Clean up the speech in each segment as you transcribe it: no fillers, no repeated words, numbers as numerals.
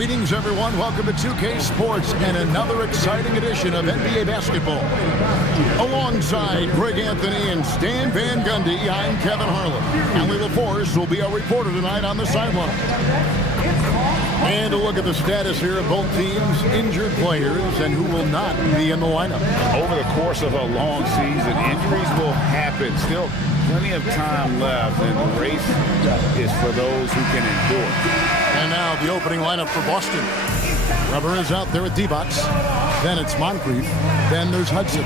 Greetings, everyone. Welcome to 2K Sports and another exciting edition of NBA basketball. Alongside Greg Anthony and Stan Van Gundy, I'm Kevin Harlan. Allie LaForce will be our reporter tonight on the sideline. And a look at the status here of both teams' injured players and who will not be in the lineup. Over the course of a long season, injuries will happen. Still plenty of time left, and the race is for those who can endure. And now the opening lineup for Boston. Weber is out there at D-Box. Then it's Moncrief. Then there's Hudson.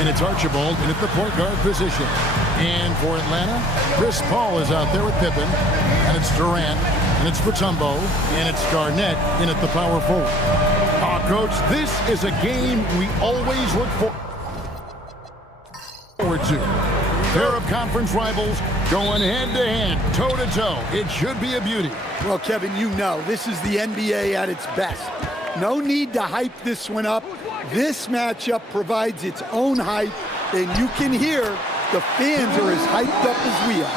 And it's Archibald in at the point guard position. And for Atlanta, Chris Paul is out there with Pippen. And it's Durant. And it's Mutombo. And it's Garnett in at the power forward. Coach, this is a game we always look forward to. Pair of conference rivals going head-to-head, toe-to-toe. It should be a beauty. Well, Kevin, you know, this is the NBA at its best. No need to hype this one up. This matchup provides its own hype, and you can hear the fans are as hyped up as we are.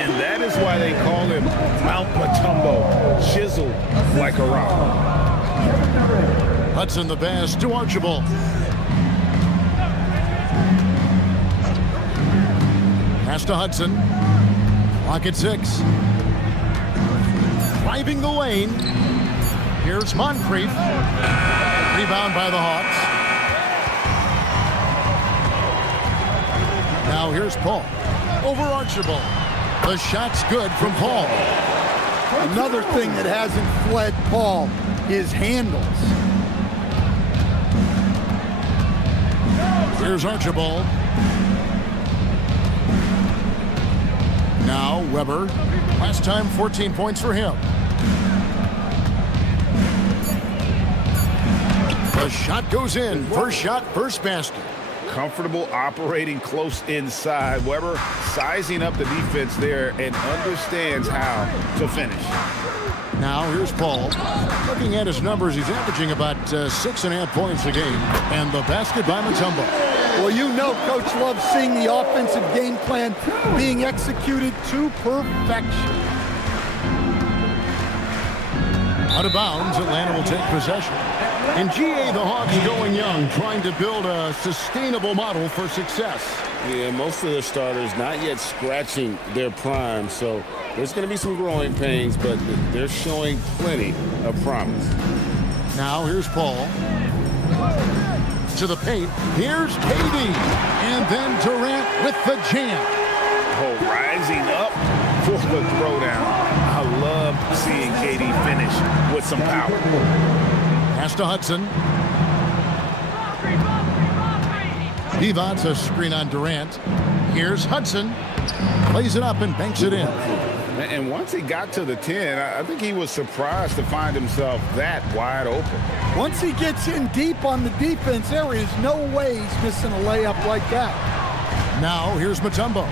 And that is why they call him Mount Mutombo, chiseled like a rock. Hudson the pass to Archibald. Pass to Hudson. Clock at 6. Driving the lane. Here's Moncrief. Rebound by the Hawks. Now here's Paul. Over Archibald. The shot's good from Paul. Another thing that hasn't fled Paul is handles. Here's Archibald. Now Weber. Last time 14 points for him. The shot goes in. First shot, first basket. Comfortable operating close inside. Weber sizing up the defense there and understands how to finish. Now here's Paul. Looking at his numbers, he's averaging about 6.5 points a game. And the basket by Mutombo. Well, you know Coach loves seeing the offensive game plan being executed to perfection. Out of bounds, Atlanta will take possession. In GA, the Hawks going young, trying to build a sustainable model for success. Yeah, most of their starters not yet scratching their prime, so there's going to be some growing pains, but they're showing plenty of promise. Now here's Paul. To the paint. Here's KD. And then Durant with the jam. Oh, rising up for the throwdown. I love seeing KD finish with some power. Pass to Hudson. Divac, a screen on Durant. Here's Hudson. Plays it up and banks it in. And once he got to the 10, I think he was surprised to find himself that wide open. Once he gets in deep on the defense, there is no way he's missing a layup like that. Now here's Mutombo.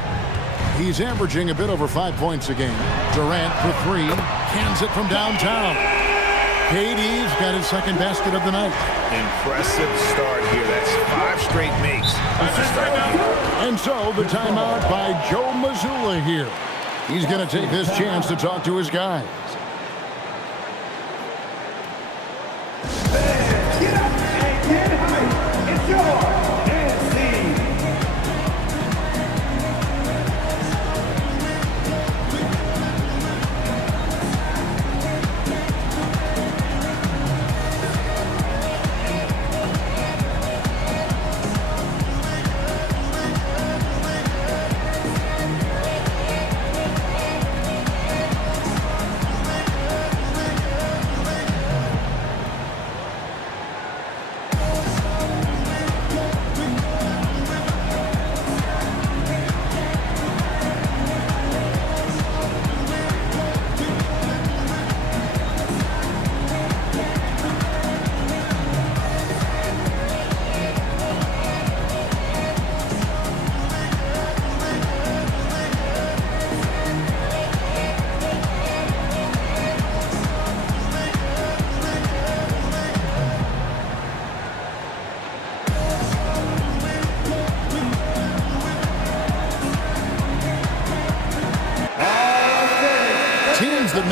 He's averaging a bit over 5 points a game. Durant for 3. Cans it from downtown. KD's got his second basket of the night. Impressive start here. That's 5 straight makes to start the game. And so the timeout by Joe Mazzulla here. He's going to take this chance to talk to his guys. Get up and get hype. It's your NC.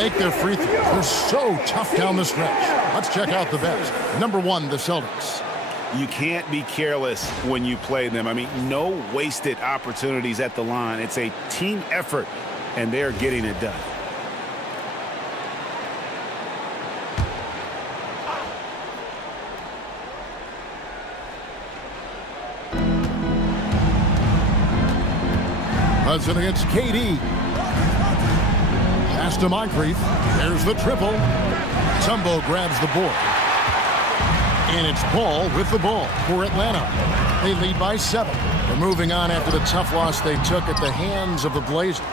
make their free throws. They're so tough down the stretch. Let's check out the best. Number 1, the Celtics. You can't be careless when you play them. I mean, no wasted opportunities at the line. It's a team effort, and they're getting it done. Hudson against KD. Pass to Moncrief. There's the triple. Tumbo grabs the board. And it's Ball with the ball for Atlanta. They lead by 7. They're moving on after the tough loss they took at the hands of the Blazers.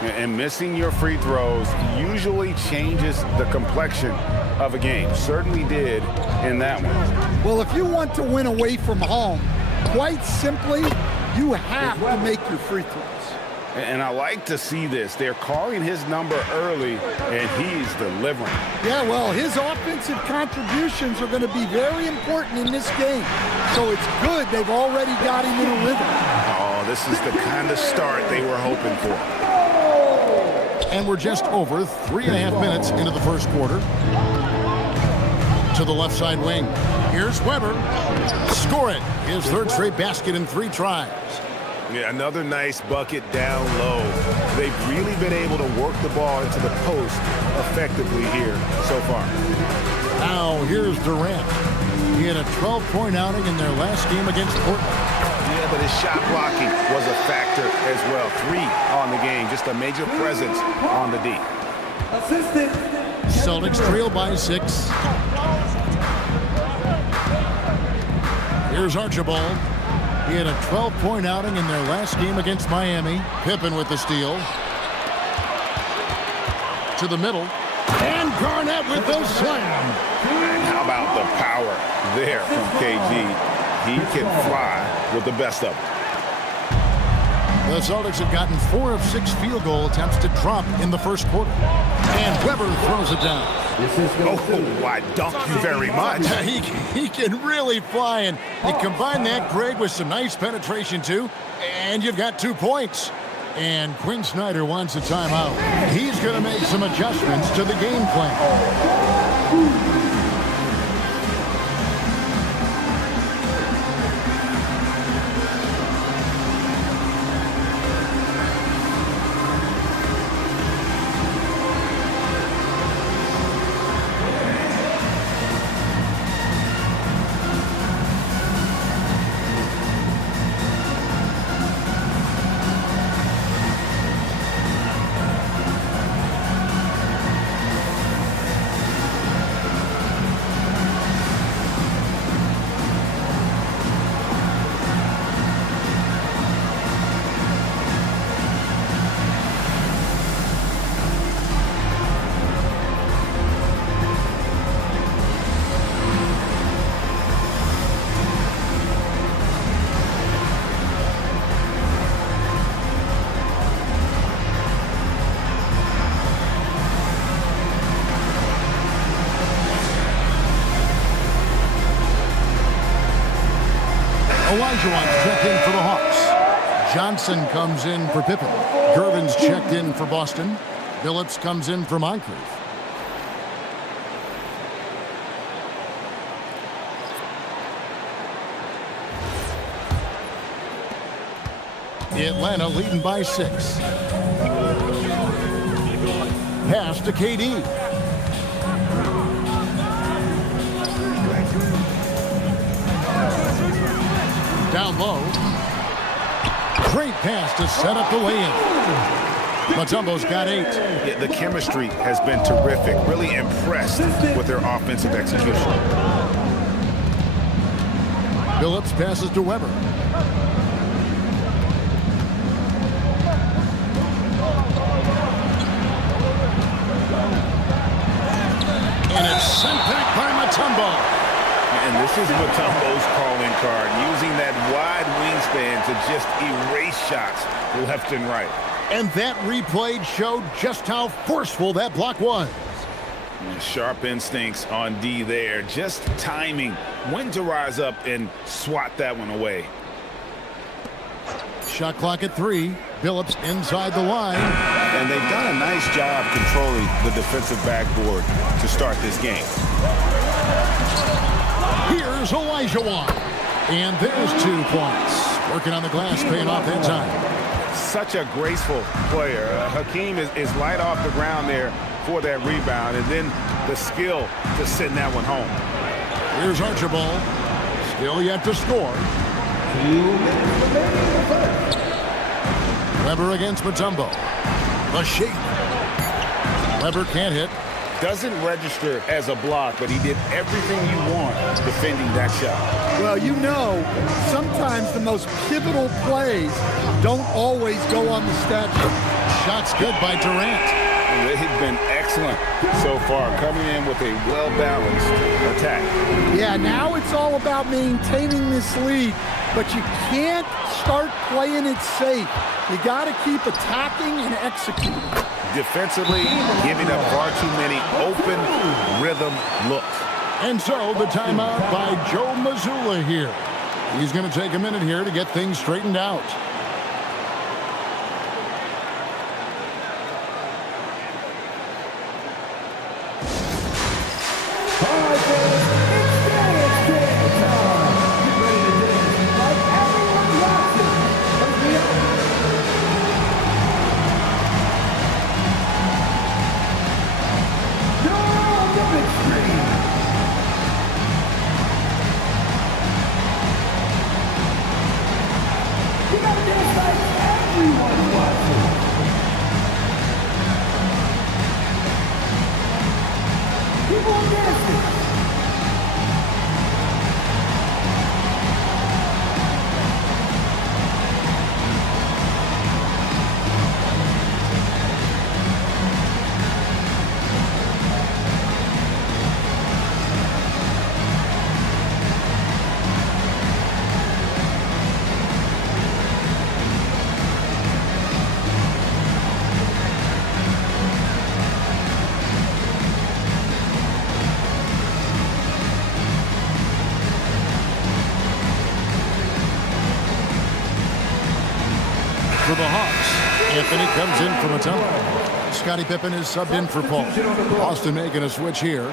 And missing your free throws usually changes the complexion of a game. Certainly did in that one. Well, if you want to win away from home, quite simply, you have to make your free throws. And I like to see this. They're calling his number early, and he's delivering. Yeah, well, his offensive contributions are going to be very important in this game. So it's good they've already got him in a rhythm. Oh, this is the kind of start they were hoping for. And we're just over 3.5 minutes into the first quarter. To the left side wing. Here's Weber. Score it. His 3rd straight basket in 3 tries. Yeah, another nice bucket down low. They've really been able to work the ball into the post effectively here so far. Now here's Durant. He had a 12-point outing in their last game against Portland. Yeah, but his shot blocking was a factor as well. 3 on the game, just a major presence on the D. Assistant. Celtics trail by 6. Here's Archibald. He had a 12-point outing in their last game against Miami. Pippen with the steal. To the middle. And Garnett with the slam. And how about the power there from KG? He can fly with the best of them. The Celtics have gotten 4 of 6 field goal attempts to drop in the first quarter. And Weber throws it down. Oh, I dunk you very much. He can really fly, and you combine that, Greg, with some nice penetration, too, and you've got 2 points. And Quinn Snyder wants a timeout. He's going to make some adjustments to the game plan. Olajuwon's checked in for the Hawks. Johnson comes in for Pippen. Gervin's checked in for Boston. Phillips comes in for Moncrief. Atlanta leading by 6. Pass to KD. Down low. Great pass to set up the lay-in. Mutombo's got 8. Yeah, the chemistry has been terrific. Really impressed with their offensive execution. Phillips passes to Weber. And it's sent back by Mutombo. And this is Mutombo's calling card, using that wide wingspan to just erase shots left and right. And that replay showed just how forceful that block was. Sharp instincts on D there, just timing when to rise up and swat that one away. Shot clock at 3. Billups inside the line. And they've done a nice job controlling the defensive backboard to start this game. Here's Olajuwon. And there's 2 points. Working on the glass, paying off that time. Such a graceful player. Hakeem is light off the ground there for that rebound, and then the skill to send that one home. Here's Archibald. Still yet to score. Weber against Mutombo. The shape. Weber can't hit. Doesn't register as a block, but he did everything you want defending that shot. Well, you know, sometimes the most pivotal plays don't always go on the stat sheet. Shot's good by Durant. They've been excellent so far, coming in with a well-balanced attack. Yeah, now it's all about maintaining this lead, but you can't start playing it safe. You got to keep attacking and executing. Defensively, giving up far too many open rhythm looks. And so the timeout by Joe Mazzulla here. He's going to take a minute here to get things straightened out. For the Hawks, Anthony comes in from a tunnel. Scottie Pippen is subbed in for Paul. Boston making a switch here.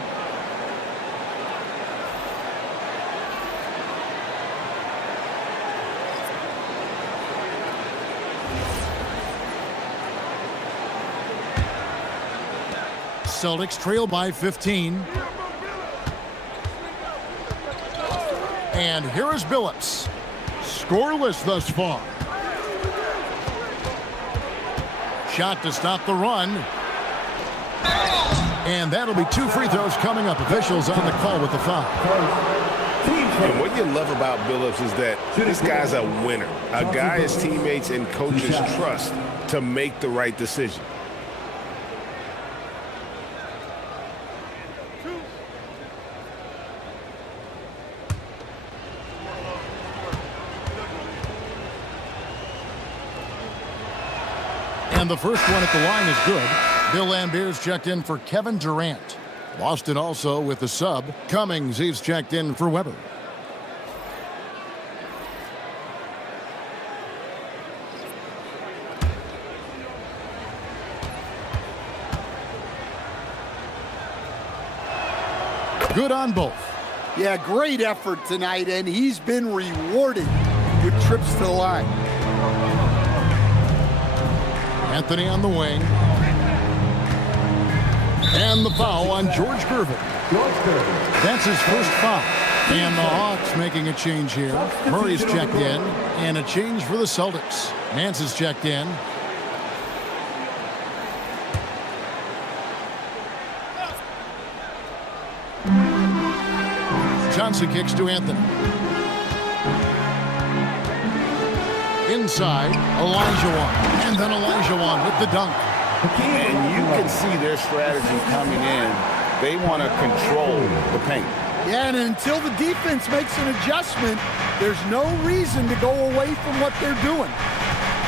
Celtics trail by 15. And here is Billups. Scoreless thus far. Shot to stop the run. And that'll be 2 free throws coming up. Officials on the call with the foul. And what you love about Billups is that this guy's a winner. A guy his teammates and coaches trust to make the right decision. And the first one at the line is good. Bill Lambert's checked in for Kevin Durant. Boston also with the sub. Cummings, he's checked in for Weber. Good on both. Yeah, great effort tonight, and he's been rewarded with trips to the line. Anthony on the wing. And the foul on George Gervin. That's his first foul. And the Hawks making a change here. Murray's checked in. And a change for the Celtics. Nance is checked in. Johnson kicks to Anthony. Inside, Olajuwon. And then Olajuwon with the dunk. And you can see their strategy coming in. They want to control the paint. Yeah, and until the defense makes an adjustment, there's no reason to go away from what they're doing.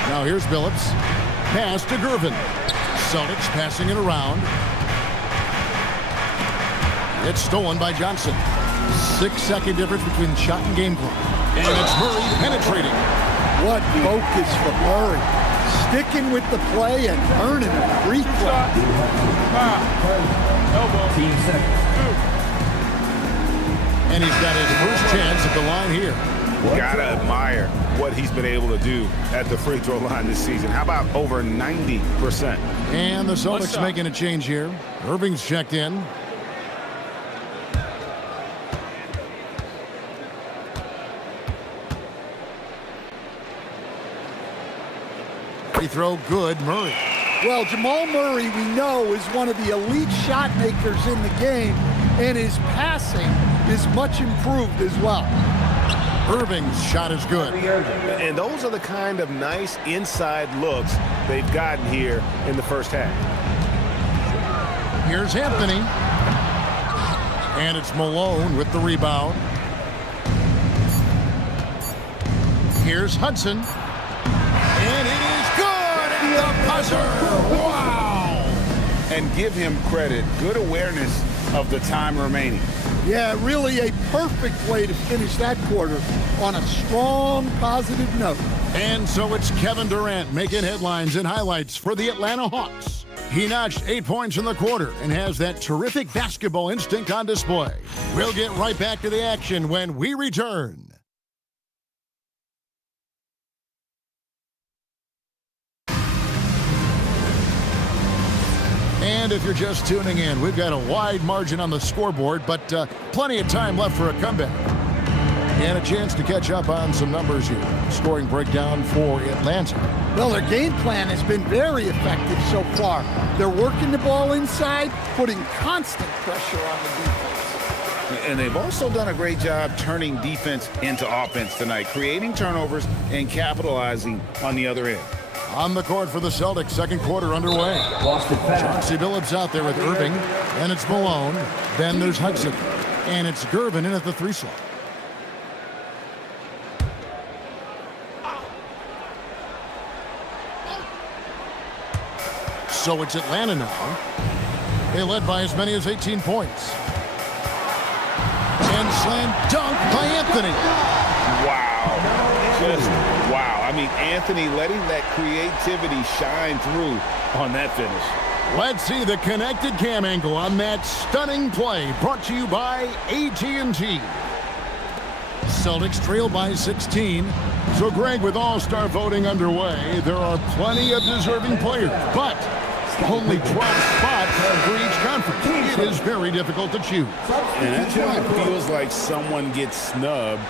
Now here's Billups. Pass to Gervin. Celtics passing it around. It's stolen by Johnson. 6-second difference between shot and game clock. And it's Murray penetrating. What focus for Murray. sticking with the play and earning a free throw. Team seconds. And he's got his first chance at the line here. Gotta admire what he's been able to do at the free throw line this season. How about over 90%? And the Celtics making a change here. Irving's checked in. Free throw good, Murray. Well, Jamal Murray, we know, is one of the elite shot makers in the game, and his passing is much improved as well. Irving's shot is good. And those are the kind of nice inside looks they've gotten here in the first half. Here's Anthony. And it's Malone with the rebound. Here's Hudson. And it is good at the buzzer. Wow! And give him credit. Good awareness of the time remaining. Yeah, really a perfect way to finish that quarter on a strong, positive note. And so it's Kevin Durant making headlines and highlights for the Atlanta Hawks. He notched 8 points in the quarter and has that terrific basketball instinct on display. We'll get right back to the action when we return. And if you're just tuning in, we've got a wide margin on the scoreboard, but plenty of time left for a comeback. And a chance to catch up on some numbers here. Scoring breakdown for Atlanta. Well, their game plan has been very effective so far. They're working the ball inside, putting constant pressure on the defense. And they've also done a great job turning defense into offense tonight, creating turnovers and capitalizing on the other end. On the court for the Celtics, second quarter underway. Chauncey Billups out there with Irving, and it's Malone. Then there's Hudson, and it's Gervin in at the 3 slot. So it's Atlanta now. They led by as many as 18 points. And slam dunk by Anthony. Wow. Just wow. I mean, Anthony letting that creativity shine through on that finish. Let's see the connected cam angle on that stunning play, brought to you by AT&T. Celtics trail by 16. So, Greg, with All-Star voting underway, there are plenty of deserving players, but only 12 spots for each conference. It is very difficult to choose. And that's why it feels like someone gets snubbed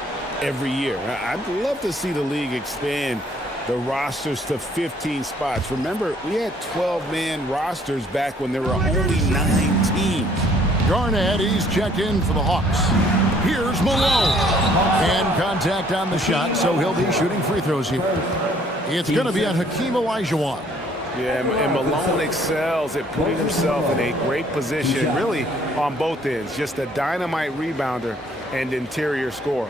every year. I'd love to see the league expand the rosters to 15 spots. Remember, we had 12-man rosters back when there were only 9 teams. Garnett, he's checked in for the Hawks. Here's Malone. And contact on the shot, so he'll be shooting free throws here. It's going to be on Hakeem Olajuwon. Yeah, and Malone excels at putting himself in a great position, really on both ends. Just a dynamite rebounder and interior scorer.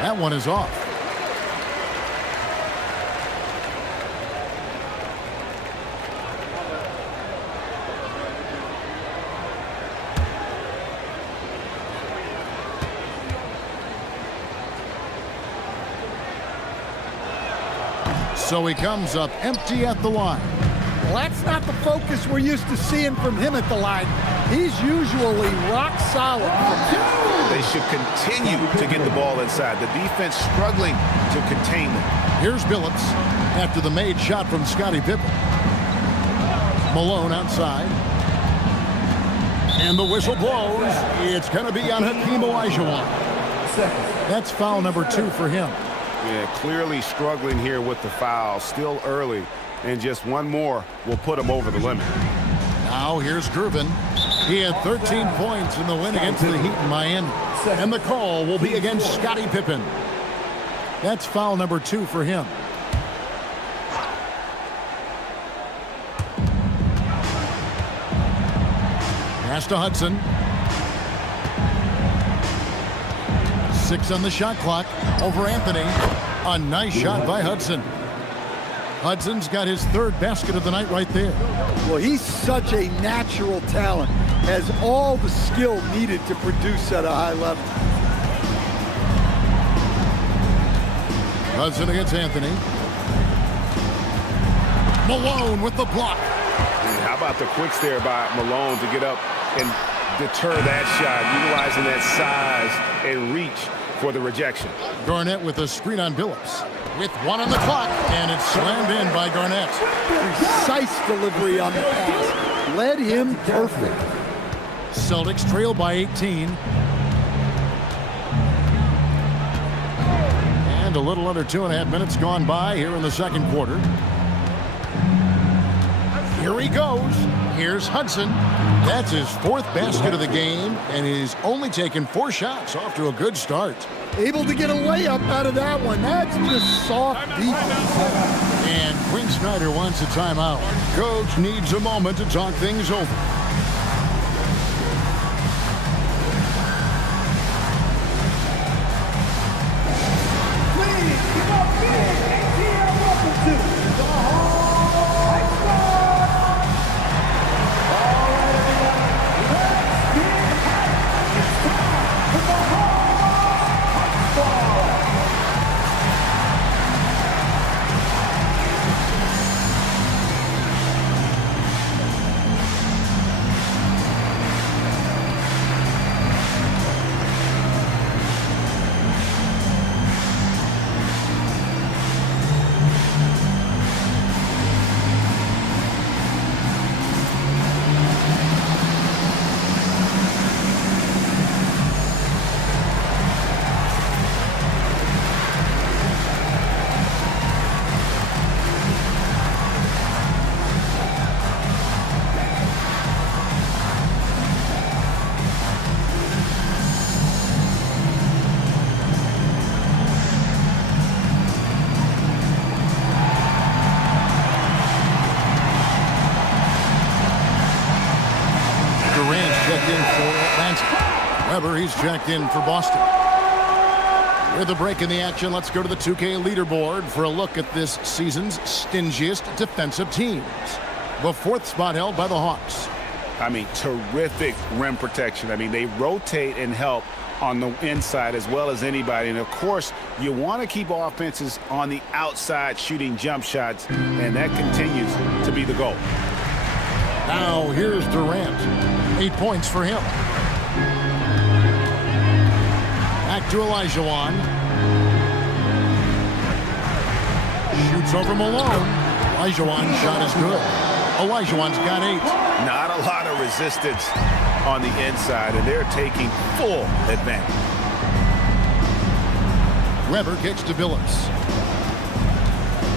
That one is off. So he comes up empty at the line. Well, that's not the focus we're used to seeing from him at the line. He's usually rock solid from there. They should continue to get the ball inside. The defense struggling to contain them. Here's Billups after the made shot from Scottie Pippen. Malone outside. And the whistle blows. It's going to be on Hakeem Olajuwon. That's foul number 2 for him. Yeah, clearly struggling here with the foul. Still early. And just one more will put him over the limit. Now here's Gervin. He had 13 points in the win against the Heat in Miami. And the call will be against Scottie Pippen. That's foul number 2 for him. Pass to Hudson. 6 on the shot clock over Anthony. A nice shot by Hudson. Hudson's got his third basket of the night right there. Well, he's such a natural talent, has all the skill needed to produce at a high level. Hudson against Anthony. Malone with the block. And how about the quicks there by Malone to get up and deter that shot, utilizing that size and reach for the rejection. Garnett with a screen on Billups. With 1 on the clock, and it's slammed in by Garnett. Precise delivery on the pass. Led him perfect. Celtics trail by 18. And a little under 2.5 minutes gone by here in the second quarter. Here he goes. Here's Hudson. That's his 4th basket of the game, and he's only taken 4 shots. Off to a good start. Able to get a layup out of that one. That's just soft defense. And Quinn Snyder wants a timeout. Coach needs a moment to talk things over. Please give up big ATL welcome to the Hall Ice Squad. All right, everyone, let's get hyped. It's time for the Hall Ice Squad. Weber, he's checked in for Boston. With a break in the action, let's go to the 2K leaderboard for a look at this season's stingiest defensive teams. The 4th spot held by the Hawks. I mean, terrific rim protection. I mean, they rotate and help on the inside as well as anybody. And, of course, you want to keep offenses on the outside shooting jump shots, and that continues to be the goal. Now, here's Durant. 8 points for him. Back to Olajuwon. Shoots over Malone. Olajuwon's shot is good. Olajuwon's got 8. Not a lot of resistance on the inside, and they're taking full advantage. Weber kicks to Billups.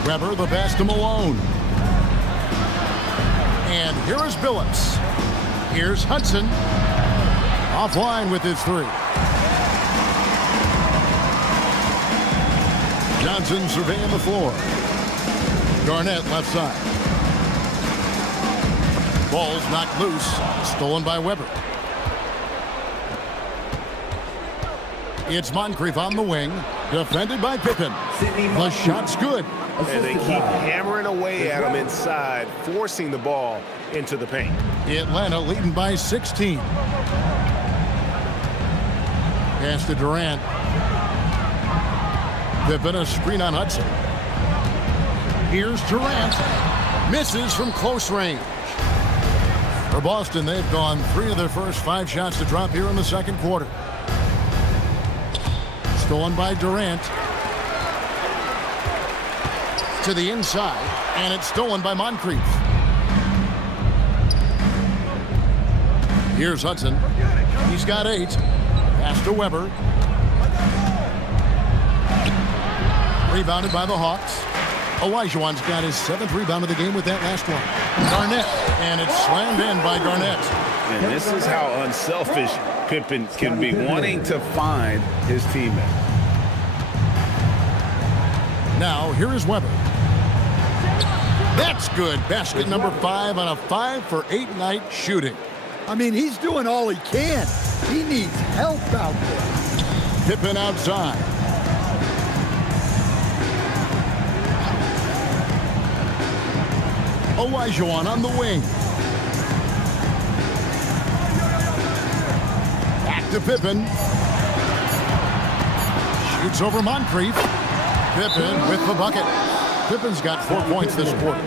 Weber the pass to Malone. And here is Billups. Here's Hudson. Offline with his 3. Johnson surveying the floor. Garnett left side. Ball's knocked loose. Stolen by Weber. It's Moncrief on the wing. Defended by Pippen. The shot's good. And they keep hammering away at him inside, forcing the ball into the paint. Atlanta leading by 16. Pass to Durant. Pippen a screen on Hudson. Here's Durant. Misses from close range. For Boston, they've gone 3 of their first 5 shots to drop here in the second quarter. Stolen by Durant. To the inside, and it's stolen by Moncrief. Here's Hudson. He's got 8. Pass to Weber. Rebounded by the Hawks. Olajuwon's got his 7th rebound of the game with that last one. Garnett, and it's slammed in by Garnett. And this is how unselfish Pippen can be, wanting to find his teammate. Now, here is Weber. That's good. Basket number 5 on a 5 for 8 night shooting. I mean, he's doing all he can. He needs help out there. Pippen outside. Olajuwon on the wing. Back to Pippen. Shoots over Moncrief. Pippen with the bucket. Pippen's got 4 points this quarter.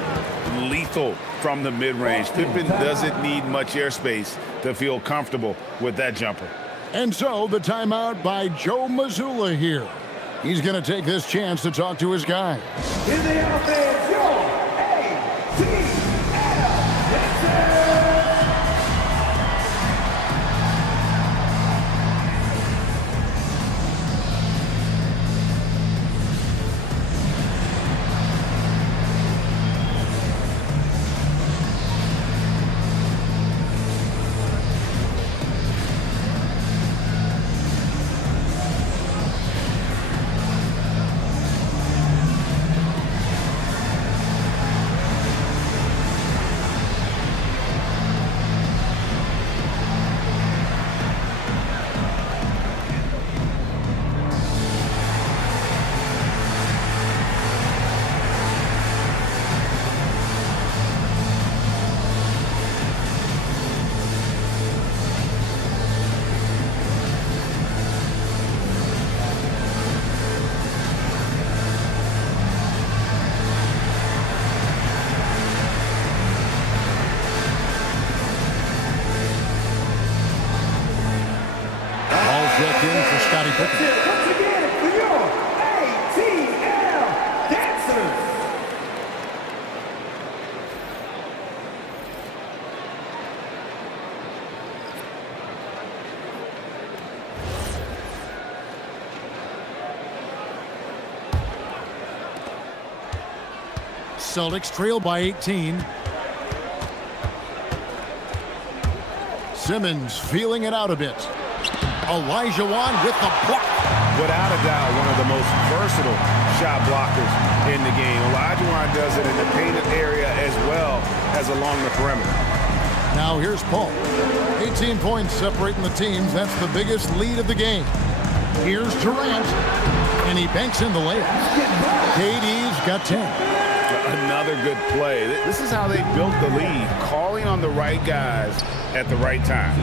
Lethal from the mid-range. Pippen doesn't need much airspace to feel comfortable with that jumper. And so the timeout by Joe Mazzulla here. He's going to take this chance to talk to his guy. In the offense, your Check in for Scottie Pippen. once again for your ATL Dancers. Celtics trail by 18. Simmons feeling it out a bit. Olajuwon with the block. Without a doubt, one of the most versatile shot blockers in the game. Olajuwon does it in the painted area as well as along the perimeter. Now here's Paul. 18 points separating the teams. That's the biggest lead of the game. Here's Durant, and he banks in the layup. KD's got 10. Another good play. This is how they built the lead, calling on the right guys at the right time.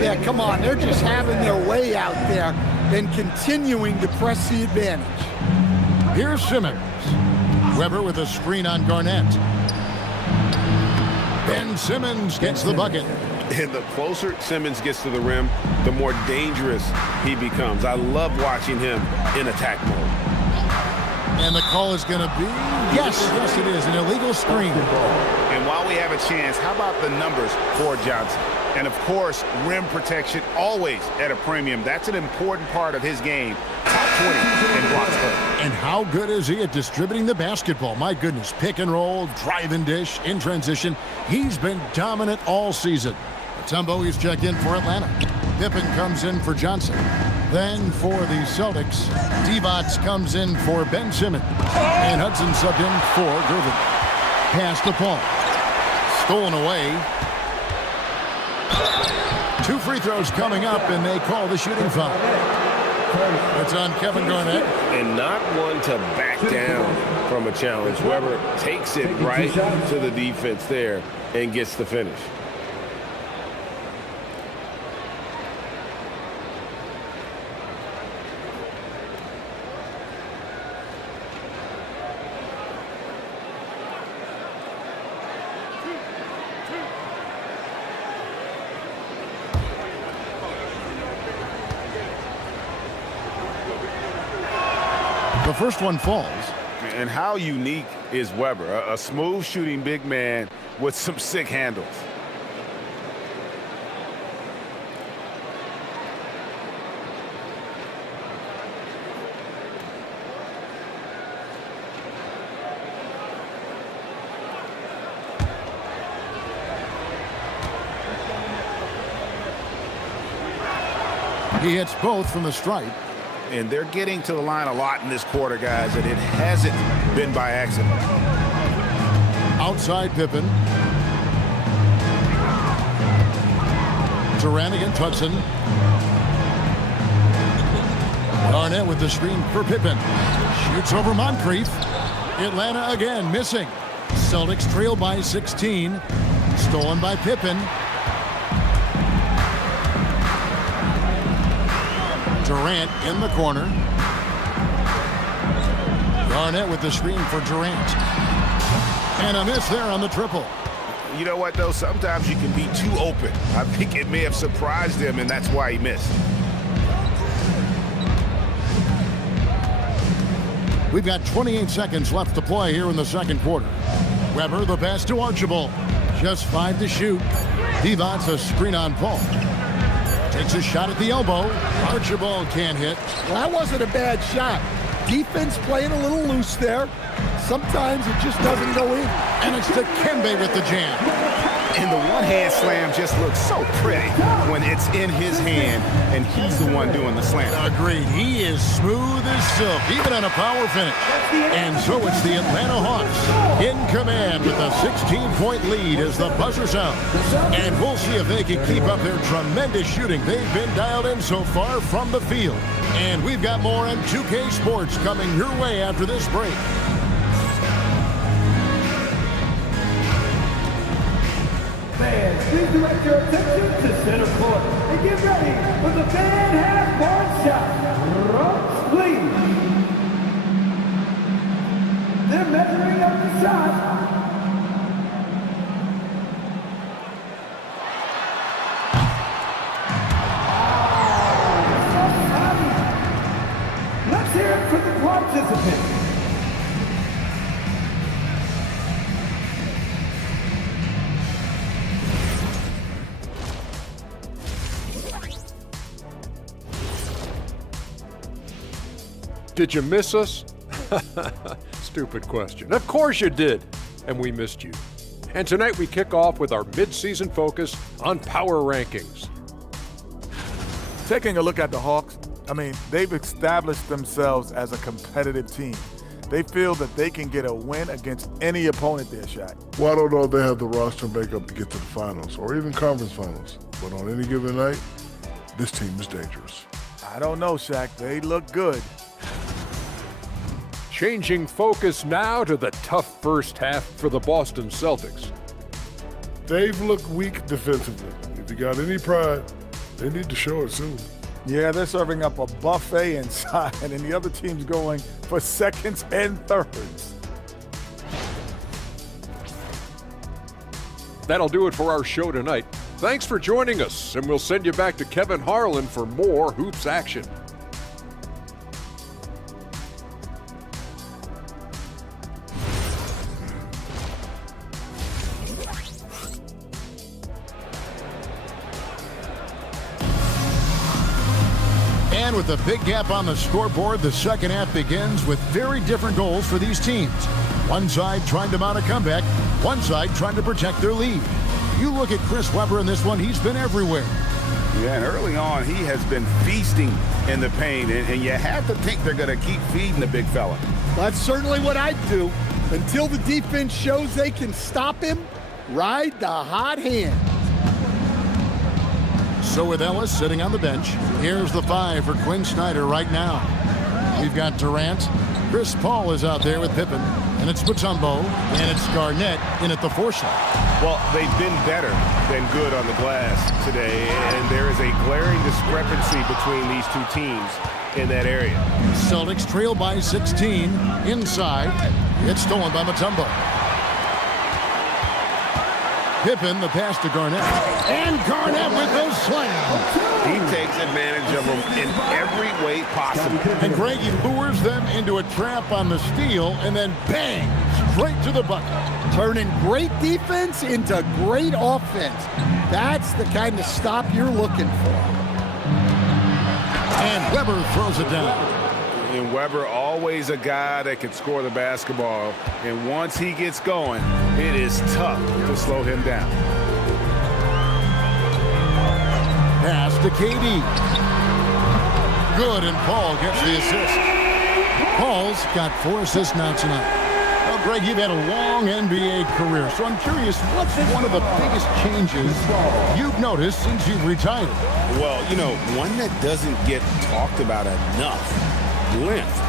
Yeah, come on. They're just having their way out there and continuing to press the advantage. Here's Simmons. Weber with a screen on Garnett. Ben Simmons gets the bucket. And the closer Simmons gets to the rim, the more dangerous he becomes. I love watching him in attack mode. And the call is going to be, yes, it is, an illegal screen. And while we have a chance, how about the numbers for Johnson? And, of course, rim protection always at a premium. That's an important part of his game. Top 20 in blocks per. And how good is he at distributing the basketball? My goodness, pick and roll, drive and dish, in transition. He's been dominant all season. Mutombo is checked in for Atlanta. Pippen comes in for Johnson. Then for the Celtics, Divac comes in for Ben Simmons. And Hudson subbed in for Gervin. Pass to Paul. Stolen away. 2 free throws coming up, and they call the shooting foul. It's on Kevin Garnett. And not one to back down from a challenge. Weber takes it right to the defense there and gets the finish. The first one falls. And how unique is Weber? A smooth shooting big man with some sick handles. He hits both from the stripe. And they're getting to the line a lot in this quarter, guys, and it hasn't been by accident. Outside Pippen. Durant against Hudson. Garnett with the screen for Pippen. Shoots over Moncrief. Atlanta again missing. Celtics trail by 16. Stolen by Pippen. Durant in the corner. Garnett with the screen for Durant. And a miss there on the triple. You know what, though? Sometimes you can be too open. I think it may have surprised him, and that's why he missed. We've got 28 seconds left to play here in the second quarter. Weber, the pass to Archibald. Just 5 to shoot. Divac, a screen on Paul. Takes a shot at the elbow. Archibald can't hit. Well, that wasn't a bad shot. Defense playing a little loose there. Sometimes it just doesn't go in. And it's to Kembe with the jam. And the one-hand slam just looks so pretty when it's in his hand and he's the one doing the slam. Agreed. He is smooth as silk, even on a power finish. And so it's the Atlanta Hawks in command with a 16-point lead as the buzzer sounds. And we'll see if they can keep up their tremendous shooting they've been dialed in so far from the field. And we've got more on 2K Sports coming your way after this break. Fans, please direct your attention to center court and get ready for the fan half-court shot. Ropes, please. They're measuring up the shot. Let's hear it for the participants. Did you miss us? Stupid question. Of course you did, and we missed you. And tonight we kick off with our mid-season focus on power rankings. Taking a look at the Hawks, they've established themselves as a competitive team. They feel that they can get a win against any opponent there, Shaq. Well, I don't know if they have the roster makeup to get to the finals or even conference finals. But on any given night, this team is dangerous. I don't know, Shaq. They look good. Changing focus now to the tough first half for the Boston Celtics. They've looked weak defensively. If you got any pride, they need to show it soon. Yeah, they're serving up a buffet inside, and the other team's going for seconds and thirds. That'll do it for our show tonight. Thanks for joining us, and we'll send you back to Kevin Harlan for more hoops action. And with a big gap on the scoreboard, the second half begins with very different goals for these teams. One side trying to mount a comeback, one side trying to protect their lead. You look at Chris Webber in this one, he's been everywhere. Yeah, and early on, he has been feasting in the paint, and you have to think they're going to keep feeding the big fella. That's certainly what I'd do. Until the defense shows they can stop him, ride the hot hand. So with Ellis sitting on the bench, here's the 5 for Quinn Snyder right now. We've got Durant. Chris Paul is out there with Pippen. And it's Mutombo. And it's Garnett in at the 4 slot. Well, they've been better than good on the glass today, and there is a glaring discrepancy between these two teams in that area. Celtics trail by 16. Inside. It's stolen by Mutombo. Pippen, the pass to Garnett. And Garnett with the slam. He takes advantage of them in every way possible. And Greg, he lures them into a trap on the steal, and then bang, straight to the bucket. Turning great defense into great offense. That's the kind of stop you're looking for. And Webber throws it down. And Webber, always a guy that can score the basketball. And once he gets going, it is tough to slow him down. Pass to KD. Good, and Paul gets the assist. Paul's got 4 assists now tonight. Well, Greg, you've had a long NBA career, so I'm curious, what's one of the biggest changes you've noticed since you've retired? Well, one that doesn't get talked about enough. Length.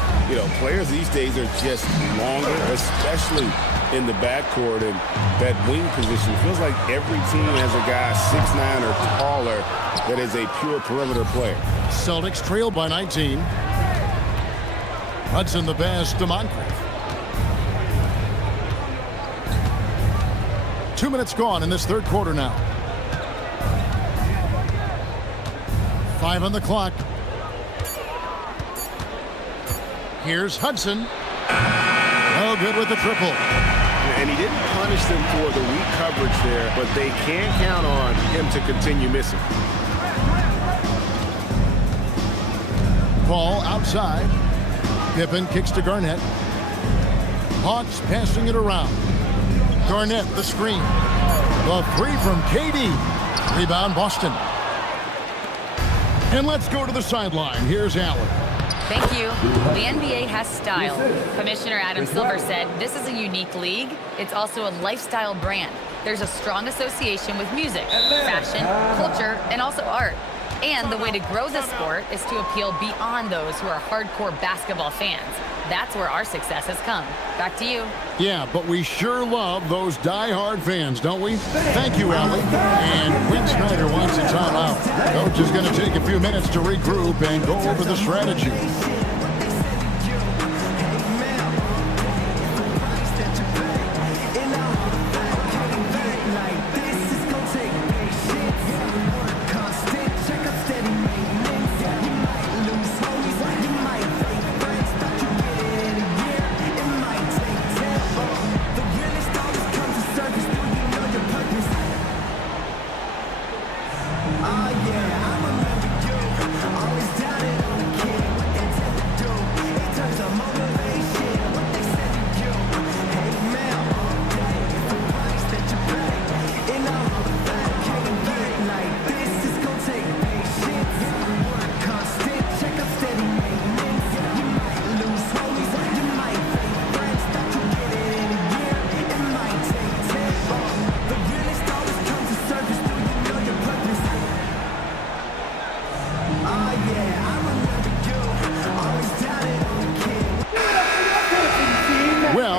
Players these days are just longer, especially in the backcourt, and that wing position. It feels like every team has a guy 6'9" or taller that is a pure perimeter player. Celtics trail by 19. Hudson the pass to Moncrief. 2 minutes gone in this third quarter now. 5 on the clock. Here's Hudson. Oh, good with the triple. And he didn't punish them for the weak coverage there, but they can't count on him to continue missing. Ball outside. Pippen kicks to Garnett. Hawks passing it around. Garnett, the screen. The three from KD. Rebound, Boston. And let's go to the sideline. Here's Allen. Thank you. The NBA has style. Commissioner Adam Silver said this is a unique league. It's also a lifestyle brand. There's a strong association with music, fashion, culture, and also art. And the way to grow the sport is to appeal beyond those who are hardcore basketball fans. That's where our success has come. Back to you. Yeah, but we sure love those die-hard fans, don't we? Thank you, Allie. And Quinn Snyder wants a timeout. Coach is going to take a few minutes to regroup and go over the strategy.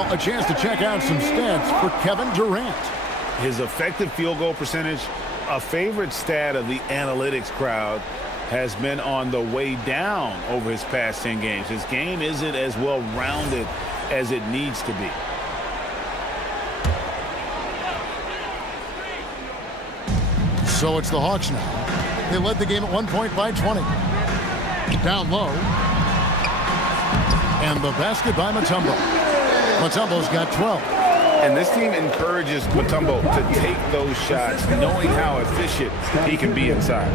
A chance to check out some stats for Kevin Durant. His effective field goal percentage, a favorite stat of the analytics crowd, has been on the way down over his past 10 games. His game isn't as well-rounded as it needs to be. So it's the Hawks now. They led the game at 1 point by 20. Down low. And the basket by Mutombo. Mutombo's got 12. And this team encourages Mutombo to take those shots, knowing how efficient he can be inside.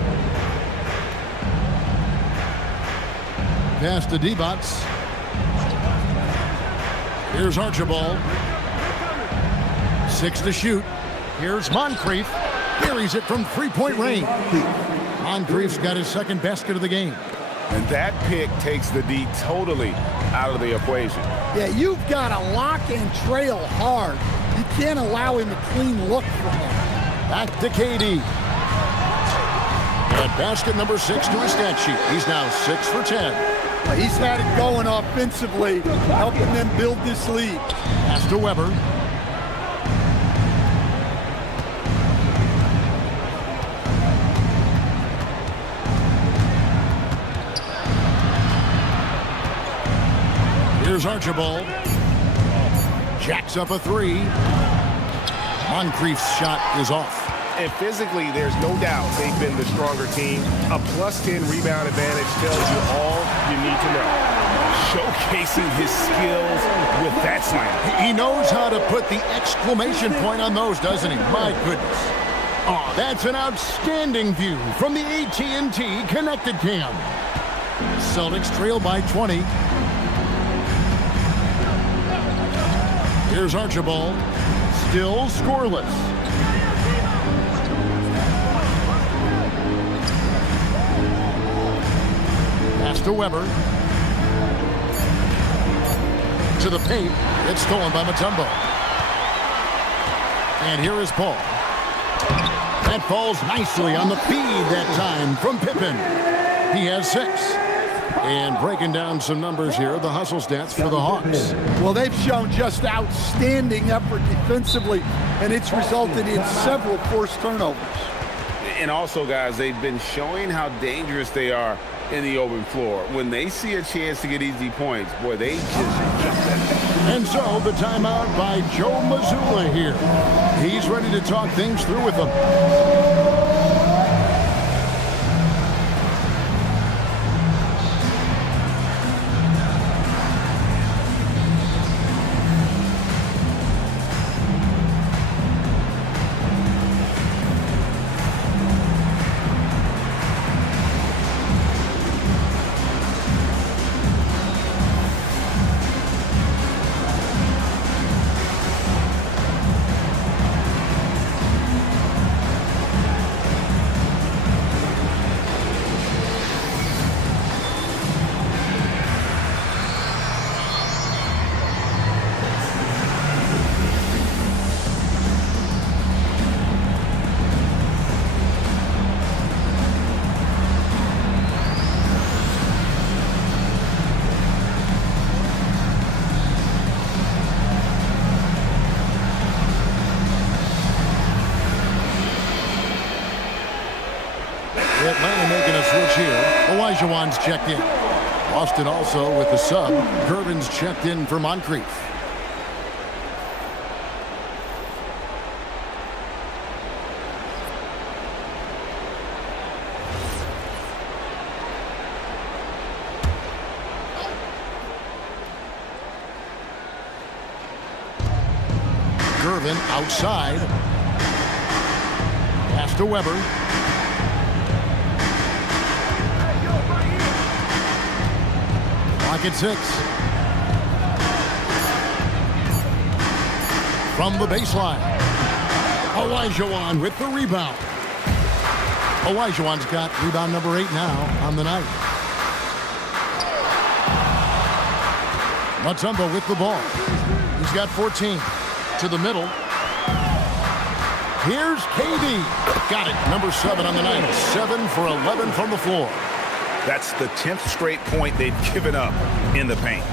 Pass to D-Bots. Here's Archibald. 6 to shoot. Here's Moncrief. Buries it from three-point range. Moncrief's got his second basket of the game. And that pick takes the D totally out of the equation. Yeah, you've got to lock and trail hard. You can't allow him a clean look from there. Back to KD. And basket number 6 to his stat sheet. He's now 6 for 10. He's had it going offensively, helping them build this lead. Pass to Weber. Here's Archibald. Jacks up a 3. Moncrief's shot is off. And physically, there's no doubt they've been the stronger team. A +10 rebound advantage tells you all you need to know. Showcasing his skills with that slam. He knows how to put the exclamation point on those, doesn't he? My goodness. Oh, that's an outstanding view from the AT&T Connected Cam. Celtics trail by 20. Here's Archibald. Still scoreless. Pass to Weber. To the paint. It's stolen by Mutombo. And here is Paul. That falls nicely on the feed that time from Pippen. He has 6. And breaking down some numbers here, the hustle stats for the Hawks. Well, they've shown just outstanding effort defensively, and it's resulted in several forced turnovers. And also, guys, they've been showing how dangerous they are in the open floor. When they see a chance to get easy points, boy, they just... And so the timeout by Joe Mazzulla here. He's ready to talk things through with them. Atlanta making a switch here. Olajuwon's checked in. Boston also with the sub. Gervin's checked in for Moncrief. Gervin outside. Pass to Weber. Clock at 6. From the baseline. Olajuwon with the rebound. Olajuwon's got rebound number 8 now on the night. Mutombo with the ball. He's got 14. To the middle. Here's KD. Got it. Number 7 on the night. 7 for 11 from the floor. That's the 10th straight point they've given up in the paint.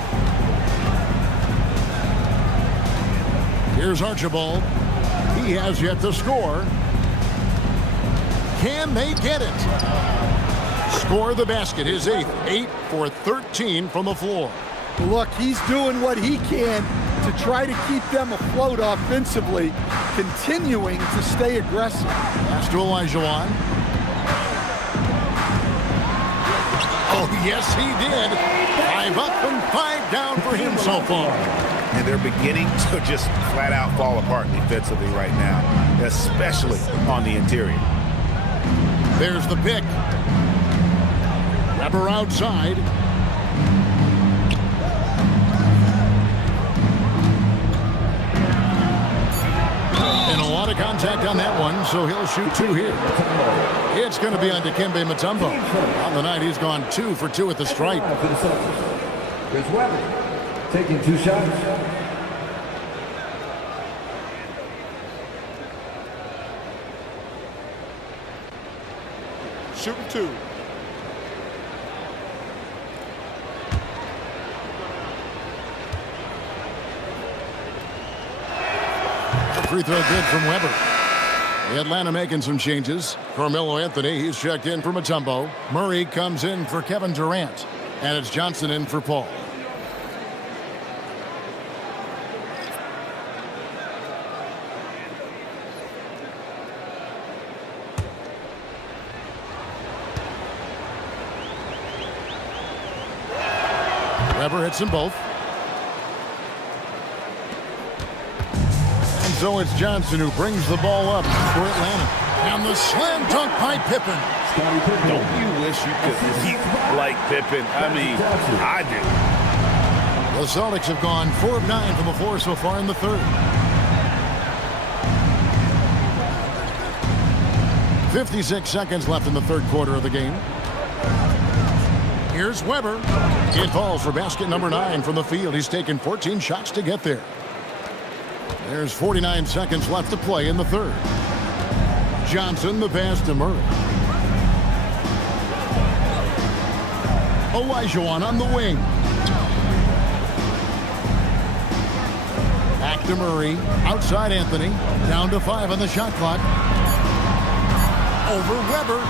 Here's Archibald. He has yet to score. Can they get it? Score the basket. His 8th. 8 for 13 from the floor. Look, he's doing what he can to try to keep them afloat offensively, continuing to stay aggressive. Pass to Olajuwon. Oh, yes, he did. 5 up and 5 down for him so far. And they're beginning to just flat out fall apart defensively right now, especially on the interior. There's the pick. Weber outside. And a lot of contact on that one, so he'll shoot 2 here. It's going to be on Dikembe Mutombo. On the night, he's gone 2 for 2 at the stripe. Here's Weber taking 2 shots. Shooting 2. Free throw good from Weber. Atlanta making some changes. Carmelo Anthony, he's checked in for Mutombo. Murray comes in for Kevin Durant. And it's Johnson in for Paul. Weber hits them both. So it's Johnson who brings the ball up for Atlanta. And the slam dunk by Pippen. Don't you wish you could keep like Pippen? I mean, I do. The Celtics have gone 4 of 9 from the floor so far in the third. 56 seconds left in the third quarter of the game. Here's Weber. It falls for basket number 9 from the field. He's taken 14 shots to get there. There's 49 seconds left to play in the third. Johnson, the pass to Murray. Olajuwon on the wing. Back to Murray. Outside Anthony. Down to 5 on the shot clock. Over Weber.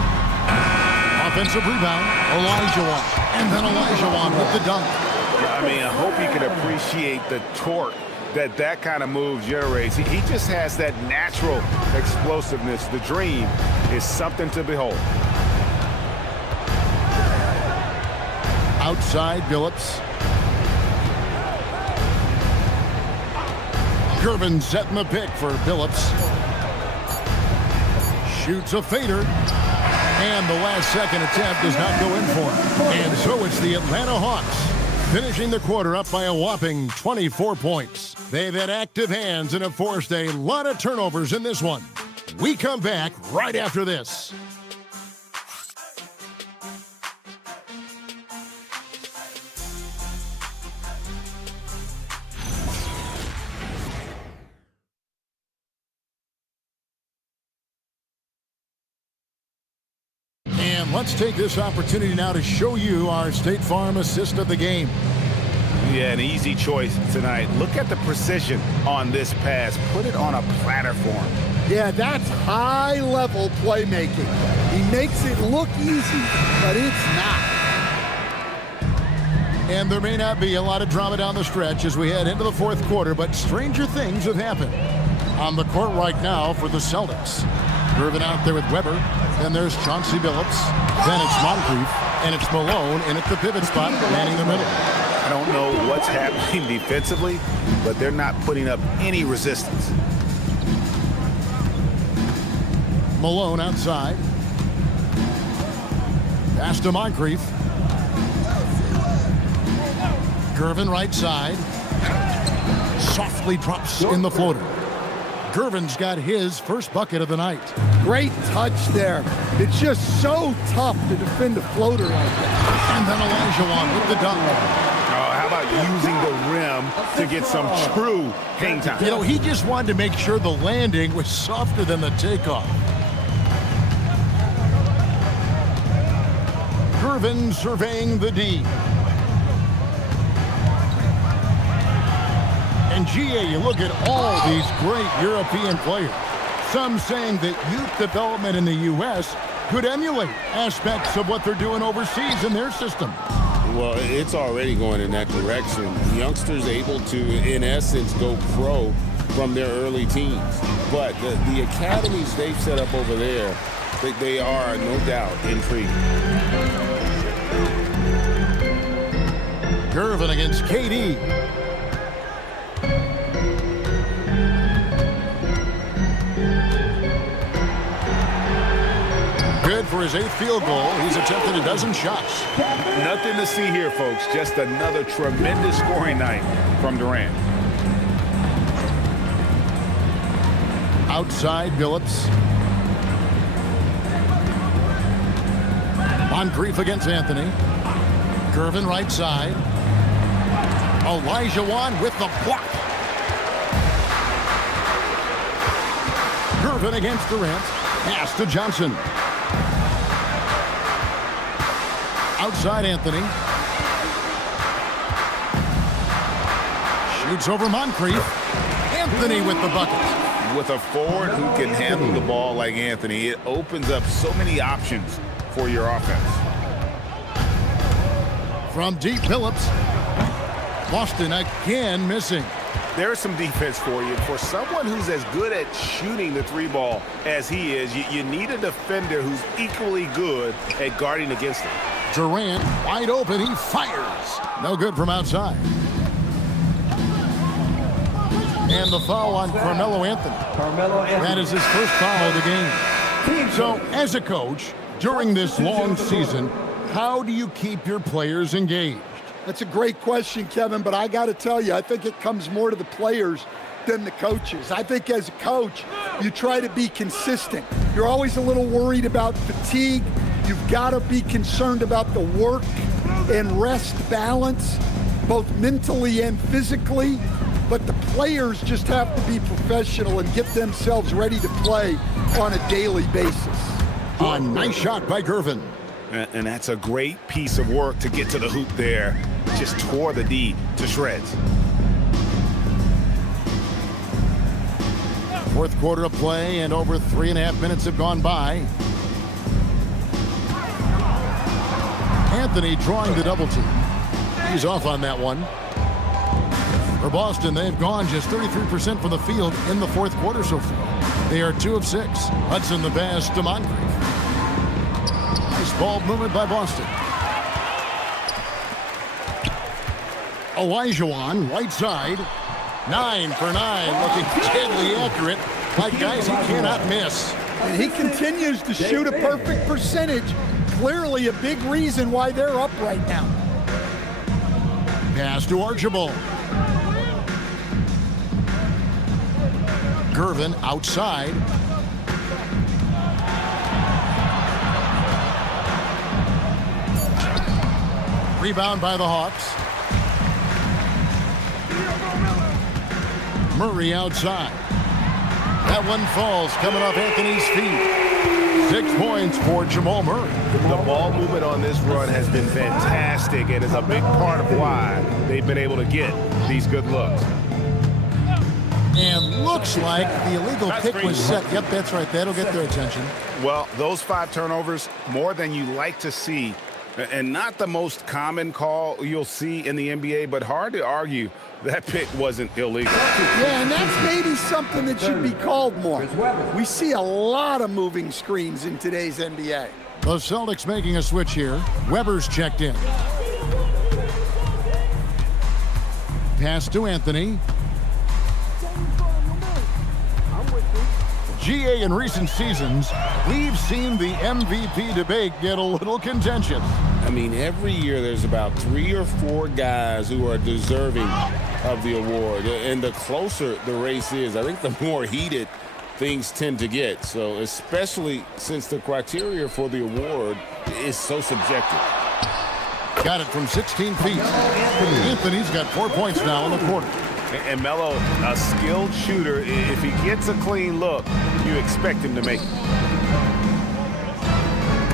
Offensive rebound. Olajuwon. And then Olajuwon with the dunk. I mean, I hope you can appreciate the torque that kind of move generates. He just has that natural explosiveness. The dream is something to behold. Outside Billups. Gervin setting the pick for Billups. Shoots a fader. And the last second attempt does not go in for him. And so it's the Atlanta Hawks finishing the quarter up by a whopping 24 points. They've had active hands and have forced a lot of turnovers in this one. We come back right after this. And let's take this opportunity now to show you our State Farm assist of the game. Yeah, an easy choice tonight. Look at the precision on this pass. Put it on a platter for him. Yeah, that's high-level playmaking. He makes it look easy, but it's not. And there may not be a lot of drama down the stretch as we head into the fourth quarter, but stranger things have happened. On the court right now for the Celtics. Gervin out there with Weber. Then there's Chauncey Billups. Then it's Moncrief. And it's Malone in at the pivot spot, manning the middle. I don't know what's happening defensively, but they're not putting up any resistance. Malone outside. Pass to Moncrief. Gervin right side. Softly drops in the floater. Gervin's got his first bucket of the night. Great touch there. It's just so tough to defend a floater like that. And then Olajuwon with the dunk. How about using the rim to get some true hang time? You know, he just wanted to make sure the landing was softer than the takeoff. Gervin surveying the D. And GA, you look at all these great European players. Some saying that youth development in the U.S. could emulate aspects of what they're doing overseas in their system. Well, it's already going in that direction. Youngsters able to, in essence, go pro from their early teens. But the academies they've set up over there, they are, no doubt, intriguing. Gervin against KD. Good for his 8th field goal. He's attempted a dozen shots. Nothing to see here, folks. Just another tremendous scoring night from Durant. Outside Billups. Moncrief against Anthony. Gervin right side. Olajuwon with the block. Gervin against Durant. Pass to Johnson. Outside Anthony. Shoots over Moncrief. Anthony with the bucket. With a forward who can handle the ball like Anthony, it opens up so many options for your offense. From deep, Billups. Boston again missing. There's some defense for you. For someone who's as good at shooting the three ball as he is, you need a defender who's equally good at guarding against it. Durant wide open. He fires. No good from outside. And the foul on Carmelo Anthony. That is his first foul of the game. So, as a coach, during this long season, how do you keep your players engaged? That's a great question, Kevin, but I got to tell you, I think it comes more to the players than the coaches. I think as a coach, you try to be consistent. You're always a little worried about fatigue. You've got to be concerned about the work and rest balance, both mentally and physically. But the players just have to be professional and get themselves ready to play on a daily basis. A nice shot by Gervin. And that's a great piece of work to get to the hoop there. Just tore the D to shreds. Fourth quarter of play, and over 3.5 minutes have gone by. Anthony drawing the double team. He's off on that one. For Boston, they've gone just 33% from the field in the fourth quarter so far. They are 2 of 6. Hudson the pass to Moncrief. Nice ball movement by Boston. Olajuwon, right side. 9 for 9, looking deadly accurate. Like guys he cannot miss. And he continues to shoot a perfect percentage. Clearly a big reason why they're up right now. Pass to Archibald. Gervin outside. Rebound by the Hawks. Murray outside. That one falls, coming off Anthony's feet. 6 points for Jamal Murray. The ball movement on this run has been fantastic and is a big part of why they've been able to get these good looks. And looks like the illegal pick was set. Yep, that's right. That'll get their attention. Well, those 5 turnovers, more than you like to see, and not the most common call you'll see in the NBA, but hard to argue that pick wasn't illegal. Yeah, and that's maybe something that should be called more. We see a lot of moving screens in today's NBA. The Celtics making a switch here. Weber's checked in. Pass to Anthony. GA, in recent seasons, we've seen the MVP debate get a little contentious. I mean, every year there's about 3 or 4 guys who are deserving of the award. And the closer the race is, I think the more heated things tend to get. So especially since the criteria for the award is so subjective. Got it from 16 feet. Anthony's got 4 points now in the quarter. And Melo, a skilled shooter, if he gets a clean look, you expect him to make it.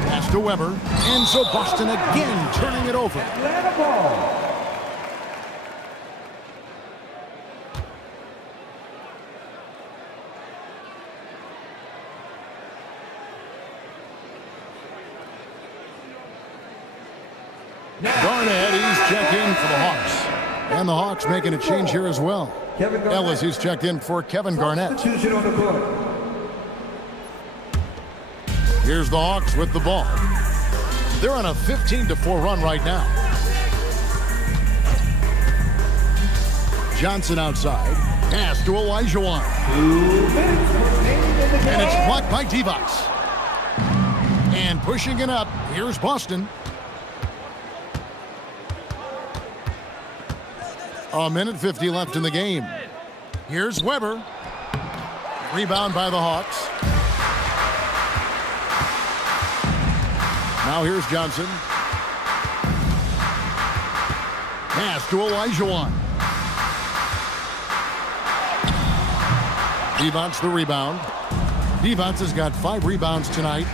Pass to Weber. And so Boston again turning it over. Garnett, he's checked in for the Hawks. And the Hawks making a change here as well. Ellis, he's checked in for Kevin Garnett. Here's the Hawks with the ball. They're on a 15-4 run right now. Johnson outside. Pass to Olajuwon. And it's blocked by Divac. And pushing it up, here's Boston. A minute 50 left in the game. Here's Weber. Rebound by the Hawks. Now here's Johnson. Pass to Olajuwon. Divac the rebound. Divac has got 5 rebounds tonight.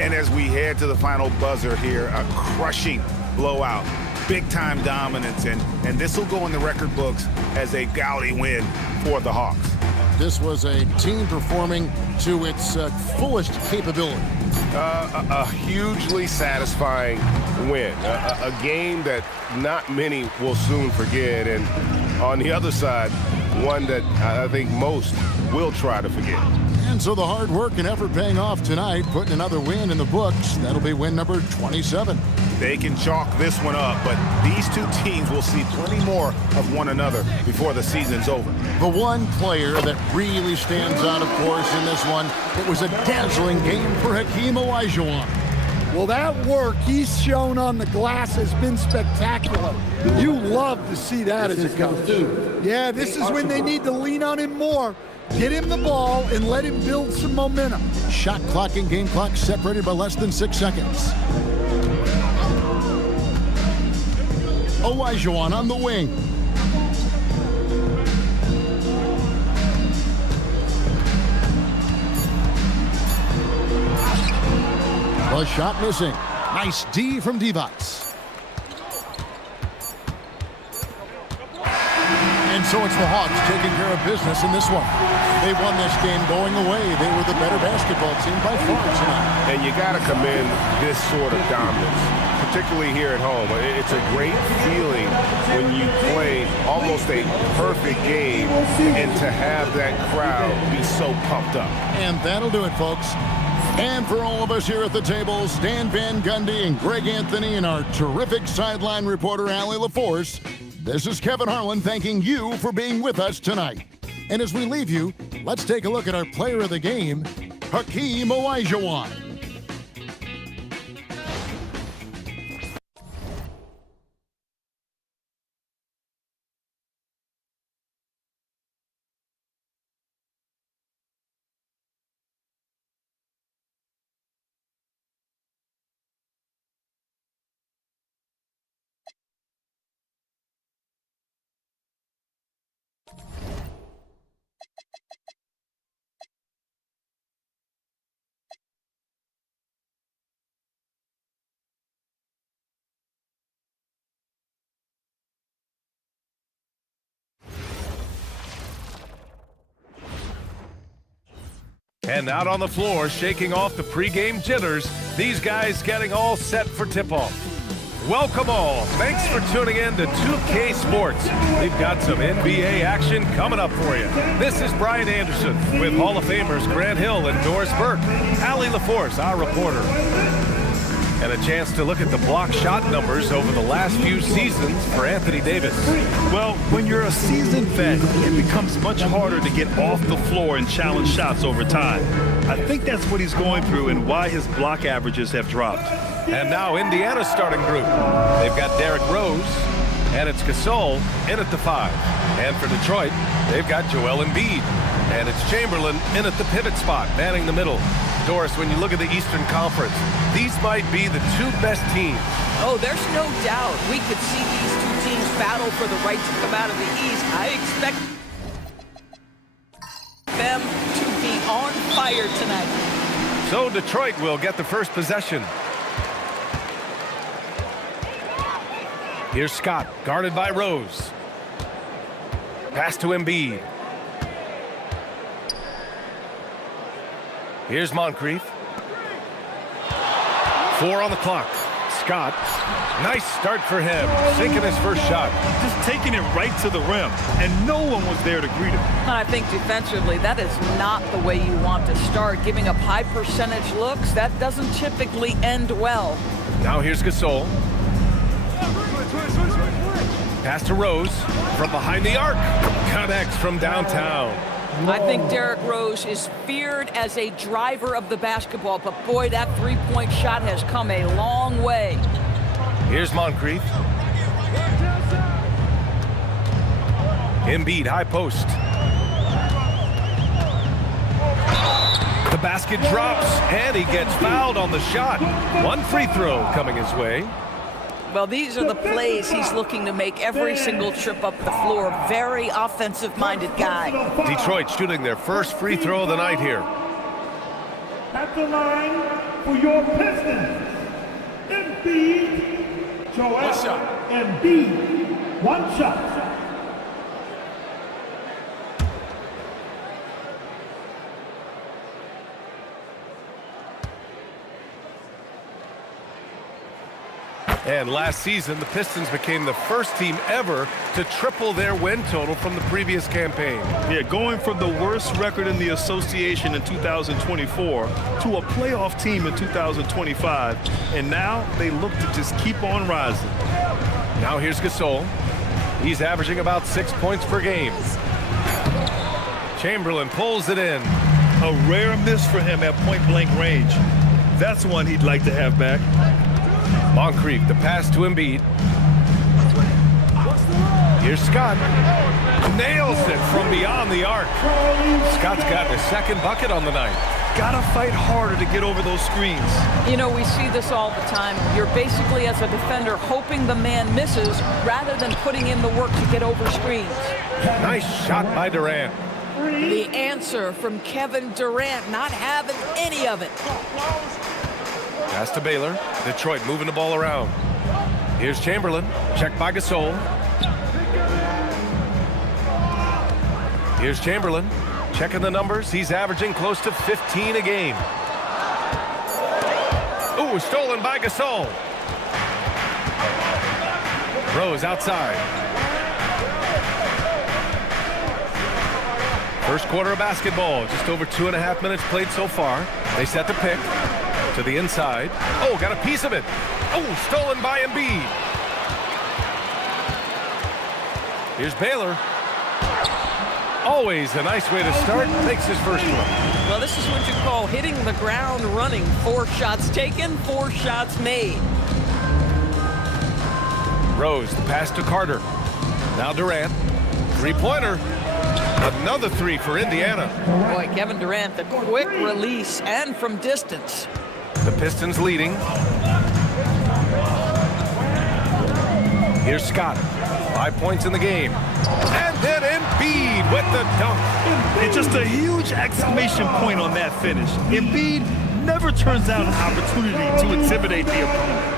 And as we head to the final buzzer here, a crushing blowout. Big-time dominance, and this will go in the record books as a gaudy win for the Hawks. This was a team performing to its fullest capability. A hugely satisfying win. A game that not many will soon forget, and on the other side, one that I think most will try to forget. And so the hard work and effort paying off tonight, putting another win in the books. That'll be win number 27. They can chalk this one up, but these 2 teams will see plenty more of one another before the season's over. The one player that really stands out, of course, in this one, it was a dazzling game for Hakeem Olajuwon. Well, that work he's shown on the glass has been spectacular. You love to see that as a coach. Yeah, this is when they need to lean on him more. Get him the ball and let him build some momentum. Shot clock and game clock separated by less than 6 seconds. Olajuwon on the wing. The shot missing. Nice D from Divac. And so it's the Hawks taking care of business in this one. They won this game going away. They were the better basketball team by far tonight. And you got to commend this sort of dominance, particularly here at home. It's a great feeling when you play almost a perfect game and to have that crowd be so pumped up. And that'll do it, folks. And for all of us here at the table, Stan Van Gundy and Greg Anthony and our terrific sideline reporter, Allie LaForce, this is Kevin Harlan thanking you for being with us tonight. And as we leave you, let's take a look at our player of the game, Hakeem Olajuwon. And out on the floor, shaking off the pregame jitters, these guys getting all set for tip-off. Welcome all. Thanks for tuning in to 2K Sports. We've got some NBA action coming up for you. This is Brian Anderson with Hall of Famers Grant Hill and Doris Burke. Allie LaForce, our reporter. And a chance to look at the block shot numbers over the last few seasons for Anthony Davis. Well, when you're a seasoned vet, it becomes much harder to get off the floor and challenge shots over time. I think that's what he's going through and why his block averages have dropped. And now Indiana's starting group. They've got Derrick Rose, and it's Gasol in at the 5. And for Detroit, they've got Joel Embiid. And it's Chamberlain in at the pivot spot, manning the middle. Doris, when you look at the Eastern Conference, these might be the two best teams. Oh, there's no doubt. We could see these two teams battle for the right to come out of the East. I expect them to be on fire tonight. So Detroit will get the first possession. Here's Scott, guarded by Rose. Pass to Embiid. Here's Moncrief. 4 on the clock. Scott, nice start for him, sinking his first shot. Just taking it right to the rim, and no one was there to greet him. I think defensively, that is not the way you want to start. Giving up high percentage looks, that doesn't typically end well. Now here's Gasol. Pass to Rose from behind the arc. Connects from downtown. I think Derrick Rose is feared as a driver of the basketball, but boy, that three-point shot has come a long way. Here's Moncrief. Embiid, high post. The basket drops, and he gets fouled on the shot. One free throw coming his way. Well, these are the plays he's looking to make every single trip up the floor. Very offensive-minded guy. Detroit shooting their first free throw of the night here. At the line for your Pistons, Embiid, Joel Embiid, 1 shot. And last season, the Pistons became the first team ever to triple their win total from the previous campaign. Yeah, going from the worst record in the association in 2024 to a playoff team in 2025. And now they look to just keep on rising. Now here's Gasol. He's averaging about 6 points per game. Chamberlain pulls it in. A rare miss for him at point-blank range. That's one he'd like to have back. Moncrief, the pass to Embiid. Here's Scott. Nails it from beyond the arc. Scott's gotten his second bucket on the night. Gotta fight harder to get over those screens. You know, we see this all the time. You're basically, as a defender, hoping the man misses rather than putting in the work to get over screens. Nice shot by Durant. The answer from Kevin Durant, not having any of it. Pass to Baylor. Detroit moving the ball around. Here's Chamberlain. Checked by Gasol. Here's Chamberlain. Checking the numbers. He's averaging close to 15 a game. Ooh, stolen by Gasol. Rose outside. First quarter of basketball. Just over 2.5 minutes played so far. They set the pick to the inside. Oh, got a piece of it. Oh, stolen by Embiid. Here's Baylor. Always a nice way to start. Makes his first one. Well, this is what you call hitting the ground running. 4 shots taken, 4 shots made. Rose, the pass to Carter. Now Durant. Three-pointer. Another 3 for Indiana. Boy, Kevin Durant, the quick release and from distance. The Pistons leading. Here's Scott. 5 points in the game. And then Embiid with the dunk. And just a huge exclamation point on that finish. Embiid never turns down an opportunity to intimidate the opponent.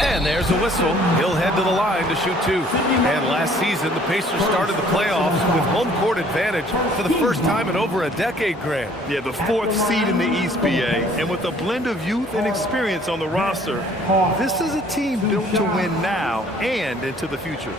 And there's a whistle. He'll head to the line to shoot 2. And last season, the Pacers started the playoffs with home court advantage for the first time in over a decade, Grant. Yeah, the 4th seed in the East, BA. And with a blend of youth and experience on the roster, this is a team built to win now and into the future.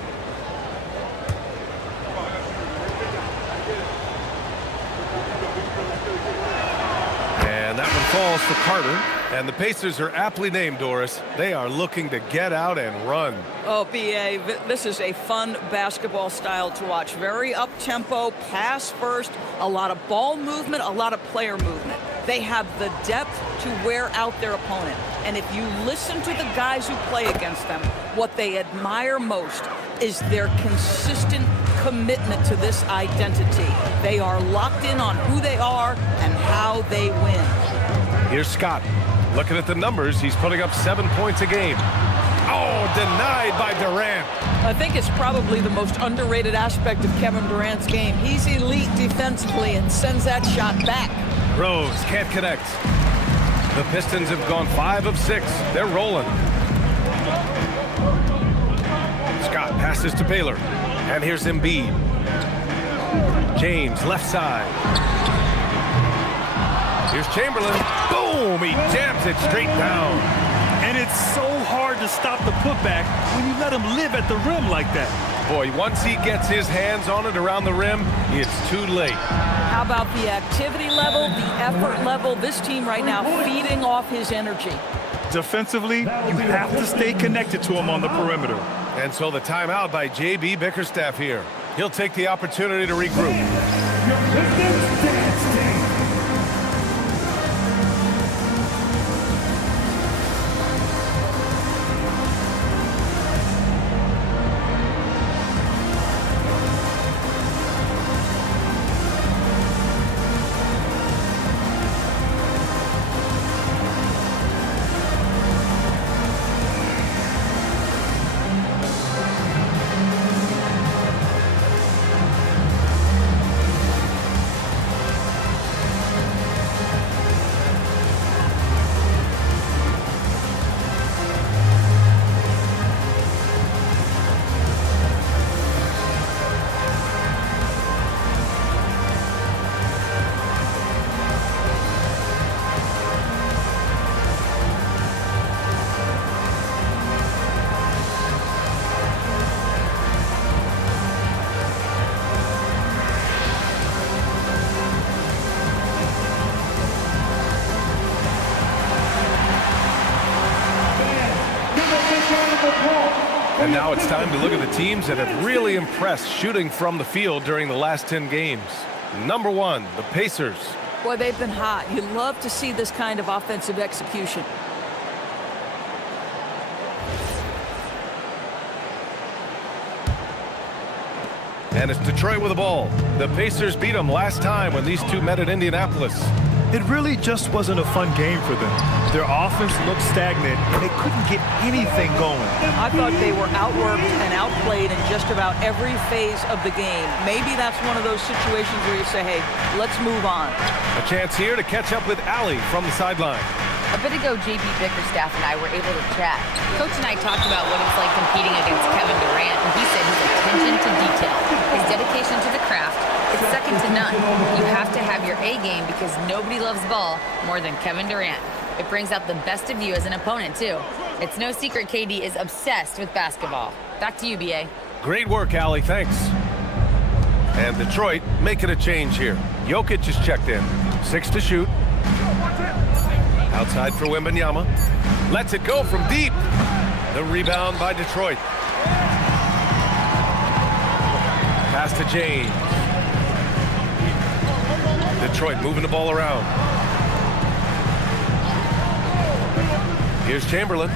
And that one falls for Carter. And the Pacers are aptly named, Doris. They are looking to get out and run. Oh, BA, this is a fun basketball style to watch. Very up-tempo, pass first, a lot of ball movement, a lot of player movement. They have the depth to wear out their opponent. And if you listen to the guys who play against them, what they admire most is their consistent commitment to this identity. They are locked in on who they are and how they win. Here's Scott. Looking at the numbers, he's putting up 7 points a game. Oh, denied by Durant. I think it's probably the most underrated aspect of Kevin Durant's game. He's elite defensively and sends that shot back. Rose can't connect. The Pistons have gone 5 of 6. They're rolling. Scott passes to Baylor. And here's Embiid. James, left side. Here's Chamberlain. Boom! He jams it straight down. And it's so hard to stop the putback when you let him live at the rim like that. Boy, once he gets his hands on it around the rim, it's too late. How about the activity level, the effort level? This team right now feeding off his energy. Defensively, you have to stay connected to him on the perimeter. And so the timeout by J.B. Bickerstaff here. He'll take the opportunity to regroup. And now it's time to look at the teams that have really impressed shooting from the field during the last 10 games. Number 1, the Pacers. Boy, they've been hot. You love to see this kind of offensive execution. And it's Detroit with the ball. The Pacers beat them last time when these two met at Indianapolis. It really just wasn't a fun game for them. Their offense looked stagnant, and they couldn't get anything going. I thought they were outworked and outplayed in just about every phase of the game. Maybe that's one of those situations where you say, hey, let's move on. A chance here to catch up with Allie from the sideline. A bit ago, JB Bickerstaff and I were able to chat. Coach and I talked about what it's like competing against Kevin Durant, and he said his attention to detail, his dedication to the craft, it's second to none. You have to have your A game because nobody loves ball more than Kevin Durant. It brings out the best of you as an opponent, too. It's no secret KD is obsessed with basketball. Back to you, BA. Great work, Allie. Thanks. And Detroit making a change here. Jokic is checked in. 6 to shoot. Outside for Wembanyama. Lets it go from deep. The rebound by Detroit. Pass to James. Detroit moving the ball around. Here's Chamberlain.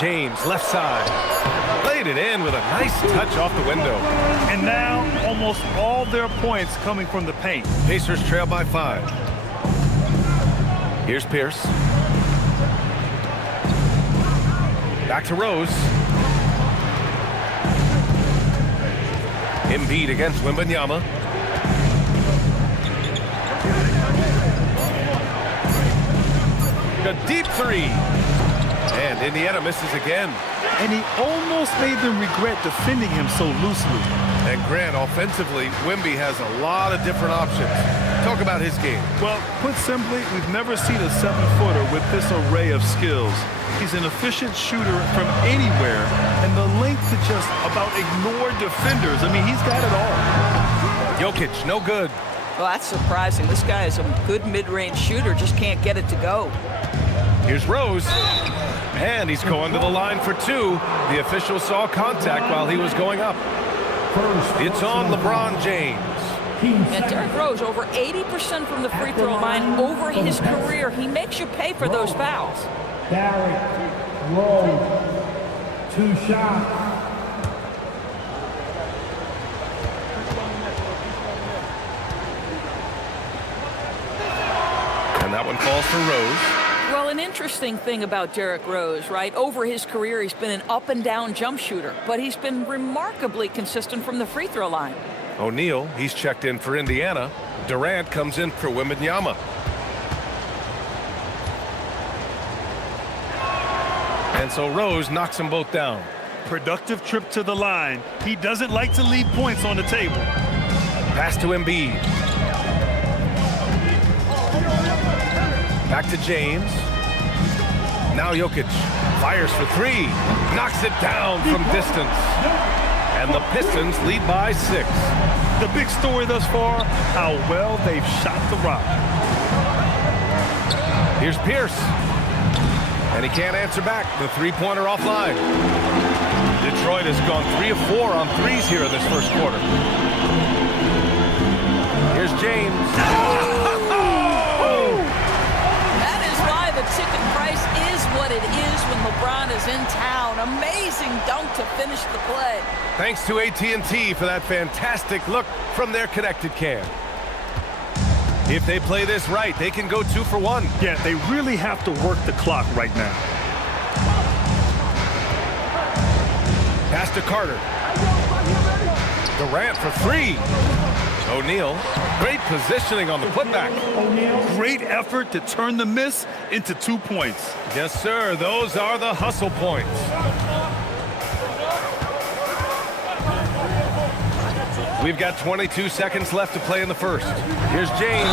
James, left side. Laid it in with a nice touch off the window. And now, almost all their points coming from the paint. Pacers trail by 5. Here's Pierce. Back to Rose. Embiid against Wembanyama. A deep 3. And Indiana misses again. And he almost made them regret defending him so loosely. And Grant, offensively, Wemby has a lot of different options. Talk about his game. Well, put simply, we've never seen a 7-footer with this array of skills. He's an efficient shooter from anywhere, and the length to just about ignore defenders. I mean, he's got it all. Jokic, no good. Well, that's surprising. This guy is a good mid-range shooter, just can't get it to go. Here's Rose. And he's going to the line for 2. The official saw contact while he was going up. It's on LeBron James. And Derrick Rose, over 80% from the free throw line over his career. He makes you pay for those fouls. Derrick Rose, 2 shots. And that one falls for Rose. Well, an interesting thing about Derrick Rose, right? Over his career, he's been an up-and-down jump shooter, but he's been remarkably consistent from the free throw line. O'Neal, he's checked in for Indiana. Durant comes in for Wembanyama. And so Rose knocks them both down. Productive trip to the line. He doesn't like to leave points on the table. Pass to Embiid. Back to James. Now Jokic fires for 3. Knocks it down from distance. And the Pistons lead by 6. The big story thus far, how well they've shot the rock. Here's Pierce. And he can't answer back. The three-pointer offline. Detroit has gone 3 of 4 on threes here in this first quarter. Here's James. That is why the ticket price is what it is when LeBron is in town. Amazing dunk to finish the play. Thanks to AT&T for that fantastic look from their connected cam. If they play this right, they can go 2 for 1. Yeah, they really have to work the clock right now. Pass to Carter. Durant for 3. O'Neal, great positioning on the putback. Great effort to turn the miss into 2 points. Yes, sir. Those are the hustle points. We've got 22 seconds left to play in the first. Here's James.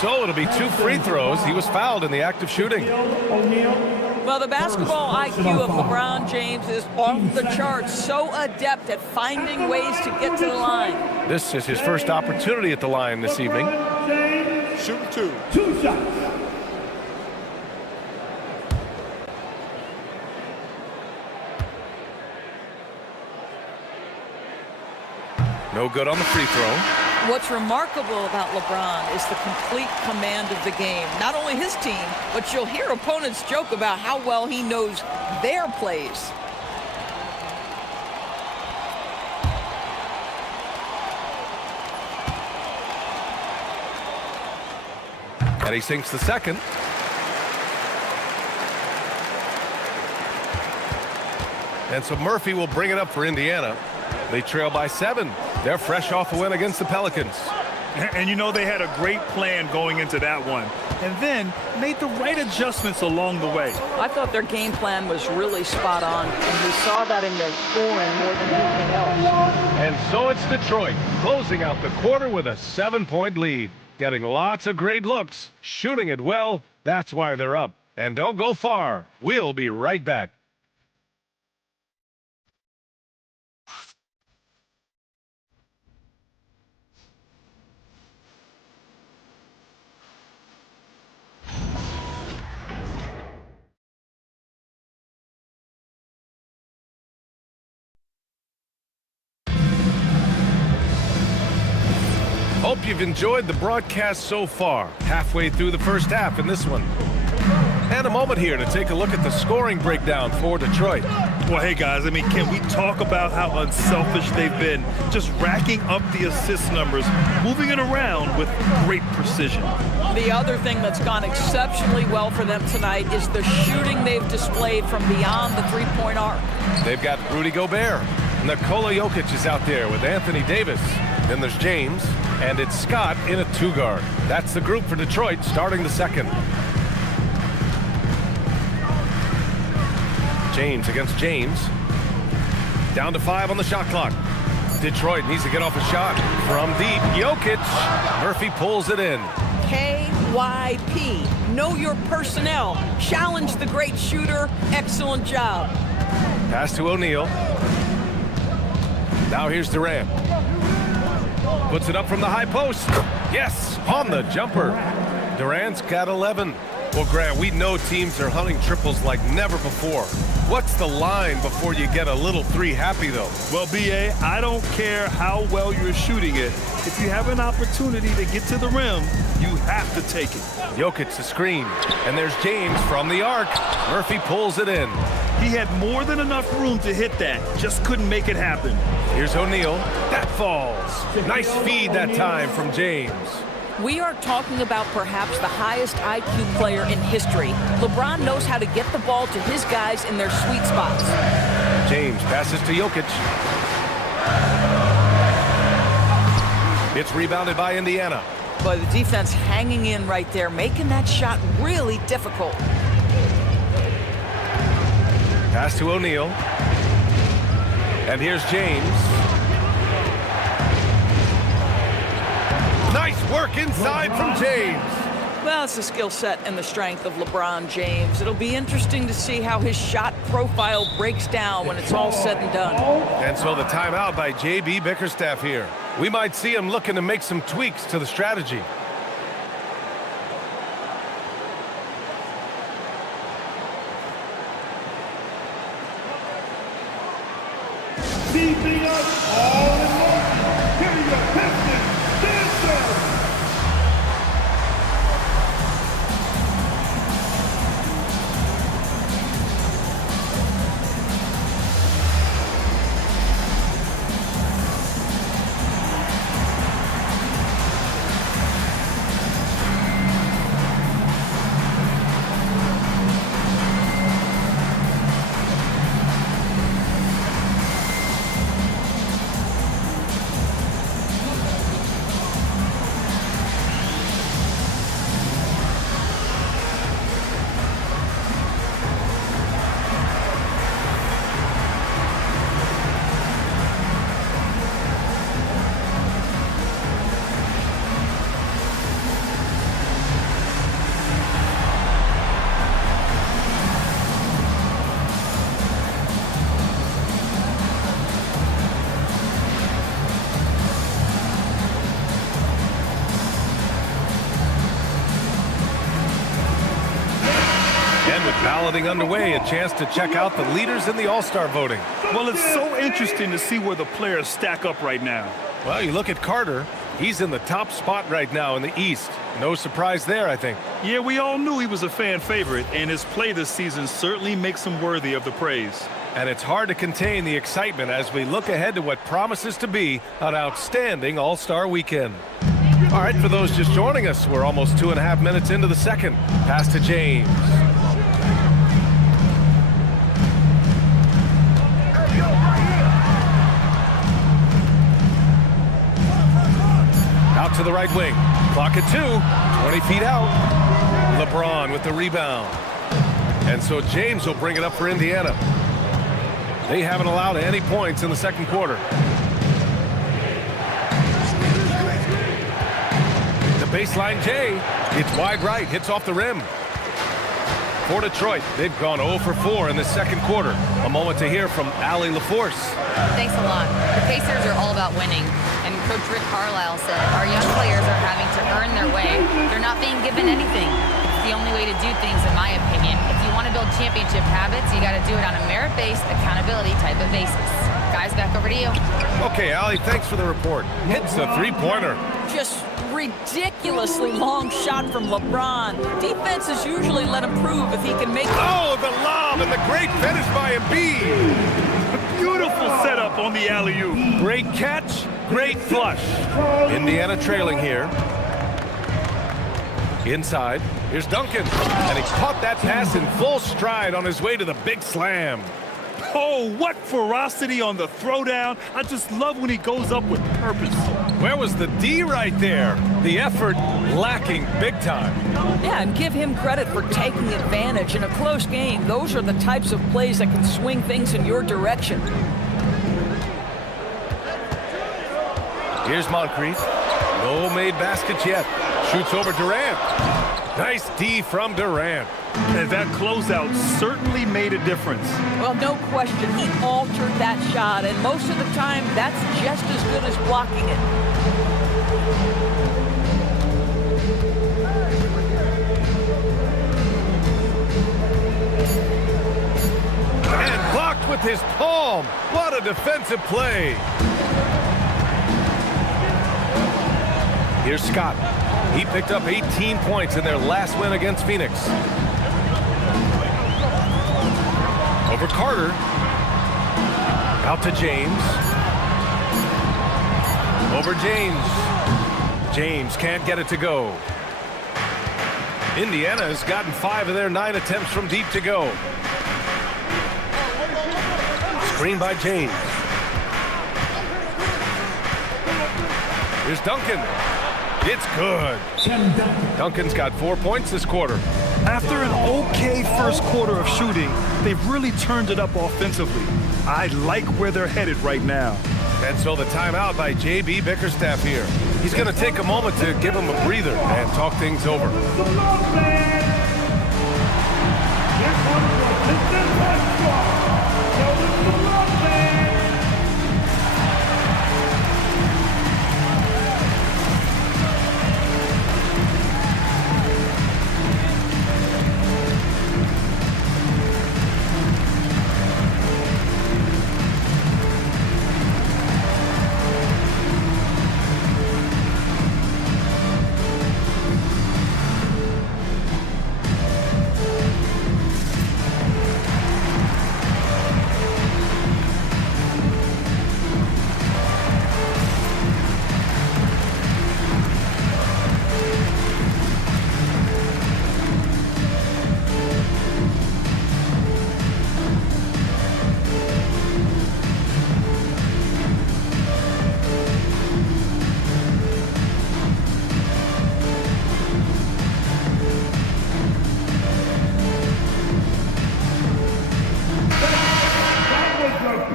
So it'll be 2 free throws. He was fouled in the act of shooting. Well, the basketball IQ of LeBron James is off the charts. So adept at finding ways to get to the line. This is his first opportunity at the line this evening. Shooting 2. 2 shots. No good on the free throw. What's remarkable about LeBron is the complete command of the game. Not only his team, but you'll hear opponents joke about how well he knows their plays. And he sinks the second. And so Murphy will bring it up for Indiana. They trail by 7. They're fresh off a win against the Pelicans. And you know they had a great plan going into that one. And then made the right adjustments along the way. I thought their game plan was really spot on. And we saw that in their scoring more than anything else. And so it's Detroit closing out the quarter with a 7-point lead. Getting lots of great looks, shooting it well. That's why they're up. And don't go far. We'll be right back. Hope you've enjoyed the broadcast so far. Halfway through the first half in this one. And a moment here to take a look at the scoring breakdown for Detroit. Well, hey, guys, I mean, can we talk about how unselfish they've been? Just racking up the assist numbers, moving it around with great precision. The other thing that's gone exceptionally well for them tonight is the shooting they've displayed from beyond the three-point arc. They've got Rudy Gobert. Nikola Jokic is out there with Anthony Davis. Then there's James, and it's Scott in a 2-guard. That's the group for Detroit starting the second. James against James. Down to 5 on the shot clock. Detroit needs to get off a shot from deep. Jokic. Murphy pulls it in. KYP. Know your personnel. Challenge the great shooter. Excellent job. Pass to O'Neal. Now here's Durant. Puts it up from the high post. Yes, on the jumper. Durant's got 11. Well, Grant, we know teams are hunting triples like never before. What's the line before you get a little 3 happy, though? Well, B.A., I don't care how well you're shooting it. If you have an opportunity to get to the rim, you have to take it. Jokic the screen. And there's James from the arc. Murphy pulls it in. He had more than enough room to hit that. Just couldn't make it happen. Here's O'Neal. That falls. Nice feed that time from James. We are talking about perhaps the highest IQ player in history. LeBron knows how to get the ball to his guys in their sweet spots. James passes to Jokic. It's rebounded by Indiana. But the defense hanging in right there, making that shot really difficult. Pass to O'Neal. And here's James. Nice work inside from James. Well, it's the skill set and the strength of LeBron James. It'll be interesting to see how his shot profile breaks down when it's all said and done. And so the timeout by J.B. Bickerstaff here. We might see him looking to make some tweaks to the strategy. Keeping us all in motion. Here you go, Pistons, dancers. Balloting underway, a chance to check out the leaders in the All-Star voting. Well, it's so interesting to see where the players stack up right now. Well, you look at Carter. He's in the top spot right now in the East. No surprise there, I think. Yeah, we all knew he was a fan favorite, and his play this season certainly makes him worthy of the praise. And it's hard to contain the excitement as we look ahead to what promises to be an outstanding All-Star weekend. All right, for those just joining us, we're almost 2.5 minutes into the second. Pass to James. Out to the right wing. Clock at 2. 20 feet out. LeBron with the rebound. And so James will bring it up for Indiana. They haven't allowed any points in the second quarter. The baseline J. It's wide right. Hits off the rim. For Detroit, they've gone 0 for 4 in the second quarter. A moment to hear from Allie LaForce. Thanks a lot. The Pacers are all about winning. And Coach Rick Carlisle said, our young players are having to earn their way. They're not being given anything. It's the only way to do things, in my opinion. If you want to build championship habits, you got to do it on a merit-based, accountability type of basis. Guys, back over to you. Okay, Allie, thanks for the report. Hits the three-pointer. Just ridiculously long shot from LeBron. Defenses usually let him prove if he can make it. Oh, the lob and the great finish by Embiid. Beautiful setup on the alley-oop. Great catch, great flush. Indiana trailing here. Inside, here's Duncan. And he caught that pass in full stride on his way to the big slam. Oh, what ferocity on the throwdown. I just love when he goes up with purpose. Where was the D right there? The effort lacking big time. Yeah, and give him credit for taking advantage in a close game. Those are the types of plays that can swing things in your direction. Here's Moncrief. No made baskets yet. Shoots over Durant. Nice D from Durant. And that closeout certainly made a difference. Well, no question, he altered that shot, and most of the time, that's just as good as blocking it. And blocked with his palm. What a defensive play. Here's Scott. He picked up 18 points in their last win against Phoenix. Over Carter. Out to James. Over James. James can't get it to go. Indiana has gotten 5 of their 9 attempts from deep to go. Screen by James. Here's Duncan. It's good. Duncan's got 4 points this quarter. After an okay first quarter of shooting, they've really turned it up offensively. I like where they're headed right now. And so the timeout by J.B. Bickerstaff here. He's going to take a moment to give him a breather and talk things over.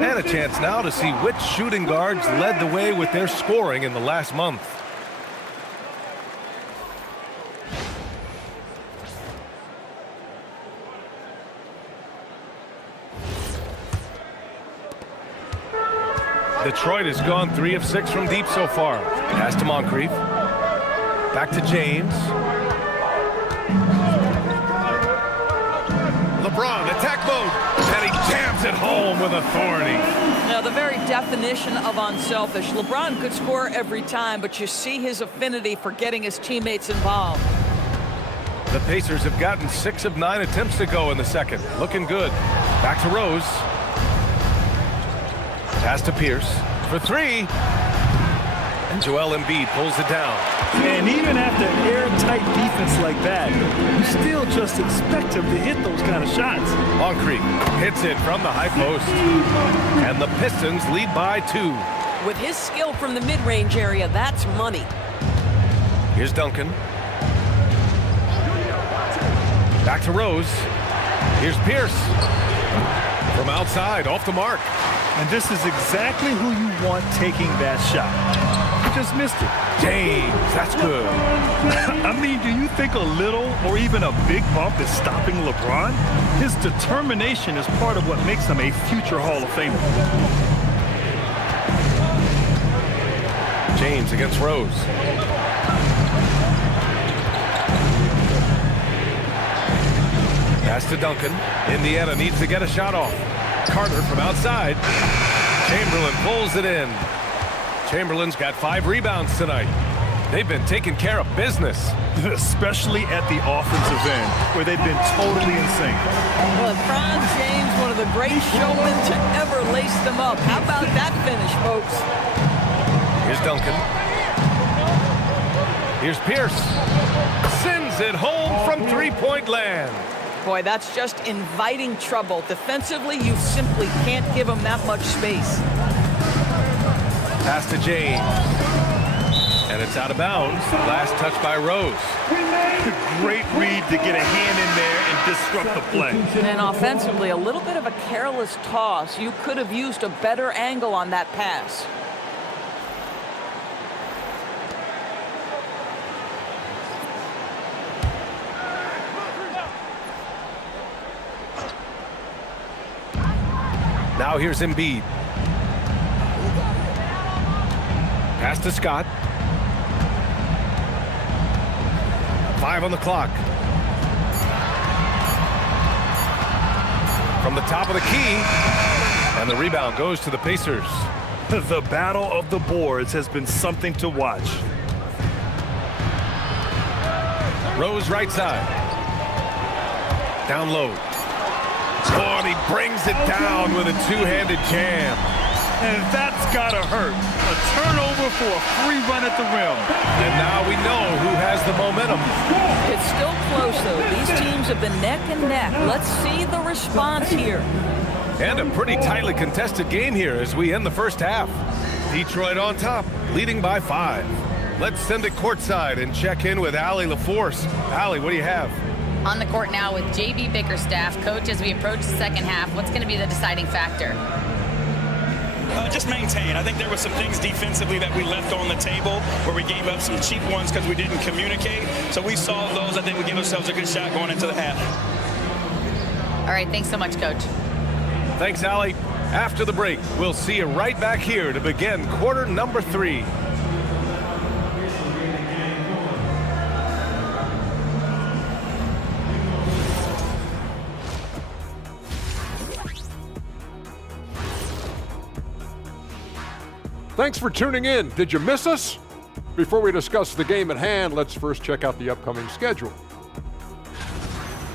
And a chance now to see which shooting guards led the way with their scoring in the last month. Detroit has gone 3 of 6 from deep so far. Pass to Moncrief. Back to James. LeBron, attack mode, and he jams it home with authority. Now, the very definition of unselfish. LeBron could score every time, but you see his affinity for getting his teammates involved. The Pacers have gotten 6 of 9 attempts to go in the second. Looking good. Back to Rose. Pass to Pierce for 3. And Joel Embiid pulls it down. And even after airtight defense like that, you still just expect him to hit those kind of shots. Moncrief hits it from the high post. And the Pistons lead by 2. With his skill from the mid-range area, that's money. Here's Duncan. Back to Rose. Here's Pierce. From outside, off the mark. And this is exactly who you want taking that shot. You just missed it. James, that's good. I mean, do you think a little or even a big bump is stopping LeBron? His determination is part of what makes him a future Hall of Famer. James against Rose. Pass to Duncan. Indiana needs to get a shot off. Carter from outside. Chamberlain pulls it in. Chamberlain's got 5 rebounds tonight. They've been taking care of business. Especially at the offensive end, where they've been totally insane. LeBron James, one of the great showmen to ever lace them up. How about that finish, folks? Here's Duncan. Here's Pierce. Sends it home from three-point land. Boy, that's just inviting trouble. Defensively, you simply can't give him that much space. Pass to James. And it's out of bounds. Last touch by Rose. Great read to get a hand in there and disrupt the play. And offensively, a little bit of a careless toss. You could have used a better angle on that pass. Now here's Embiid. Pass to Scott. 5 on the clock. From the top of the key. And the rebound goes to the Pacers. The battle of the boards has been something to watch. Rose right side. Down low. Oh, and he brings it down with a two-handed jam. And that's gotta hurt. A turnover for a free run at the rim. And now we know who has the momentum. It's still close, though. These teams have been neck and neck. Let's see the response here. And a pretty tightly contested game here as we end the first half. Detroit on top, leading by 5. Let's send it courtside and check in with Allie LaForce. Allie, what do you have? On the court now with J.B. Bickerstaff. Coach, as we approach the second half, what's going to be the deciding factor? Just maintain. I think there were some things defensively that we left on the table where we gave up some cheap ones because we didn't communicate. So we solved those. I think we give ourselves a good shot going into the half. All right, thanks so much, Coach. Thanks, Allie. After the break, we'll see you right back here to begin quarter number 3. Thanks for tuning in. Did you miss us? Before we discuss the game at hand, let's first check out the upcoming schedule.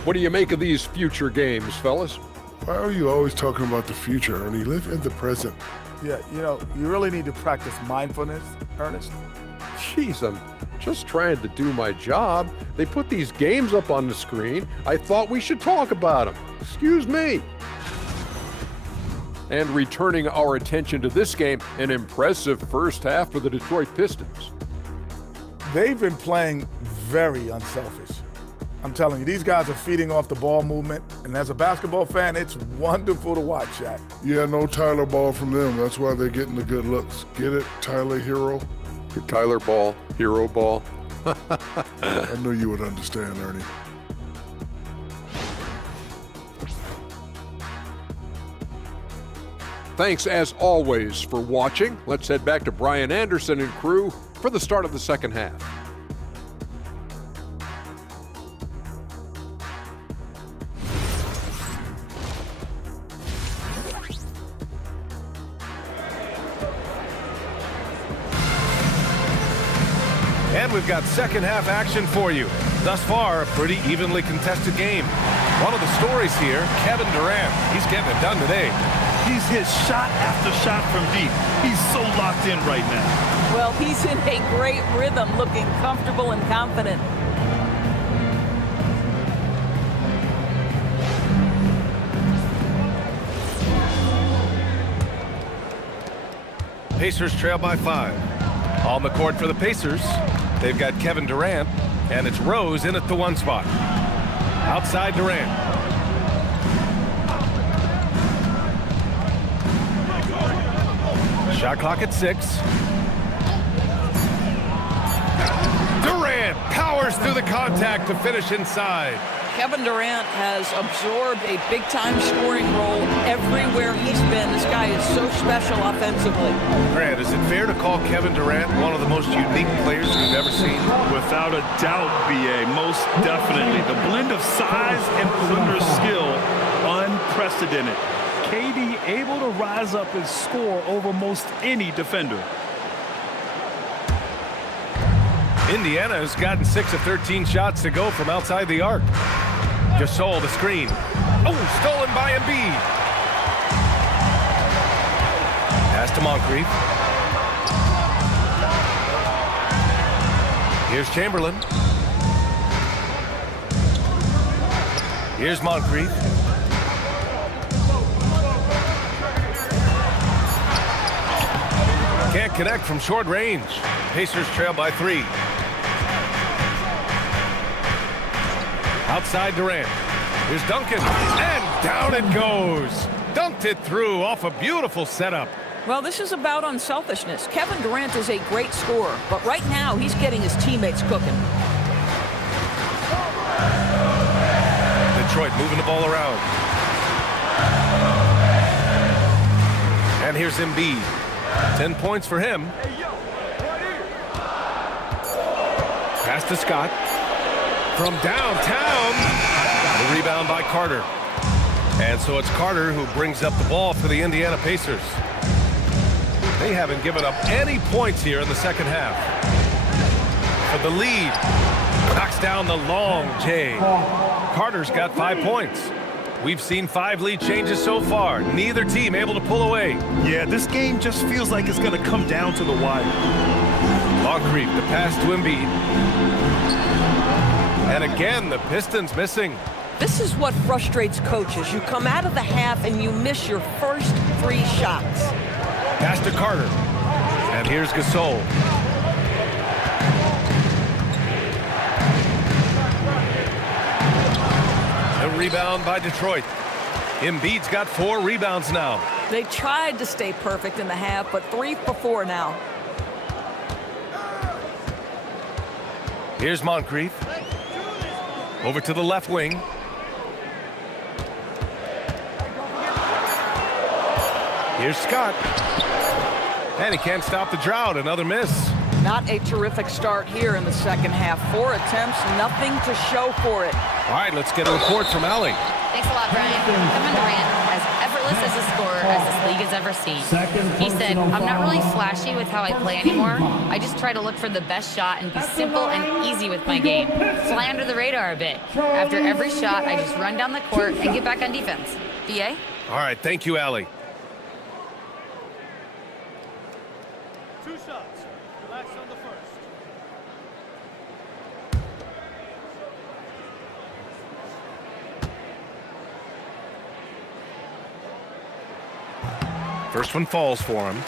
What do you make of these future games, fellas? Why are you always talking about the future, Ernie? Live in the present. Yeah, you really need to practice mindfulness, Ernest. Jeez, I'm just trying to do my job. They put these games up on the screen. I thought we should talk about them. Excuse me. And returning our attention to this game, an impressive first half for the Detroit Pistons. They've been playing very unselfish. I'm telling you, these guys are feeding off the ball movement, and as a basketball fan, it's wonderful to watch, Shaq. Yeah, no Tyler Ball from them. That's why they're getting the good looks. Get it, Tyler Hero? Tyler Ball, Hero Ball. I knew you would understand, Ernie. Thanks, as always, for watching. Let's head back to Brian Anderson and crew for the start of the second half. And we've got second half action for you. Thus far, a pretty evenly contested game. One of the stories here, Kevin Durant. He's getting it done today. He's hit shot after shot from deep. He's so locked in right now. Well, he's in a great rhythm, looking comfortable and confident. Pacers trail by 5. On the court for the Pacers, they've got Kevin Durant, and it's Rose in at the 1 spot. Outside Durant. Shot clock at 6. Durant powers through the contact to finish inside. Kevin Durant has absorbed a big-time scoring role everywhere he's been. This guy is so special offensively. Grant, is it fair to call Kevin Durant one of the most unique players we've ever seen? Without a doubt, B.A., most definitely. The blend of size and perimeter skill, unprecedented. KD able to rise up and score over most any defender. Indiana has gotten 6 of 13 shots to go from outside the arc. Gasol the screen. Oh, stolen by Embiid. Pass to Moncrief. Here's Chamberlain. Here's Moncrief. Can't connect from short range. Pacers trail by 3. Outside Durant. Here's Duncan. And down it goes. Dunked it through off a beautiful setup. Well, this is about unselfishness. Kevin Durant is a great scorer, but right now he's getting his teammates cooking. Detroit moving the ball around. And here's Embiid. 10 points for him. Pass to Scott. From downtown. The rebound by Carter. And so it's Carter who brings up the ball for the Indiana Pacers. They haven't given up any points here in the second half. For the lead. Knocks down the long J. Carter's got 5 points. We've seen 5 lead changes so far. Neither team able to pull away. Yeah, this game just feels like it's going to come down to the wire. Moncrief, the pass to Embiid. And again, the Pistons missing. This is what frustrates coaches. You come out of the half and you miss your first 3 shots. Pass to Carter. And here's Gasol. A rebound by Detroit. Embiid's got 4 rebounds now. They tried to stay perfect in the half, but 3 for 4 now. Here's Moncrief. Over to the left wing. Here's Scott. And he can't stop the drought. Another miss. Not a terrific start here in the second half. 4 attempts, nothing to show for it. All right, let's get a report from Allie. Thanks a lot, Brian. Kevin Durant, as effortless as a scorer as this league has ever seen. He said, I'm not really flashy with how I play anymore. I just try to look for the best shot and be simple and easy with my game. Fly under the radar a bit. After every shot, I just run down the court and get back on defense. BA? All right, thank you, Allie. 2 shots. Relax on the first. First one falls for him.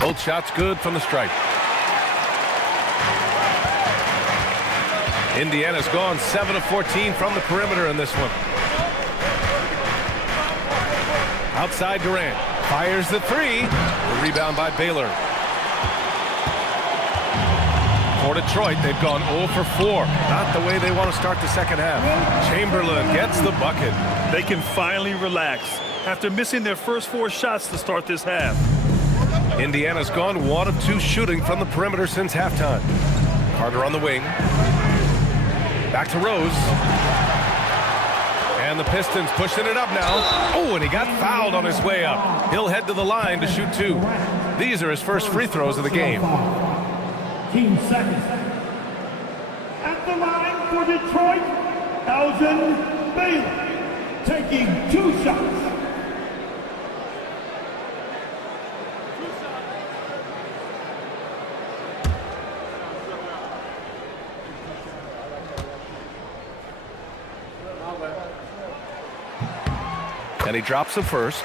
Both shots good from the stripe. Indiana's gone 7 of 14 from the perimeter in this one. Outside Durant. Fires the 3. The rebound by Baylor. For Detroit, they've gone 0 for 4. Not the way they want to start the second half. Chamberlain gets the bucket. They can finally relax after missing their first 4 shots to start this half. Indiana's gone 1 of 2 shooting from the perimeter since halftime. Carter on the wing. Back to Rose. And the Pistons pushing it up now. Oh, and he got fouled on his way up. He'll head to the line to shoot 2. These are his first free throws of the game. 15 seconds. At the line for Detroit, Elgin Baylor, taking 2 shots. And he drops the first.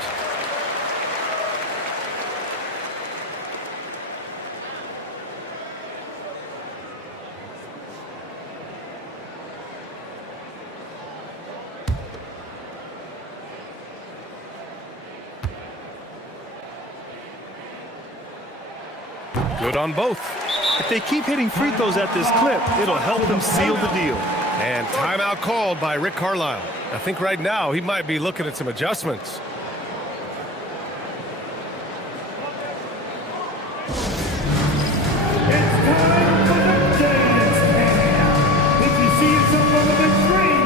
Good on both. If they keep hitting free throws at this clip, it'll help them seal the deal. And timeout called by Rick Carlisle. I think right now he might be looking at some adjustments. It's time for the dance cam. If you see yourself on the big screen,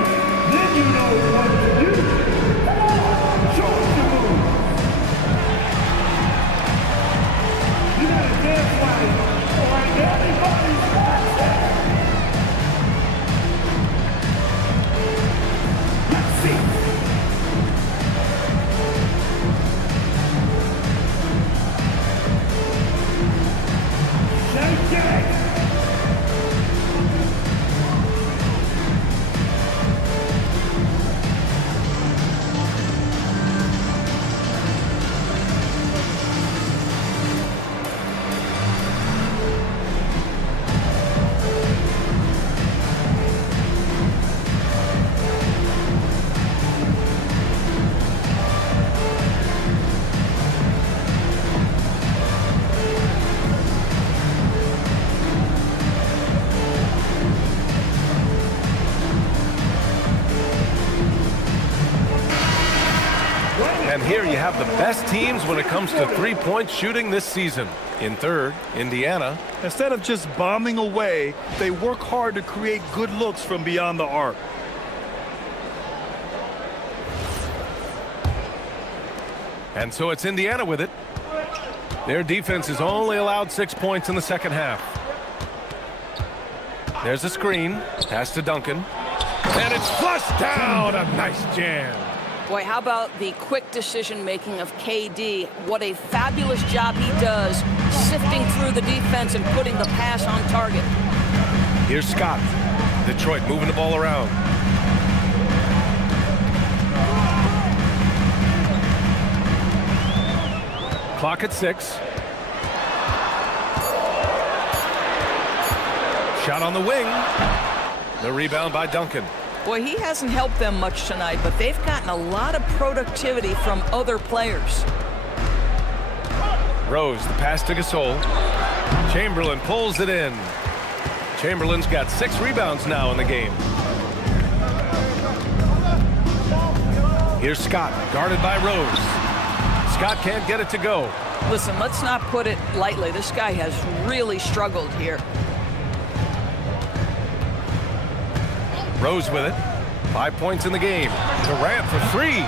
then you know what to do. Come on, show us your moves. You gotta dance like everybody's watching. Let's see. Shake it. And here you have the best teams when it comes to three-point shooting this season. In third, Indiana. Instead of just bombing away, they work hard to create good looks from beyond the arc. And so it's Indiana with it. Their defense has only allowed 6 points in the second half. There's a screen. Pass to Duncan. And it's flushed down. A nice jam. Boy, how about the quick decision-making of KD? What a fabulous job he does sifting through the defense and putting the pass on target. Here's Scott. Detroit moving the ball around. Clock at 6. Shot on the wing. The rebound by Duncan. Boy, he hasn't helped them much tonight, but they've gotten a lot of productivity from other players. Rose, the pass to Gasol. Chamberlain pulls it in. Chamberlain's got 6 rebounds now in the game. Here's Scott, guarded by Rose. Scott can't get it to go. Listen, let's not put it lightly. This guy has really struggled here. Rose with it. 5 points in the game. Durant for 3.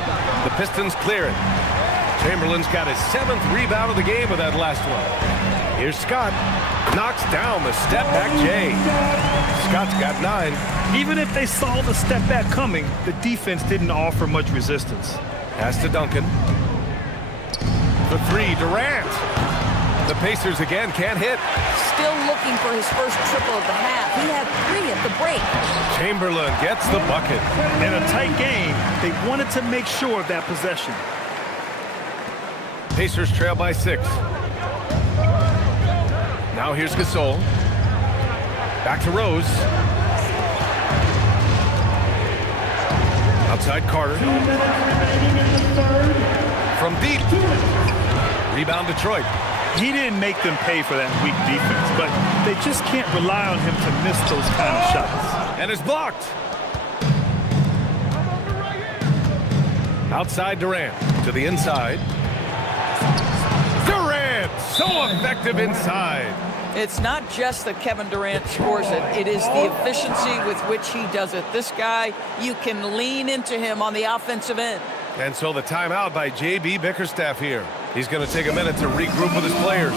The Pistons clear it. Chamberlain's got his 7th rebound of the game with that last one. Here's Scott. Knocks down the step-back J. Scott's got 9. Even if they saw the step back coming, the defense didn't offer much resistance. Pass to Duncan. For 3, Durant. The Pacers again can't hit. Still looking for his first triple of the half. He had 3 at the break. Chamberlain gets the bucket. In a tight game, they wanted to make sure of that possession. Pacers trail by 6. Now here's Gasol. Back to Rose. Outside Carter. From deep. Rebound Detroit. He didn't make them pay for that weak defense, but they just can't rely on him to miss those kind of shots. And it's blocked. Outside Durant to the inside. Durant, so effective inside. It's not just that Kevin Durant scores it. It is the efficiency with which he does it. This guy, you can lean into him on the offensive end. And so the timeout by J.B. Bickerstaff here. He's going to take a minute to regroup with his players.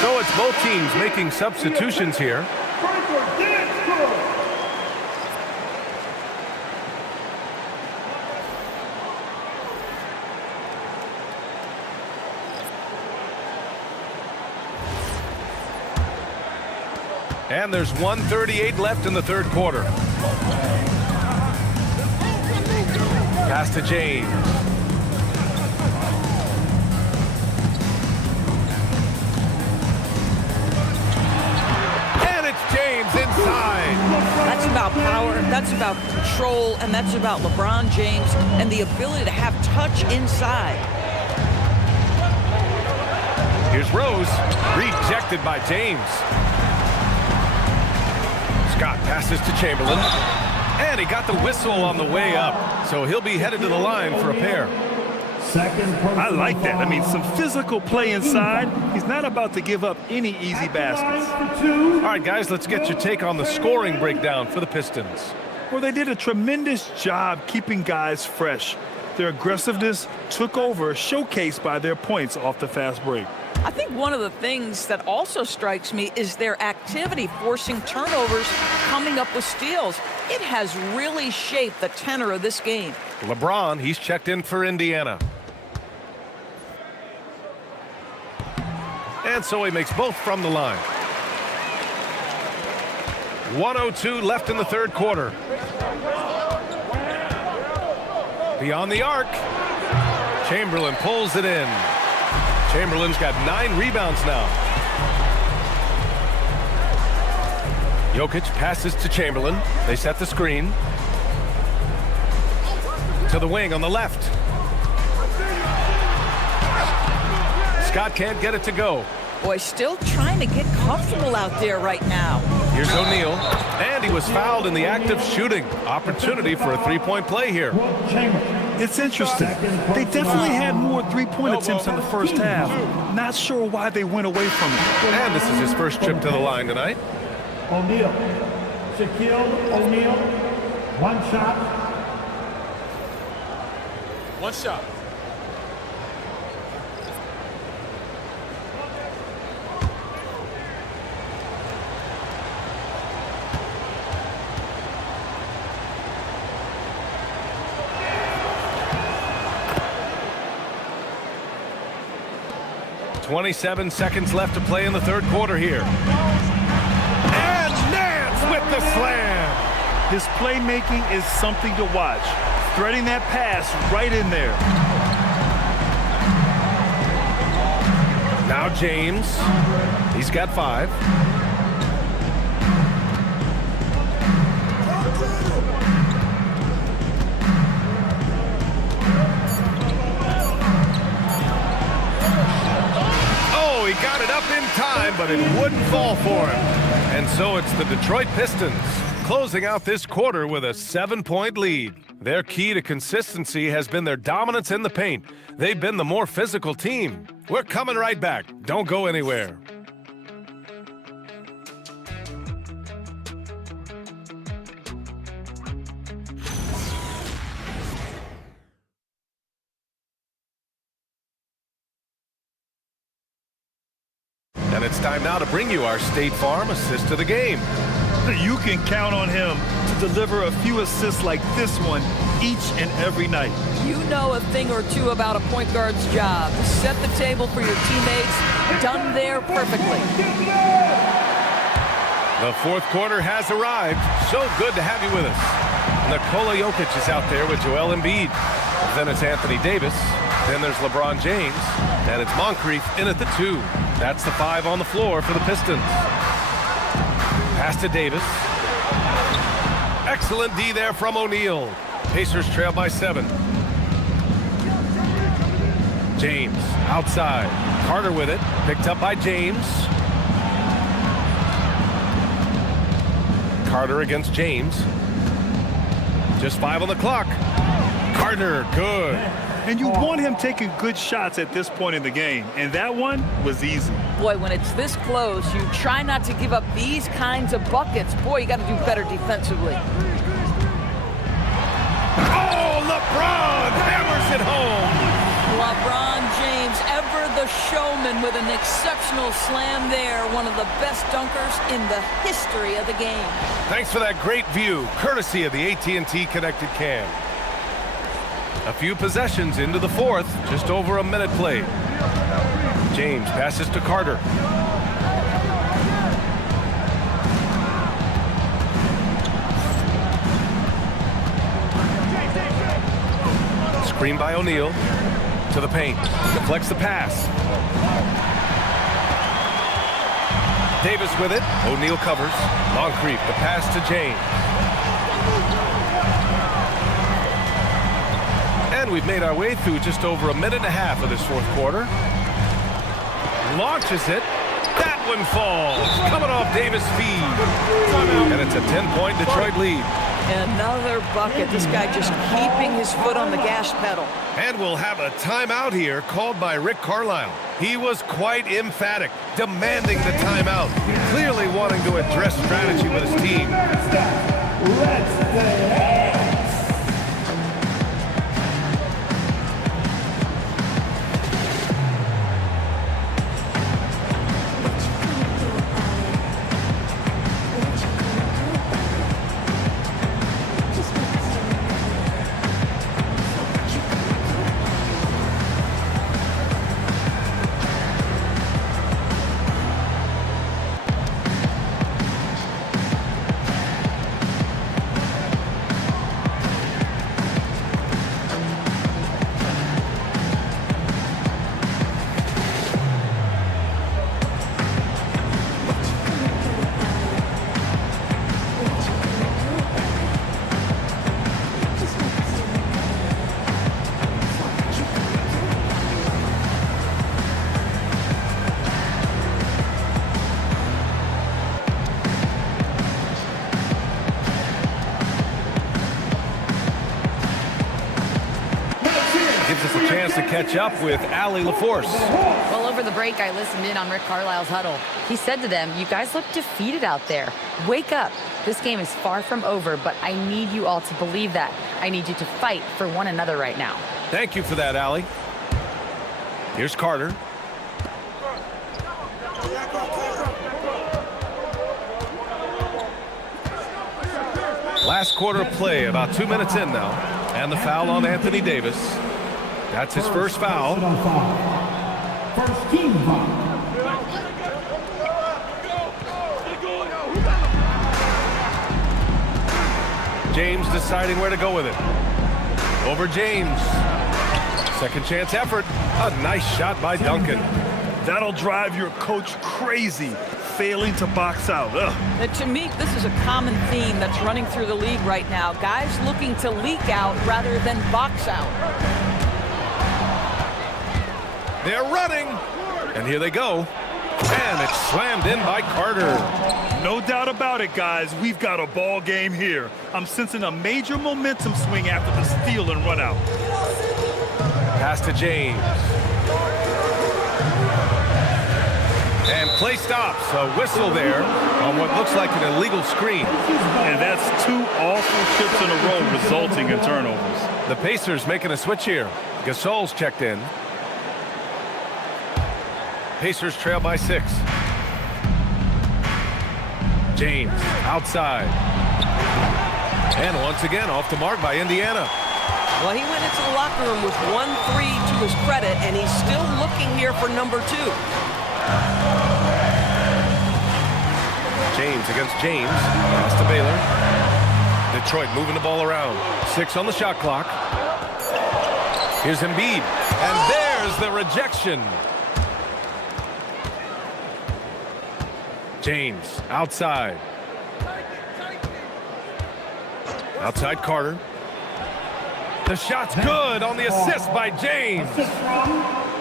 So it's both teams making substitutions here. And there's 1:38 left in the third quarter. Pass to James. And it's James inside. That's about power, that's about control, and that's about LeBron James and the ability to have touch inside. Here's Rose, rejected by James. Scott passes to Chamberlain, and he got the whistle on the way up, so he'll be headed to the line for a pair. I like that. I mean, some physical play inside. He's not about to give up any easy baskets. All right, guys, let's get your take on the scoring breakdown for the Pistons. Well, they did a tremendous job keeping guys fresh. Their aggressiveness took over, showcased by their points off the fast break. I think one of the things that also strikes me is their activity, forcing turnovers, coming up with steals. It has really shaped the tenor of this game. LeBron, he's checked in for Indiana. And so he makes both from the line. 1:02 left in the third quarter. Beyond the arc. Chamberlain pulls it in. Chamberlain's got 9 rebounds now. Jokic passes to Chamberlain. They set the screen. To the wing on the left. Scott can't get it to go. Boy, still trying to get comfortable out there right now. Here's O'Neal, and he was fouled in the act of shooting. Opportunity for a three-point play here. It's interesting. They definitely had more three-point attempts in the first half. Not sure why they went away from it. And this is his first trip to the line tonight. O'Neal. Shaquille O'Neal. One shot. One shot. .27 seconds left to play in the third quarter here. And Nance with the slam. His playmaking is something to watch. Threading that pass right in there. Now James. He's got 5. He got it up in time, but it wouldn't fall for him. And so it's the Detroit Pistons closing out this quarter with a 7-point lead. Their key to consistency has been their dominance in the paint. They've been the more physical team. We're coming right back. Don't go anywhere. And it's time now to bring you our State Farm assist of the game. You can count on him to deliver a few assists like this one each and every night. You know a thing or two about a point guard's job. Set the table for your teammates. Done there perfectly. The fourth quarter has arrived. So good to have you with us. Nikola Jokic is out there with Joel Embiid. Then it's Anthony Davis. Then there's LeBron James. And it's Moncrief in at the 2. That's the 5 on the floor for the Pistons. Pass to Davis. Excellent D there from O'Neal. Pacers trail by 7. James outside. Carter with it. Picked up by James. Carter against James. Just 5 on the clock. Carter, good. And you want him taking good shots at this point in the game. And that one was easy. Boy, when it's this close, you try not to give up these kinds of buckets. Boy, you got to do better defensively. Oh, LeBron hammers it home. LeBron James, ever the showman, with an exceptional slam there. One of the best dunkers in the history of the game. Thanks for that great view, courtesy of the AT&T Connected Cam. A few possessions into the fourth, just over a minute played. James passes to Carter. Screen by O'Neal. To the paint. Deflects the pass. Davis with it. O'Neal covers. Moncrief, the pass to James. And we've made our way through just over a minute and a half of this fourth quarter. Launches it. That one falls. Coming off Davis' feed. And it's a 10-point Detroit lead. Another bucket. This guy just keeping his foot on the gas pedal. And we'll have a timeout here called by Rick Carlisle. He was quite emphatic, demanding the timeout, clearly wanting to address strategy with his team. To catch up with Allie LaForce. Well, over the break, I listened in on Rick Carlisle's huddle. He said to them, "You guys look defeated out there. Wake up. This game is far from over, but I need you all to believe that. I need you to fight for one another right now." Thank you for that, Allie. Here's Carter. Last quarter of play, about 2 minutes in now. And the foul on Anthony Davis. That's his first foul. First team foul. James deciding where to go with it. Over James. Second chance effort. A nice shot by Duncan. That'll drive your coach crazy, failing to box out. To me, this is a common theme that's running through the league right now. Guys looking to leak out rather than box out. They're running, and here they go. And it's slammed in by Carter. No doubt about it, guys. We've got a ball game here. I'm sensing a major momentum swing after the steal and run out. Pass to James. And play stops. A whistle there on what looks like an illegal screen. And that's 2 awful trips in a row resulting in turnovers. The Pacers making a switch here. Gasol's checked in. Pacers trail by 6. James outside. And once again off the mark by Indiana. Well, he went into the locker room with 1-3 to his credit, and he's still looking here for number 2. James against James. Pass to Baylor. Detroit moving the ball around. 6 on the shot clock. Here's Embiid. And there's the rejection. James outside. Outside Carter. The shot's good on the assist by James.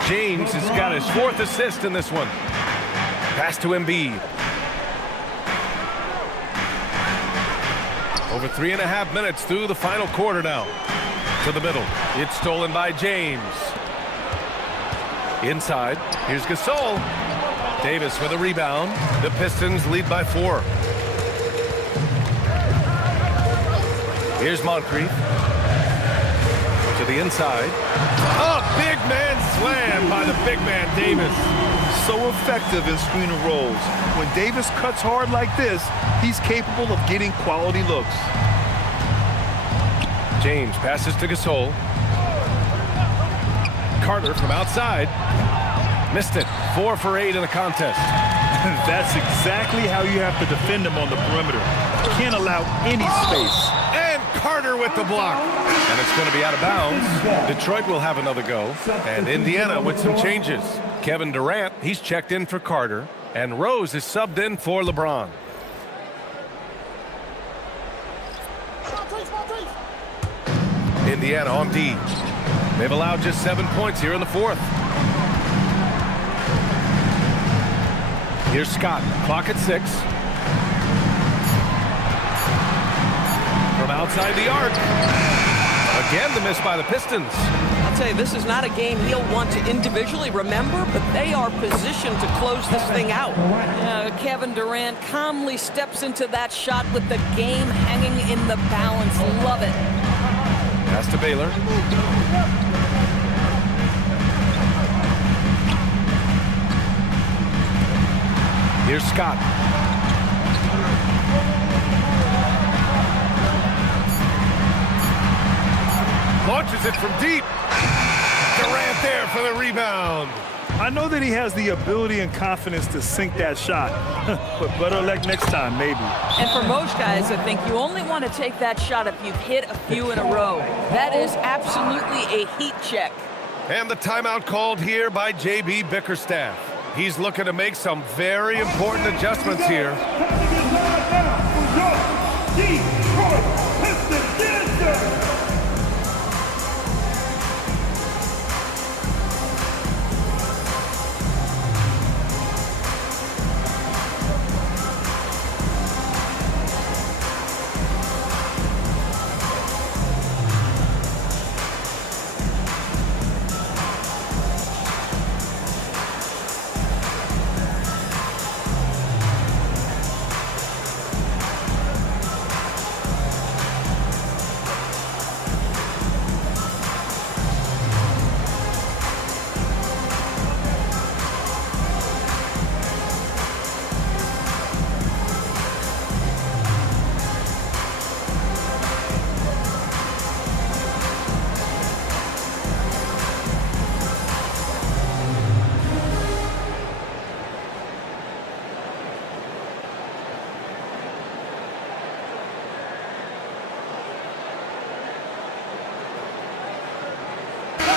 James has got his 4th assist in this one. Pass to Embiid. Over 3.5 minutes through the final quarter now. To the middle. It's stolen by James. Inside. Here's Gasol. Davis with a rebound. The Pistons lead by 4. Here's Moncrief. To the inside. Oh, big man slam by the big man Davis. So effective in screen and rolls. When Davis cuts hard like this, he's capable of getting quality looks. James passes to Gasol. Carter from outside. Missed it. 4 for 8 in the contest. That's exactly how you have to defend him on the perimeter. Can't allow any space. And Carter with the block. And it's going to be out of bounds. Detroit will have another go. And Indiana with some changes. Kevin Durant, he's checked in for Carter. And Rose is subbed in for LeBron. Indiana on D. They've allowed just 7 points here in the 4th. Here's Scott. Clock at 6. From outside the arc. Again, the miss by the Pistons. I'll tell you, this is not a game he'll want to individually remember, but they are positioned to close this thing out. Kevin Durant calmly steps into that shot with the game hanging in the balance. Love it. Pass to Baylor. Here's Scott. Launches it from deep. Durant there for the rebound. I know that he has the ability and confidence to sink that shot, but better luck next time, maybe. And for most guys, I think you only want to take that shot if you've hit a few in a row. That is absolutely a heat check. And the timeout called here by J.B. Bickerstaff. He's looking to make some very important adjustments here.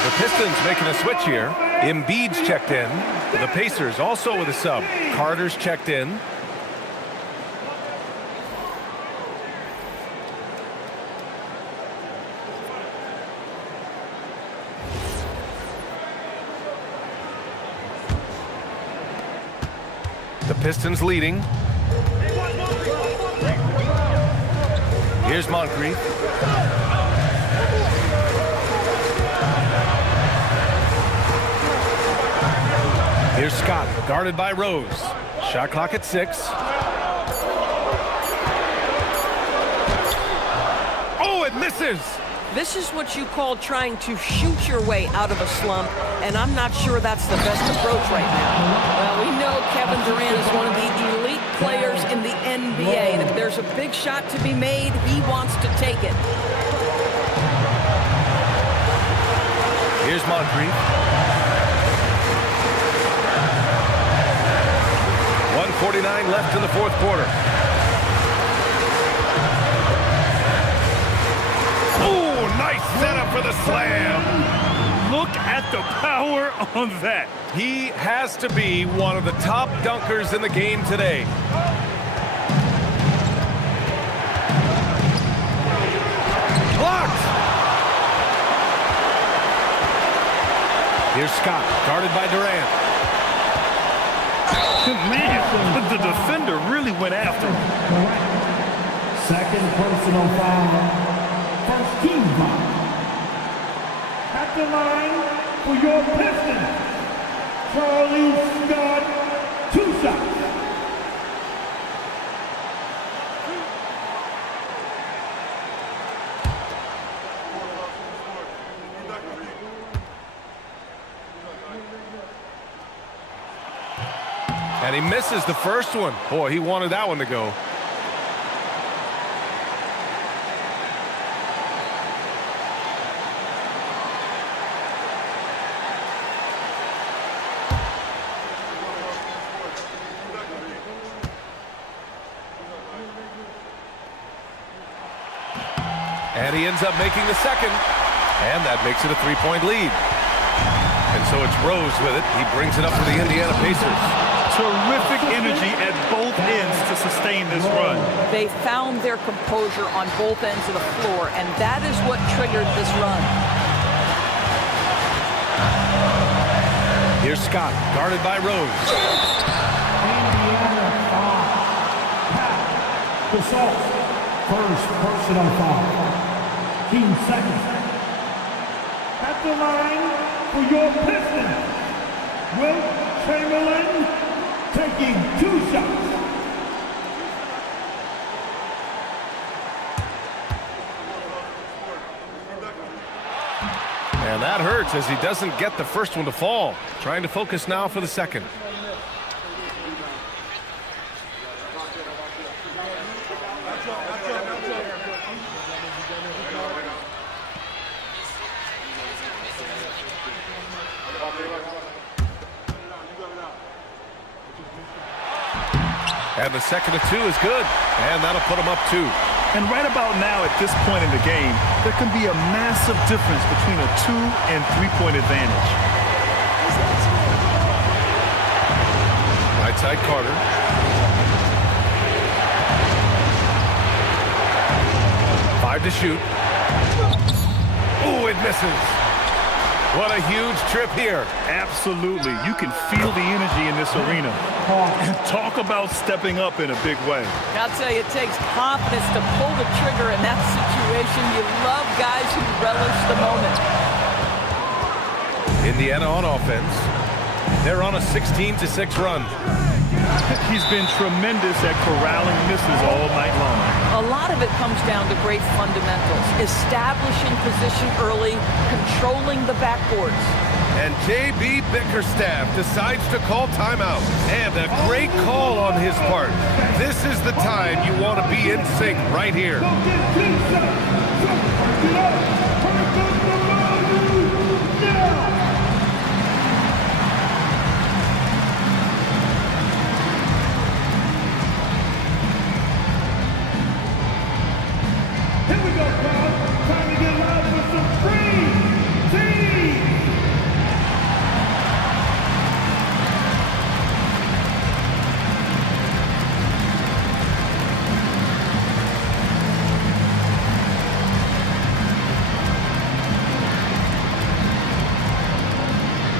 The Pistons making a switch here. Embiid's checked in. The Pacers also with a sub. Carter's checked in. The Pistons leading. Here's Moncrief. Here's Scott, guarded by Rose. Shot clock at 6. Oh, it misses! This is what you call trying to shoot your way out of a slump, and I'm not sure that's the best approach right now. Well, we know Kevin Durant is one of the elite players in the NBA, and if there's a big shot to be made, he wants to take it. Here's Moncrief. 1:49 left in the fourth quarter. Oh, nice setup for the slam. Look at the power on that. He has to be one of the top dunkers in the game today. Blocked. Here's Scott, guarded by Durant. Man, the defender really went after him. Second personal foul. First team foul. At the line for your Pistons, Charlie Scott, 2 shots. And he misses the first one. Boy, he wanted that one to go. And he ends up making the second. And that makes it a 3-point lead. And so it's Rose with it. He brings it up for the Indiana Pacers. Terrific energy at both ends to sustain this run. They found their composure on both ends of the floor, and that is what triggered this run. Here's Scott, guarded by Rose. Indiana foul. Gasol, first personal foul. Team second. At the line for your Pistons, Wilt Chamberlain taking 2 shots. And that hurts as he doesn't get the first one to fall. Trying to focus now for the second. And the second of 2 is good. And that'll put him up 2. And right about now, at this point in the game, there can be a massive difference between a 2- and 3-point advantage. Right side Carter. Five to shoot. Oh, it misses. What a huge trip here. Absolutely. You can feel the energy in this arena. And talk about stepping up in a big way. I'll tell you, it takes confidence to pull the trigger in that situation. You love guys who relish the moment. Indiana on offense. They're on a 16-6 run. He's been tremendous at corralling misses all night long. A lot of it comes down to great fundamentals. Establishing position early, controlling the backboards. And J.B. Bickerstaff decides to call timeout. And a great call on his part. This is the time you want to be in sync right here. Here we go, crowd. Time to get loud with some free teams.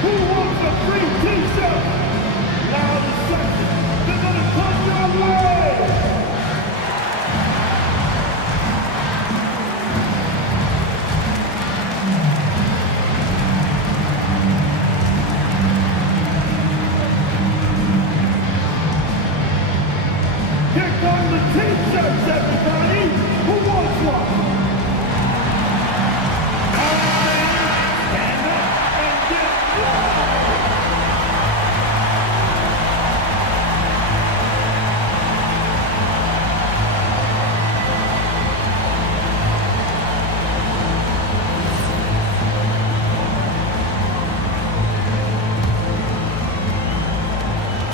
Who wants a free t-shirt? Loud and sexy. They're gonna come your way. Here come the t-shirts, everybody! Who wants one? All right, stand up and get loud!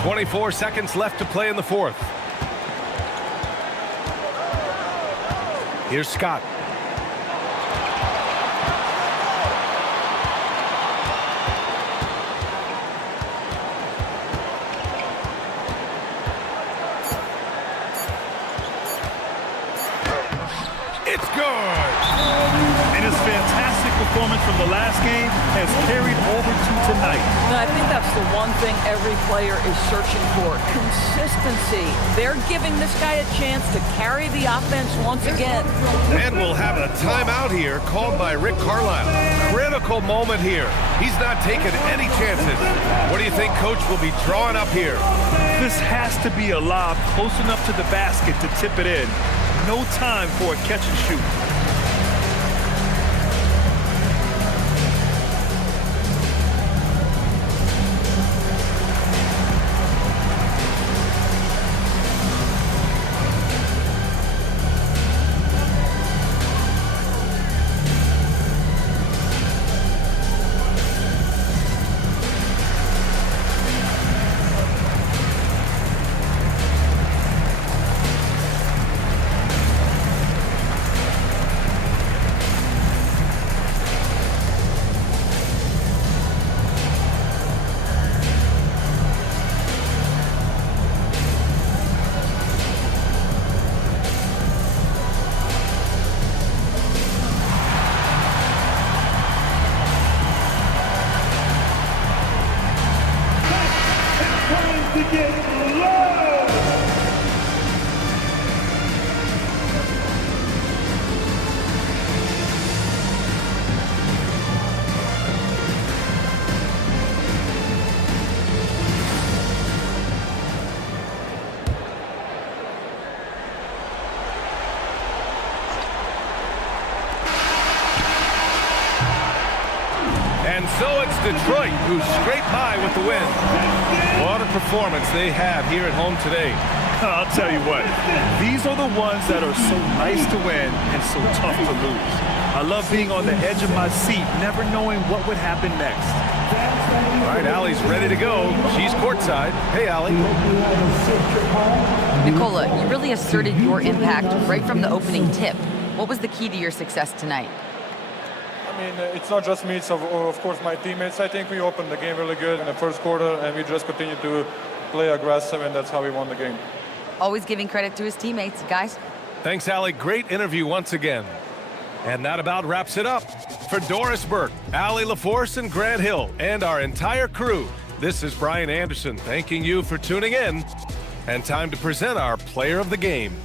24 seconds left to play in the fourth. Here's Scott. It's good. And his fantastic performance from the last game has carried over to tonight. And I think that's the one thing every player is searching for. Consistency. They're giving this guy a chance to carry the offense once again. And we'll have a timeout here called by Rick Carlisle. Critical moment here. He's not taking any chances. What do you think Coach will be drawing up here? This has to be a lob close enough to the basket to tip it in. No time for a catch and shoot. And so it's Detroit who scraped by with the win. What a performance they have here at home today. I'll tell you what, these are the ones that are so nice to win and so tough to lose. I love being on the edge of my seat, never knowing what would happen next. All right, Allie's ready to go. She's courtside. Hey, Allie. Nicola, you really asserted your impact right from the opening tip. What was the key to your success tonight? I mean, it's not just me, it's of course my teammates. I think we opened the game really good in the first quarter, and we just continued to play aggressive, and that's how we won the game. Always giving credit to his teammates, guys. Thanks, Allie. Great interview once again. And that about wraps it up. For Doris Burke, Allie LaForce, and Grant Hill, and our entire crew, this is Brian Anderson thanking you for tuning in. And time to present our player of the game.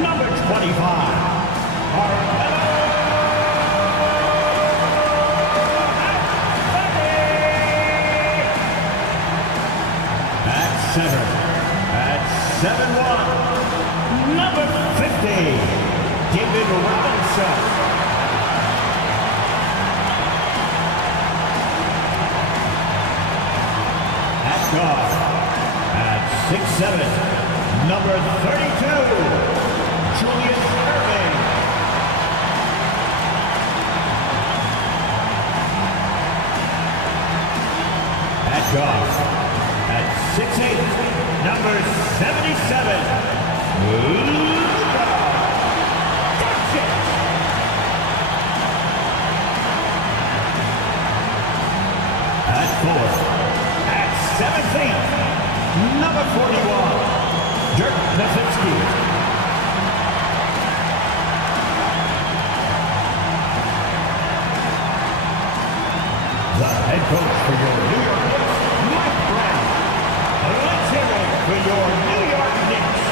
Number 25. At 7. At 7-1. Number 50. David Robinson. At guard. At 6'7". Number 32, Julius Irving. At guard, at 6'8", number 77, Luka Doncic. At 4, at 7 feet, number 41. Dirk Nowitzki. The head coach for your New York Knicks, Mike Brown. Let's hear it for your New York Knicks.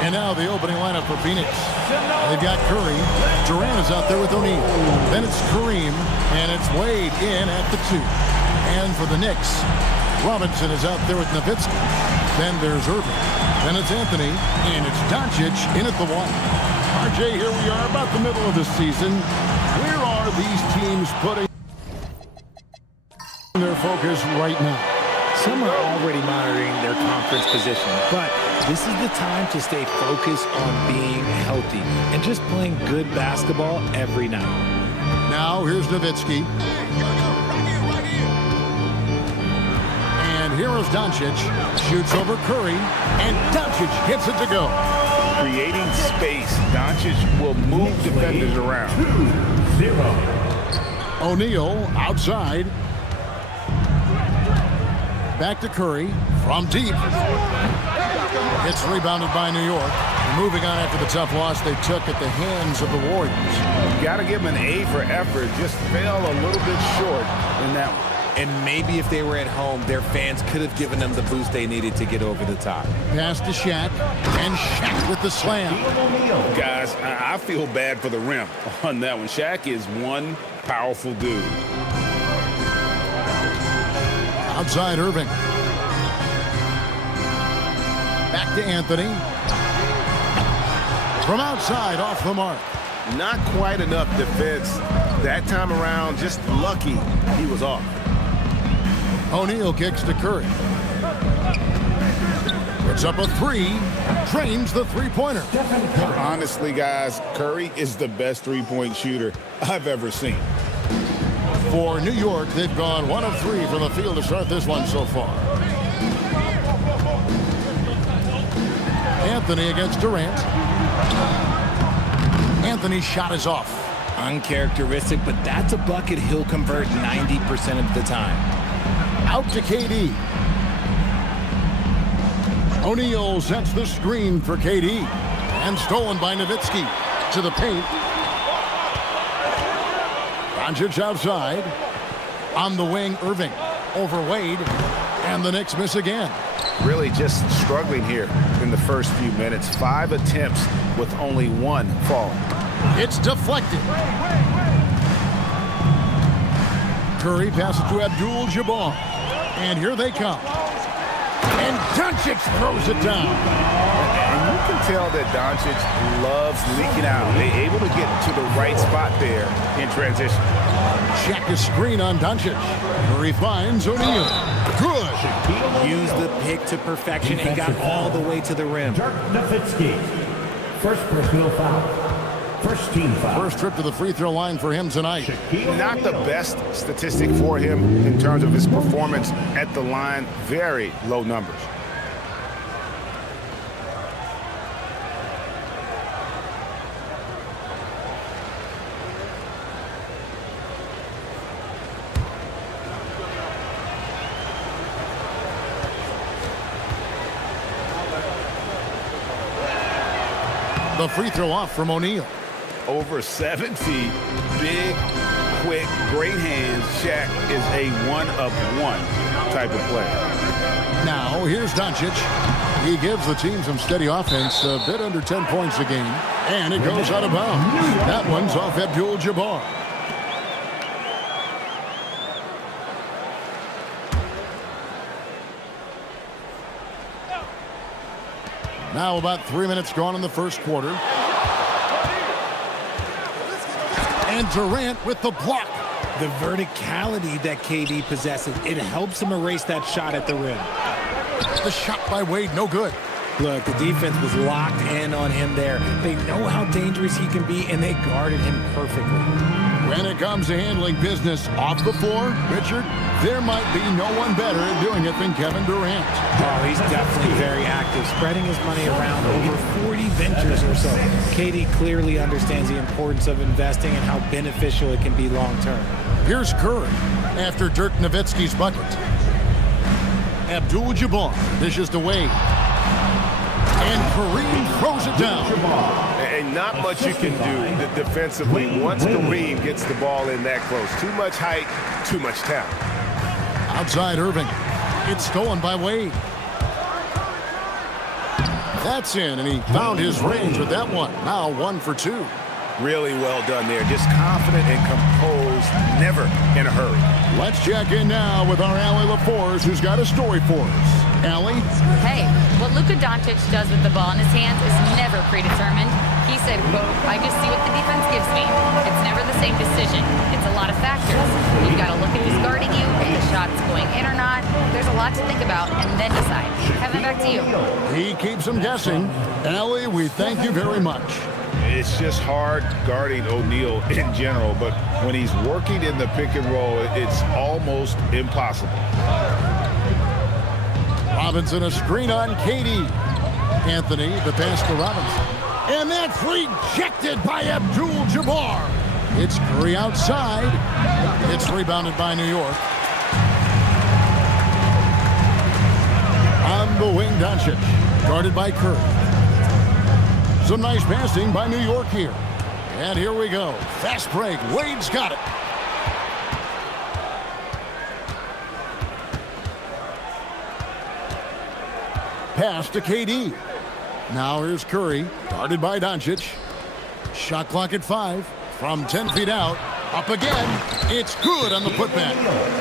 And now the opening lineup for Phoenix. They've got Curry. Durant is out there with O'Neal. Then it's Kareem, and it's Wade in at the 2. And for the Knicks, Robinson is out there with Nowitzki. Then there's Irving. Then it's Anthony, and it's Doncic in at the 1. RJ, here we are about the middle of the season. Where are these teams putting their focus right now? Some are already monitoring their conference position, but this is the time to stay focused on being healthy and just playing good basketball every night. Now here's Nowitzki. And here is Doncic. Shoots over Curry, and Doncic gets it to go. Creating space. Doncic will move defenders around. 2-0. O'Neal outside. Back to Curry from deep. It's rebounded by New York. Moving on after the tough loss they took at the hands of the Warriors. You got to give them an A for effort. Just fell a little bit short in that one. And maybe if they were at home, their fans could have given them the boost they needed to get over the top. Pass to Shaq, and Shaq with the slam. Guys, I feel bad for the rim on that one. Shaq is one powerful dude. Outside Irving. Back to Anthony. From outside, off the mark. Not quite enough defense. That time around, just lucky he was off. O'Neal kicks to Curry. Puts up a 3. Drains the three-pointer. Honestly, guys, Curry is the best three-point shooter I've ever seen. For New York, they've gone 1 of 3 from the field to start this one so far. Anthony against Durant. Anthony's shot is off. Uncharacteristic, but that's a bucket he'll convert 90% of the time. Out to KD. O'Neal sets the screen for KD. And stolen by Nowitzki. To the paint. Doncic outside. On the wing, Irving. Over Wade. And the Knicks miss again. Really just struggling here in the first few minutes. 5 attempts with only 1 fall. It's deflected. Curry passes to Abdul-Jabbar. And here they come. And Doncic throws it down. And you can tell that Doncic loves leaking out. They're able to get to the right spot there in transition. Check a screen on Doncic. Curry finds O'Neal. Good. Used the pick to perfection and got all the way to the rim. Dirk Nowitzki. First personal foul. First team foul. First trip to the free throw line for him tonight. Not the best statistic for him in terms of his performance at the line. Very low numbers. The free throw off from O'Neal. Over 7 feet, big, quick, great hands. Shaq is a 1-of-1 type of player. Now, here's Doncic. He gives the team some steady offense, a bit under 10 points a game, and it goes out of bounds. That one's off Abdul-Jabbar. Now about 3 minutes gone in the first quarter. And Durant with the block. The verticality that KD possesses, it helps him erase that shot at the rim. The shot by Wade, no good. Look, the defense was locked in on him there. They know how dangerous he can be, and they guarded him perfectly. When it comes to handling business off the floor, Richard, there might be no one better at doing it than Kevin Durant. Oh, he's definitely very active, spreading his money around over 40 ventures or so. KD clearly understands the importance of investing and how beneficial it can be long-term. Here's Curry after Dirk Nowitzki's bucket. Abdul-Jabbar dishes to Wade. And Kareem throws it down. And not much you can do defensively once Kareem gets the ball in that close. Too much height, too much talent. Outside Irving. It's stolen by Wade. That's in, and he found his range with that one. Now 1 for 2. Really well done there. Just confident and composed, never in a hurry. Let's check in now with our Allie LaForce, who's got a story for us. Allie? Hey, what Luka Doncic does with the ball in his hands is never predetermined. He said, quote, I just see what the defense gives me. It's never the same decision. It's a lot of factors. You've got to look at who's guarding you, if the shot's going in or not. There's a lot to think about, and then decide. Kevin, back to you. He keeps them guessing. Allie, we thank you very much. It's just hard guarding O'Neal in general, but when he's working in the pick and roll, it's almost impossible. Robinson, a screen on Katie. Anthony, the pass to Robinson. And that's rejected by Abdul-Jabbar. It's Curry outside. It's rebounded by New York. On the wing, Doncic. Guarded by Curry. Some nice passing by New York here. And here we go. Fast break. Wade's got it. Pass to KD. Now here's Curry. Guarded by Doncic. Shot clock at 5. From 10 feet out. Up again. It's good on the putback.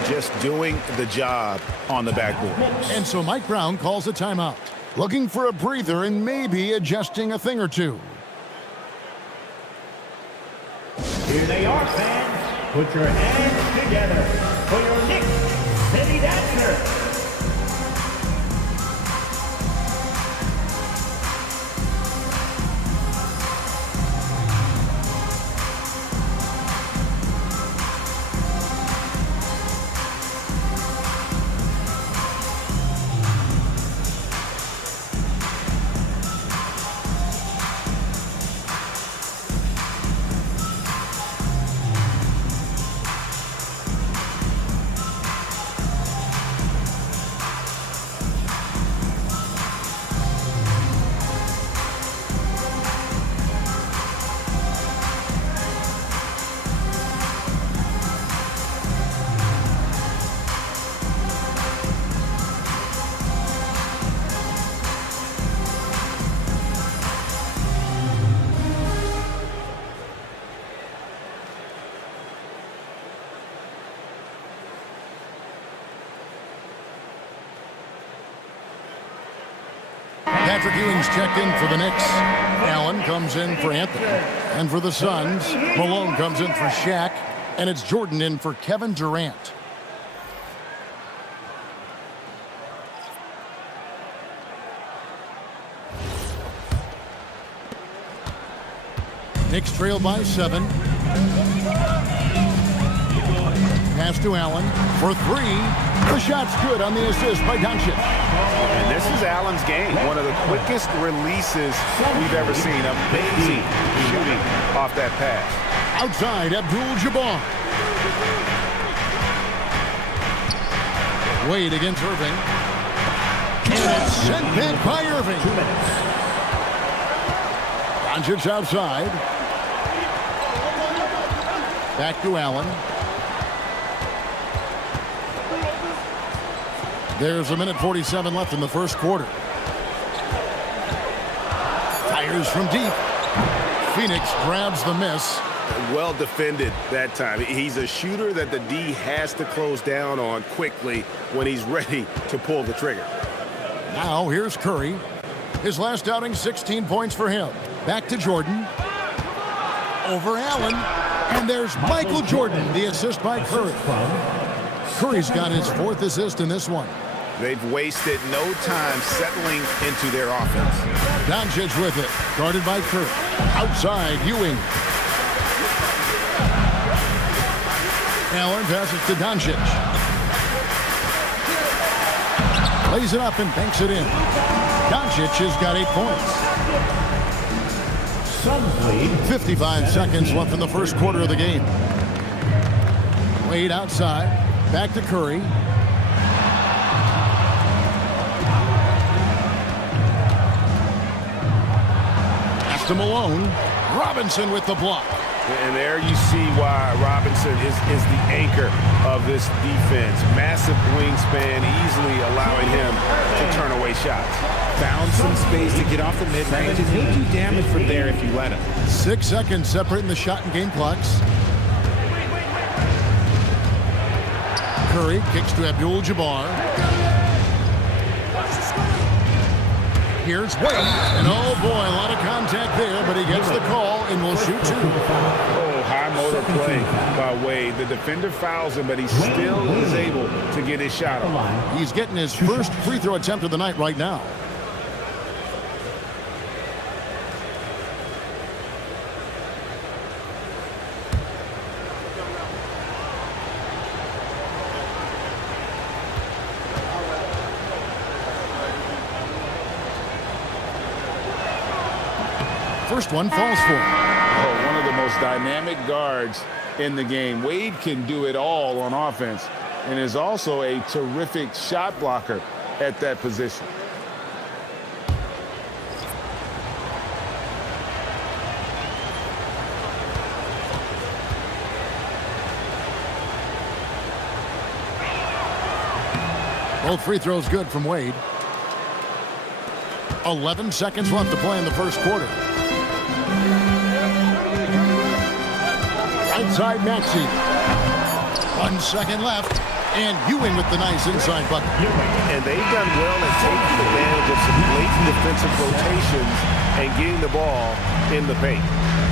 Just doing the job on the backboard. And so Mike Brown calls a timeout. Looking for a breather and maybe adjusting a thing or two. Here they are, fans. Put your hands together for your Knicks City Dancer. Patrick Ewing's checked in for the Knicks. Allen comes in for Anthony. And for the Suns, Malone comes in for Shaq. And it's Jordan in for Kevin Durant. Knicks trail by 7. Pass to Allen for 3. The shot's good on the assist by Doncic. And this is Allen's game. One of the quickest releases we've ever seen. Amazing shooting off that pass. Outside, Abdul-Jabbar. Wade against Irving. And it's sent back by Irving. 2 minutes. Doncic outside. Back to Allen. There's 1:47 left in the first quarter. Fires from deep. Phoenix grabs the miss. Well defended that time. He's a shooter that the D has to close down on quickly when he's ready to pull the trigger. Now here's Curry. His last outing, 16 points for him. Back to Jordan. Over Allen. And there's Michael Jordan, the assist by Curry. Curry's got his 4th assist in this one. They've wasted no time settling into their offense. Doncic with it. Guarded by Curry. Outside, Ewing. Allen passes to Doncic. Lays it up and banks it in. Doncic has got 8 points. 55 seconds left in the first quarter of the game. Wade outside. Back to Curry. to Malone. Robinson with the block. And there you see why Robinson is the anchor of this defense. Massive wingspan, easily allowing him to turn away shots. Found some space to get off the mid-range, and he'll do damage from there if you let him. 6 seconds separating the shot and game clocks. Curry kicks to Abdul-Jabbar. Here's Wade, and oh boy, a lot of contact there, but he gets the call and will shoot 2. Oh, high motor play by Wade. The defender fouls him, but he still is able to get his shot off. He's getting his first free throw attempt of the night right now. First one falls for him. Oh, one of the most dynamic guards in the game. Wade can do it all on offense and is also a terrific shot blocker at that position. Both free throws good from Wade. 11 seconds left to play in the first quarter. Right side, Maxey. 1 second left, and Ewing with the nice inside bucket. And they've done well at taking advantage of some blatant defensive rotations and getting the ball in the paint.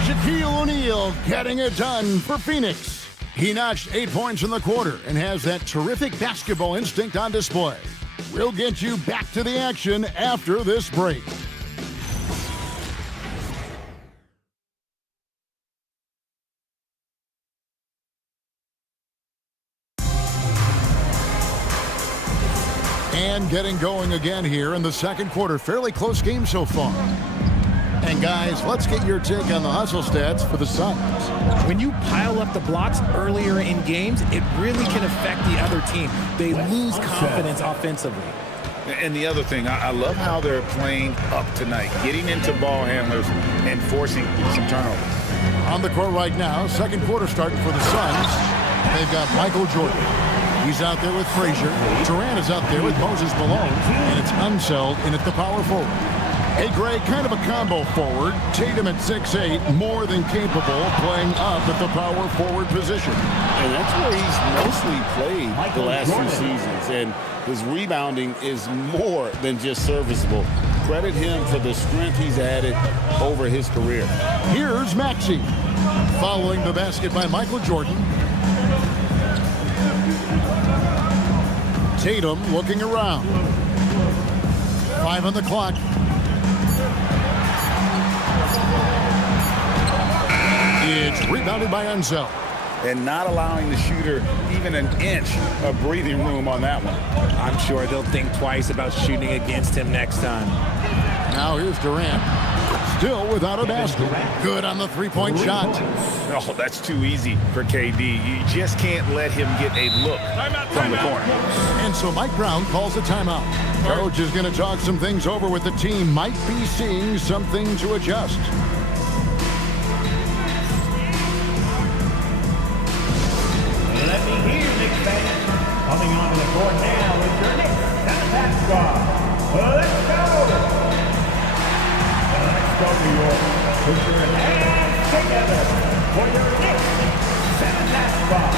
Shaquille O'Neal getting it done for Phoenix. He notched 8 points in the quarter and has that terrific basketball instinct on display. We'll get you back to the action after this break. And getting going again here in the second quarter. Fairly close game so far. And guys, let's get your take on the hustle stats for the Suns. When you pile up the blocks earlier in games, it really can affect the other team. They lose confidence offensively. And the other thing, I love how they're playing up tonight, getting into ball handlers and forcing some turnovers. On the court right now, second quarter starting for the Suns. They've got Michael Jordan. He's out there with Frazier. Durant is out there with Moses Malone. And it's Unseld in at the power forward. Hey, Greg, kind of a combo forward. Tatum at 6'8", more than capable, playing up at the power forward position. And that's where he's mostly played the last few seasons. And his rebounding is more than just serviceable. Credit him for the strength he's added over his career. Here's Maxey. Following the basket by Michael Jordan. Tatum looking around. 5 on the clock. It's rebounded by Unseld. And not allowing the shooter even an inch of breathing room on that one. I'm sure they'll think twice about shooting against him next time. Now here's Durant. Still without a basket. Good on the three-point shot. Oh, that's too easy for KD. You just can't let him get a look from the corner. And so Mike Brown calls a timeout. Coach is going to talk some things over with the team. Might be seeing something to adjust. Let me hear you, Knicks fans. Coming onto the court now is your Knicks center squad. Let's go! Let's go, New York. Put your hands together for your Knicks center squad.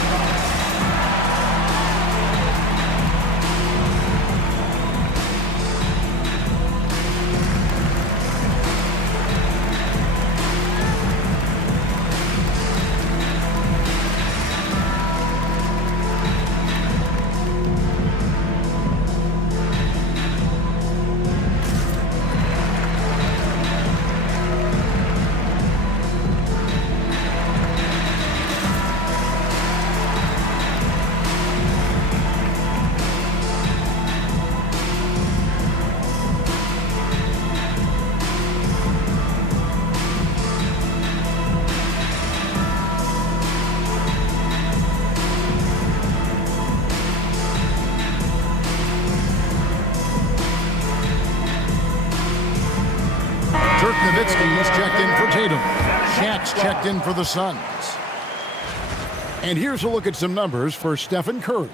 Dirk Nowitzki is checked in for Tatum. Shaq's checked in for the Suns. And here's a look at some numbers for Stephen Curry.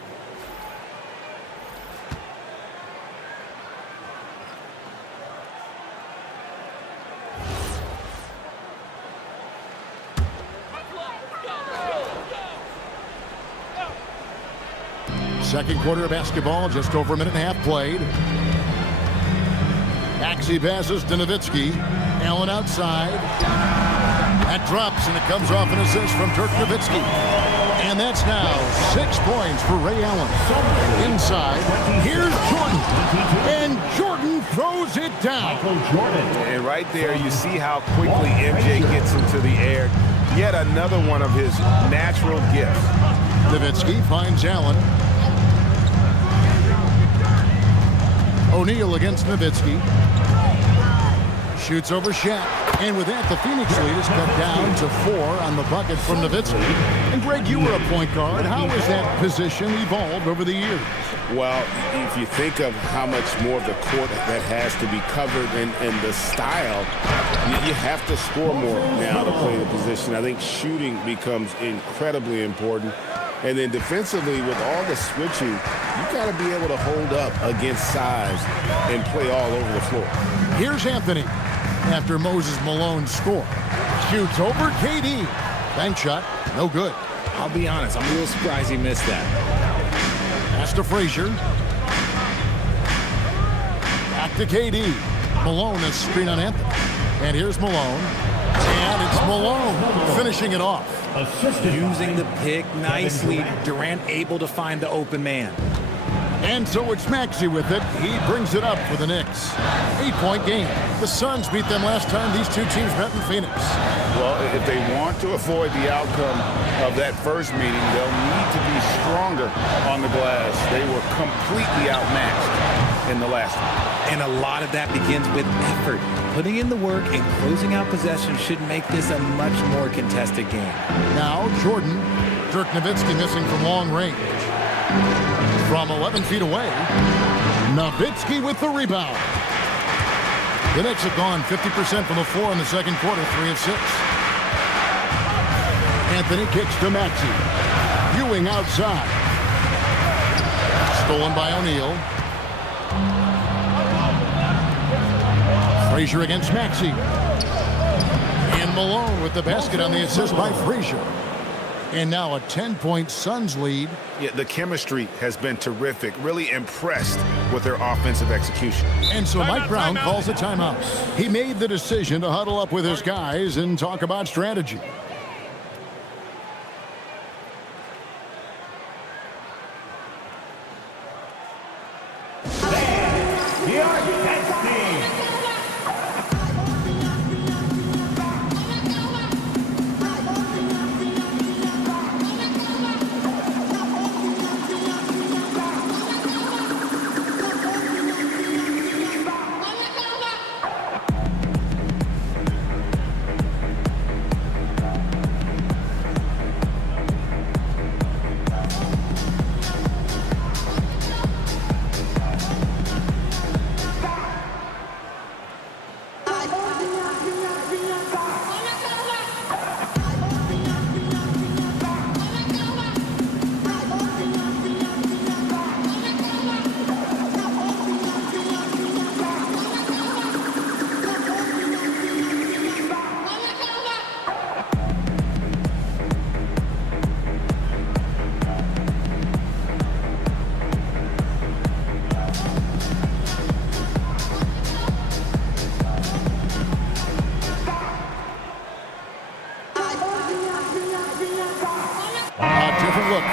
Second quarter of basketball, just over a minute and a half played. Maxey passes to Nowitzki. Allen outside. That drops, and it comes off an assist from Dirk Nowitzki. And that's now 6 points for Ray Allen. Inside, here's Jordan. And Jordan throws it down. And right there, you see how quickly MJ gets into the air. Yet another one of his natural gifts. Nowitzki finds Allen. O'Neal against Nowitzki. Shoots over Shaq. And with that, the Phoenix lead is cut down to 4 on the bucket from Nowitzki. And Greg, you were a point guard. How has that position evolved over the years? Well, if you think of how much more of the court that has to be covered and the style, you have to score more now to play the position. I think shooting becomes incredibly important. And then defensively, with all the switching, you got to be able to hold up against size and play all over the floor. Here's Anthony after Moses Malone score. Shoots over KD. Bank shot, no good. I'll be honest, I'm a little surprised he missed that. Pass to Frazier. Back to KD. Malone is screen on Anthony. And here's Malone. And it's Malone finishing it off. Using the pick nicely. Durant able to find the open man. And so it's Maxey with it. He brings it up for the Knicks. 8-point game. The Suns beat them last time these two teams met in Phoenix. Well, if they want to avoid the outcome of that first meeting, they'll need to be stronger on the glass. They were completely outmatched in the last one. And a lot of that begins with effort. Putting in the work and closing out possession should make this a much more contested game. Now Jordan. Dirk Nowitzki missing from long range. From 11 feet away, Nowitzki with the rebound. The Knicks have gone 50% from the floor in the second quarter, 3 of 6. Anthony kicks to Maxey. Ewing outside. Stolen by O'Neal. Frazier against Maxey. And Malone with the basket on the assist by Frazier. And now a 10-point Suns lead. Yeah, the chemistry has been terrific. Really impressed with their offensive execution. And so Mike Brown calls a timeout. He made the decision to huddle up with his guys and talk about strategy.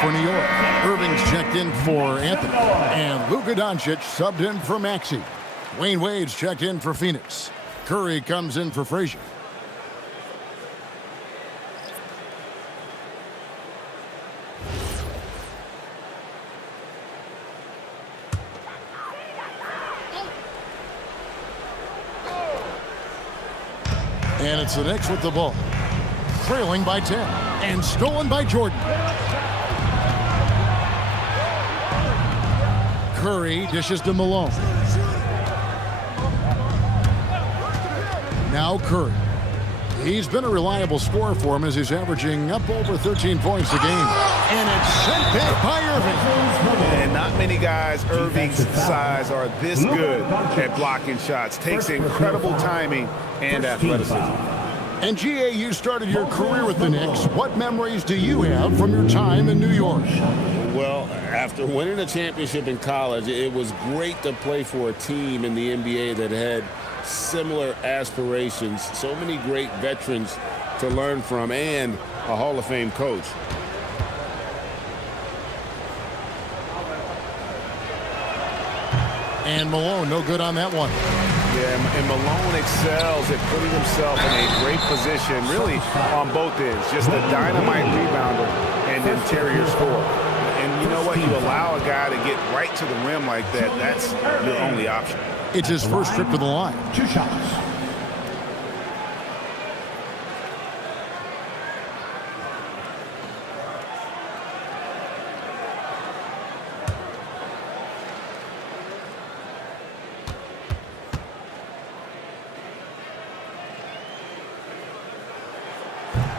For New York, Irving's checked in for Anthony, and Luka Doncic subbed in for Maxey. Wayne Wade's checked in for Phoenix. Curry comes in for Frazier. And it's the Knicks with the ball, trailing by 10, and stolen by Jordan. Curry dishes to Malone. Now Curry. He's been a reliable scorer for him as he's averaging up over 13 points a game. And it's sent back by Irving. And not many guys Irving's size are this good at blocking shots. Takes incredible timing and athleticism. And GA, you started your career with the Knicks. What memories do you have from your time in New York? Well, after winning a championship in college, it was great to play for a team in the NBA that had similar aspirations, so many great veterans to learn from, and a Hall of Fame coach. And Malone, no good on that one. Yeah, and Malone excels at putting himself in a great position, really on both ends. Just a dynamite rebounder and interior scorer. And you know what? You allow a guy to get right to the rim like that, that's your only option. It's his first trip to the line. 2 shots.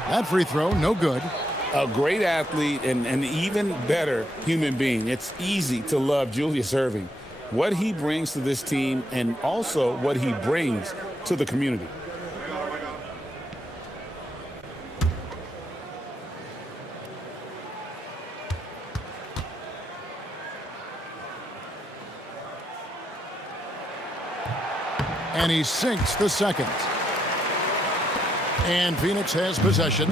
That free throw, no good. A great athlete and an even better human being. It's easy to love Julius Erving. What he brings to this team and also what he brings to the community. And he sinks the second. And Phoenix has possession.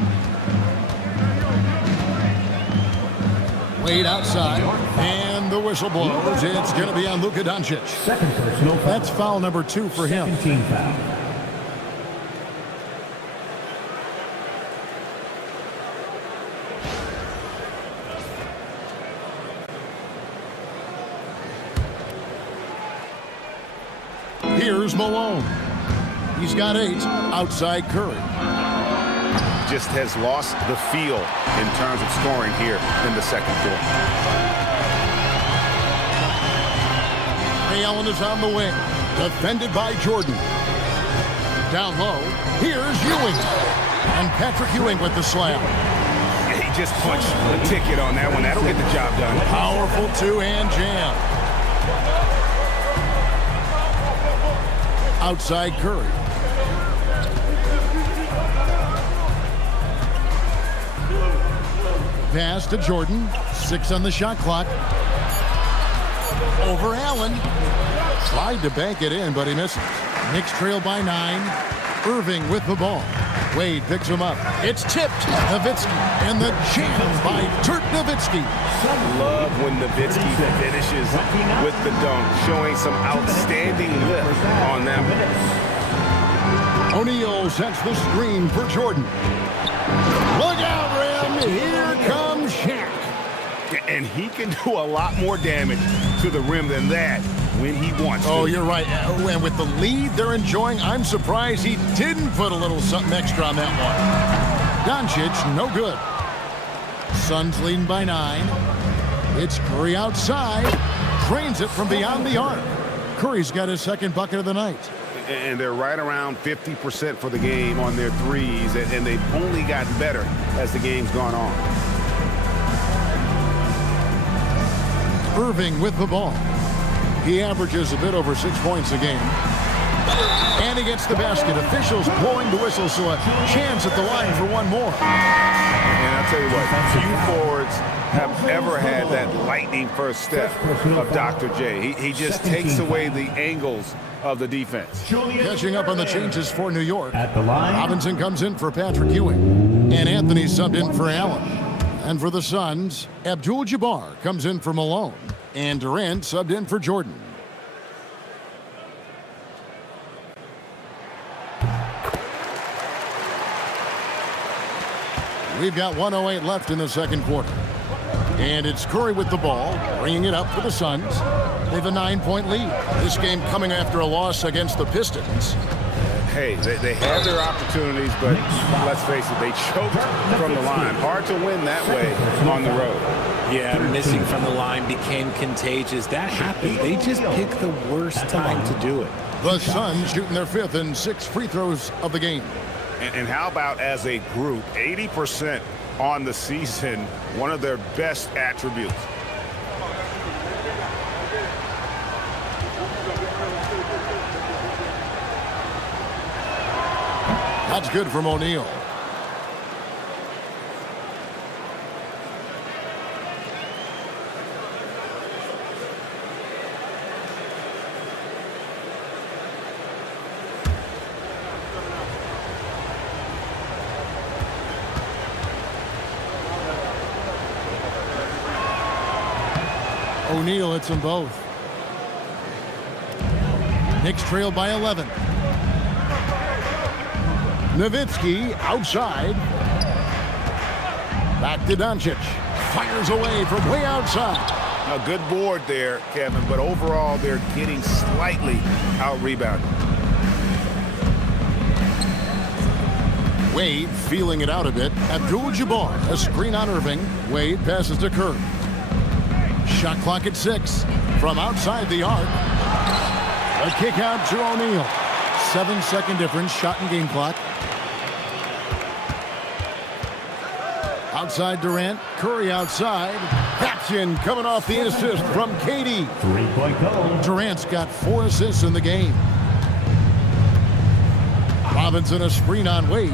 Wade outside, and the whistle blows. It's going to be on Luka Doncic. That's foul number 2 for him. Team foul. Here's Malone. He's got 8 outside Curry. Just has lost the feel in terms of scoring here in the second quarter. Ray Allen is on the wing, defended by Jordan. Down low, here's Ewing. And Patrick Ewing with the slam. He just punched the ticket on that one. That'll get the job done. Powerful two-hand jam. Outside Curry. Pass to Jordan. 6 on the shot clock. Over Allen. Tried to bank it in, but he misses. Knicks trail by 9. Irving with the ball. Wade picks him up. It's tipped. Nowitzki. And the jam by Dirk Nowitzki. Love when Nowitzki finishes with the dunk, showing some outstanding lift on that one. O'Neal sets the screen for Jordan. Look out, Rim. Here comes Shaq. And he can do a lot more damage to the rim than that when he wants to. Oh, you're right. And with the lead they're enjoying, I'm surprised he didn't put a little something extra on that one. Doncic, no good. Suns leading by 9. It's Curry outside. Drains it from beyond the arc. Curry's got his second bucket of the night. And they're right around 50% for the game on their threes, and they've only gotten better as the game's gone on. Irving with the ball. He averages a bit over 6 points a game. And he gets the basket. Officials blowing the whistle, so a chance at the line for one more. And I'll tell you what, few forwards have ever had that lightning first step of Dr. J. He just takes away the angles of the defense. Catching up on the changes for New York. Robinson comes in for Patrick Ewing. And Anthony subbed in for Allen. And for the Suns, Abdul-Jabbar comes in for Malone. And Durant subbed in for Jordan. We've got 1:08 left in the second quarter. And it's Curry with the ball, bringing it up for the Suns. They have a 9-point lead. This game coming after a loss against the Pistons. Hey, they had their opportunities, but let's face it, they choked from the line. Hard to win that way on the road. Yeah, missing from the line became contagious. That happens. They just pick the worst time to do it. The Suns shooting their 5th and 6th free throws of the game. And how about as a group, 80% on the season, one of their best attributes. That's good from O'Neal. O'Neal hits them both. Knicks trail by 11. Nowitzki outside. Back to Doncic. Fires away from way outside. A good board there, Kevin, but overall they're getting slightly out-rebounded. Wade feeling it out a bit. Abdul-Jabbar, a screen on Irving. Wade passes to Curry. Shot clock at 6. From outside the arc. A kick out to O'Neal. 7-second difference, shot and game clock. Outside Durant. Curry outside. That's in, coming off the assist from KD. 3-point goal. Durant's got 4 assists in the game. Robinson a screen on Wade.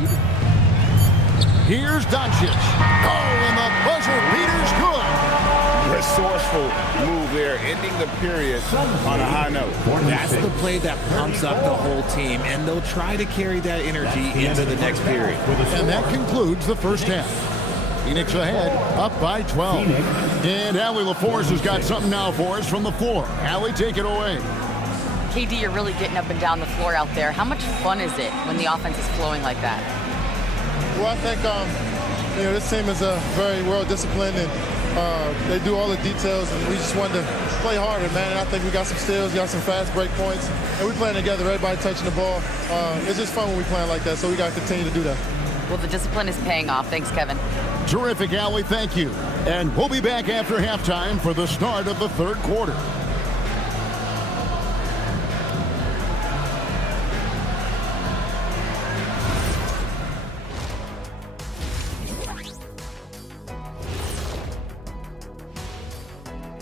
Here's Doncic. Oh, and the buzzer beater's good. Resourceful move there, ending the period on a high note. That's the play that pumps up the whole team, and they'll try to carry that energy into the next period. And that concludes the first half. Phoenix ahead, up by 12. And Allie LaForce has got something now for us from the floor. Allie, take it away. KD, you're really getting up and down the floor out there. How much fun is it when the offense is flowing like that? Well, I think this team is very well disciplined, and they do all the details, and we just wanted to play harder, man. And I think we got some steals, got some fast break points, and we're playing together, everybody touching the ball. It's just fun when we playing like that, so we got to continue to do that. Well, the discipline is paying off. Thanks, Kevin. Terrific, Allie. Thank you. And we'll be back after halftime for the start of the third quarter.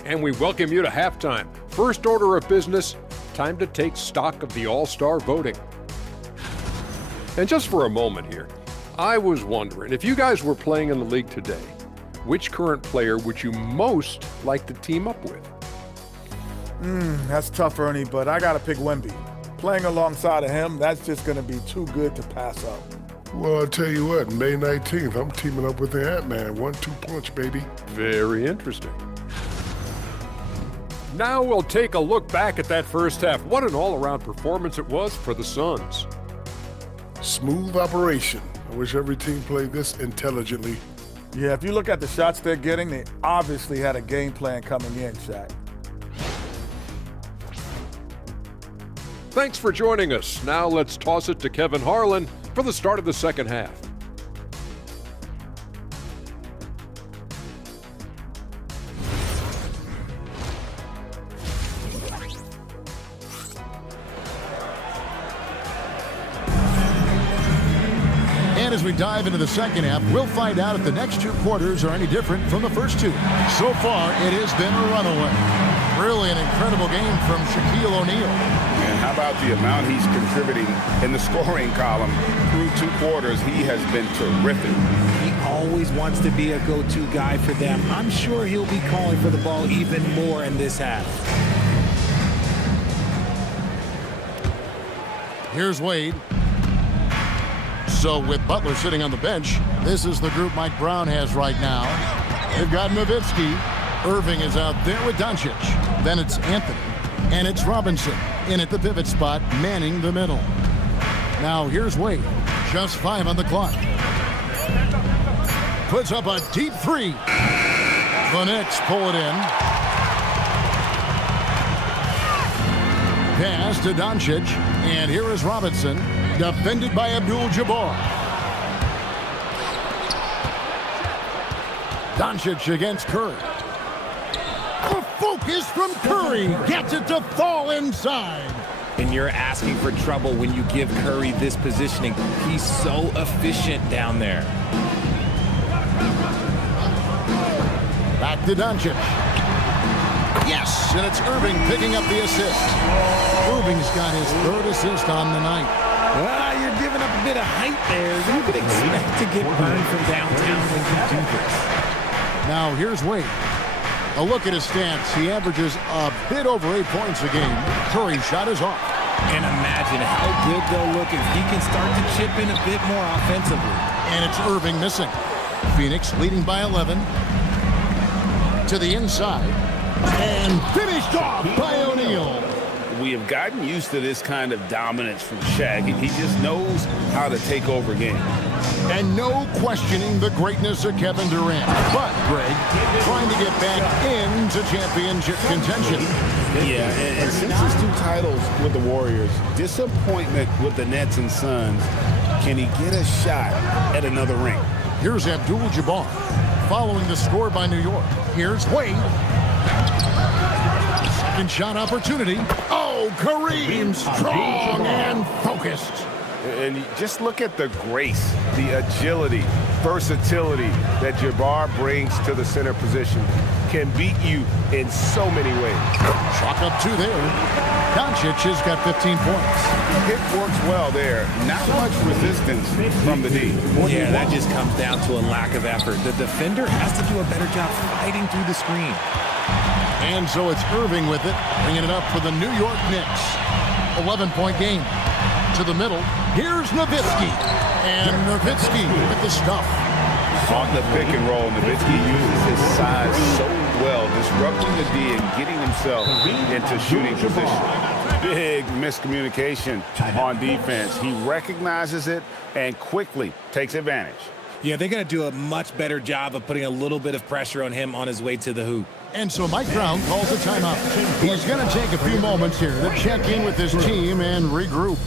And we welcome you to halftime. First order of business, time to take stock of the All-Star voting. And just for a moment here, I was wondering, if you guys were playing in the league today, which current player would you most like to team up with? That's tough, Ernie, but I got to pick Wemby. Playing alongside of him, that's just going to be too good to pass up. Well, I'll tell you what, May 19th, I'm teaming up with the Ant-Man. 1-2 punch, baby. Very interesting. Now we'll take a look back at that first half. What an all-around performance it was for the Suns. Smooth operation. I wish every team played this intelligently. Yeah, if you look at the shots they're getting, they obviously had a game plan coming in, Shaq. Thanks for joining us. Now let's toss it to Kevin Harlan for the start of the second half. And as we dive into the second half, we'll find out if the next 2 quarters are any different from the first 2. So far, it has been a runaway. Really an incredible game from Shaquille O'Neal. And how about the amount he's contributing in the scoring column through 2 quarters? He has been terrific. He always wants to be a go-to guy for them. I'm sure he'll be calling for the ball even more in this half. Here's Wade. So with Butler sitting on the bench, this is the group Mike Brown has right now. They've got Nowitzki. Irving is out there with Doncic. Then it's Anthony. And it's Robinson in at the pivot spot, manning the middle. Now here's Wade. Just 5 on the clock. Puts up a deep 3. The Knicks pull it in. Pass to Doncic. And here is Robinson. Defended by Abdul-Jabbar. Doncic against Curry. A focus from Curry. Gets it to fall inside. and you're asking for trouble when you give Curry this positioning. He's so efficient down there. Back to Doncic. Yes, and it's Irving picking up the assist. Irving's got his third assist on the night. You're giving up a bit of height there. You could expect to get burned from downtown when you do this. Now here's Wade. A look at his stats. He averages a bit over 8 points a game. Curry's shot is off. And imagine how good they'll look if he can start to chip in a bit more offensively. And it's Irving missing. Phoenix leading by 11. To the inside. And finished off by O'Neal. We have gotten used to this kind of dominance from Shaq. He just knows how to take over games. And no questioning the greatness of Kevin Durant. But, Greg, trying to get back into championship contention. Yeah, and since his 2 titles with the Warriors, disappointment with the Nets and Suns, can he get a shot at another ring? Here's Abdul-Jabbar following the score by New York. Here's Wade. Second shot opportunity. Oh, Kareem, strong and focused. And just look at the grace, the agility, versatility that Jabbar brings to the center position. Can beat you in so many ways. Chalk up 2 there. Doncic has got 15 points. It works well there. Not much resistance from the D. Yeah, that just comes down to a lack of effort. The defender has to do a better job fighting through the screen. And so it's Irving with it, bringing it up for the New York Knicks. 11-point game. To the middle. Here's Nowitzki. And Nowitzki with the stuff. On the pick and roll, Nowitzki uses his size so well, disrupting the D and getting himself into shooting position. Big miscommunication on defense. He recognizes it and quickly takes advantage. Yeah, they're going to do a much better job of putting a little bit of pressure on him on his way to the hoop. And so Mike Brown calls a timeout. He's going to take a few moments here to check in with his team and regroup.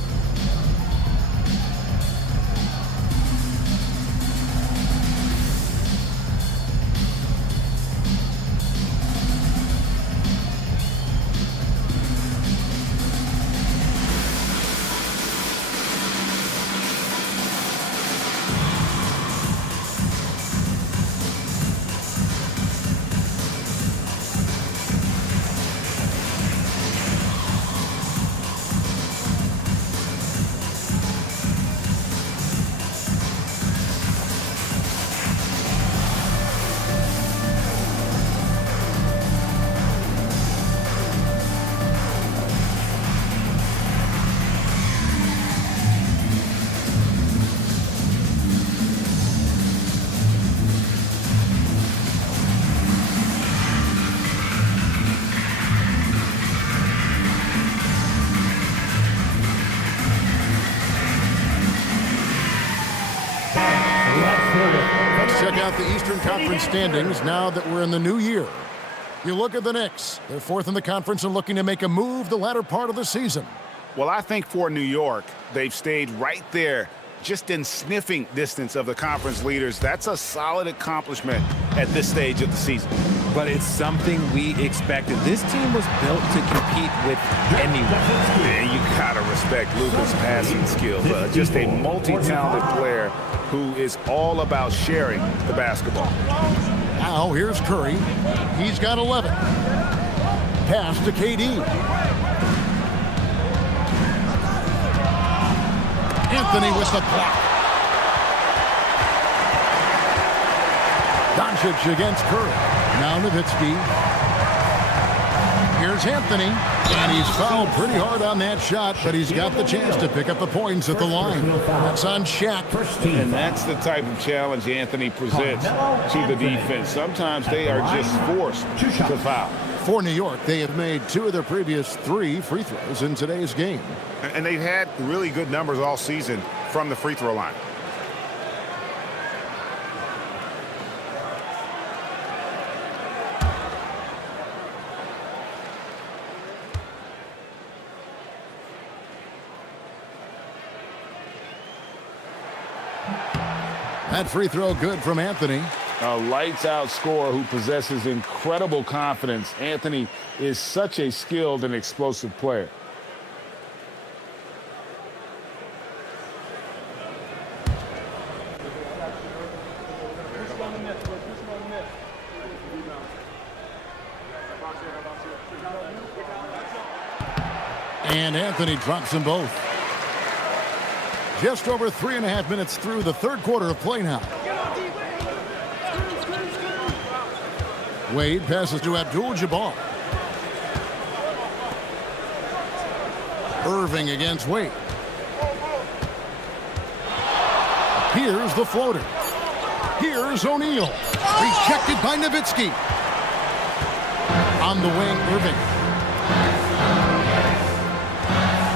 Check out the Eastern Conference standings now that we're in the new year. You look at the Knicks. They're 4th in the conference and looking to make a move the latter part of the season. Well, I think for New York, they've stayed right there, just in sniffing distance of the conference leaders. That's a solid accomplishment at this stage of the season. But it's something we expected. This team was built to compete with anyone. Yeah, you gotta respect Luka's passing skills. Just a multi-talented player who is all about sharing the basketball. Now here's Curry. He's got 11. Pass to KD. Anthony with the block. Doncic against Curry. Now Nowitzki. Here's Anthony. And he's fouled pretty hard on that shot, but he's got the chance to pick up the points at the line. That's on Shaq. And that's the type of challenge Anthony presents to the defense. Sometimes they are just forced to foul. For New York, they have made 2 of their previous 3 free throws in today's game. And they've had really good numbers all season from the free throw line. That free throw good from Anthony. A lights-out scorer who possesses incredible confidence. Anthony is such a skilled and explosive player. And Anthony drops them both. Just over 3.5 minutes through the third quarter of play now. Wade passes to Abdul-Jabbar. Irving against Wade. Here's the floater. Here's O'Neal. Rejected by Nowitzki. On the wing, Irving.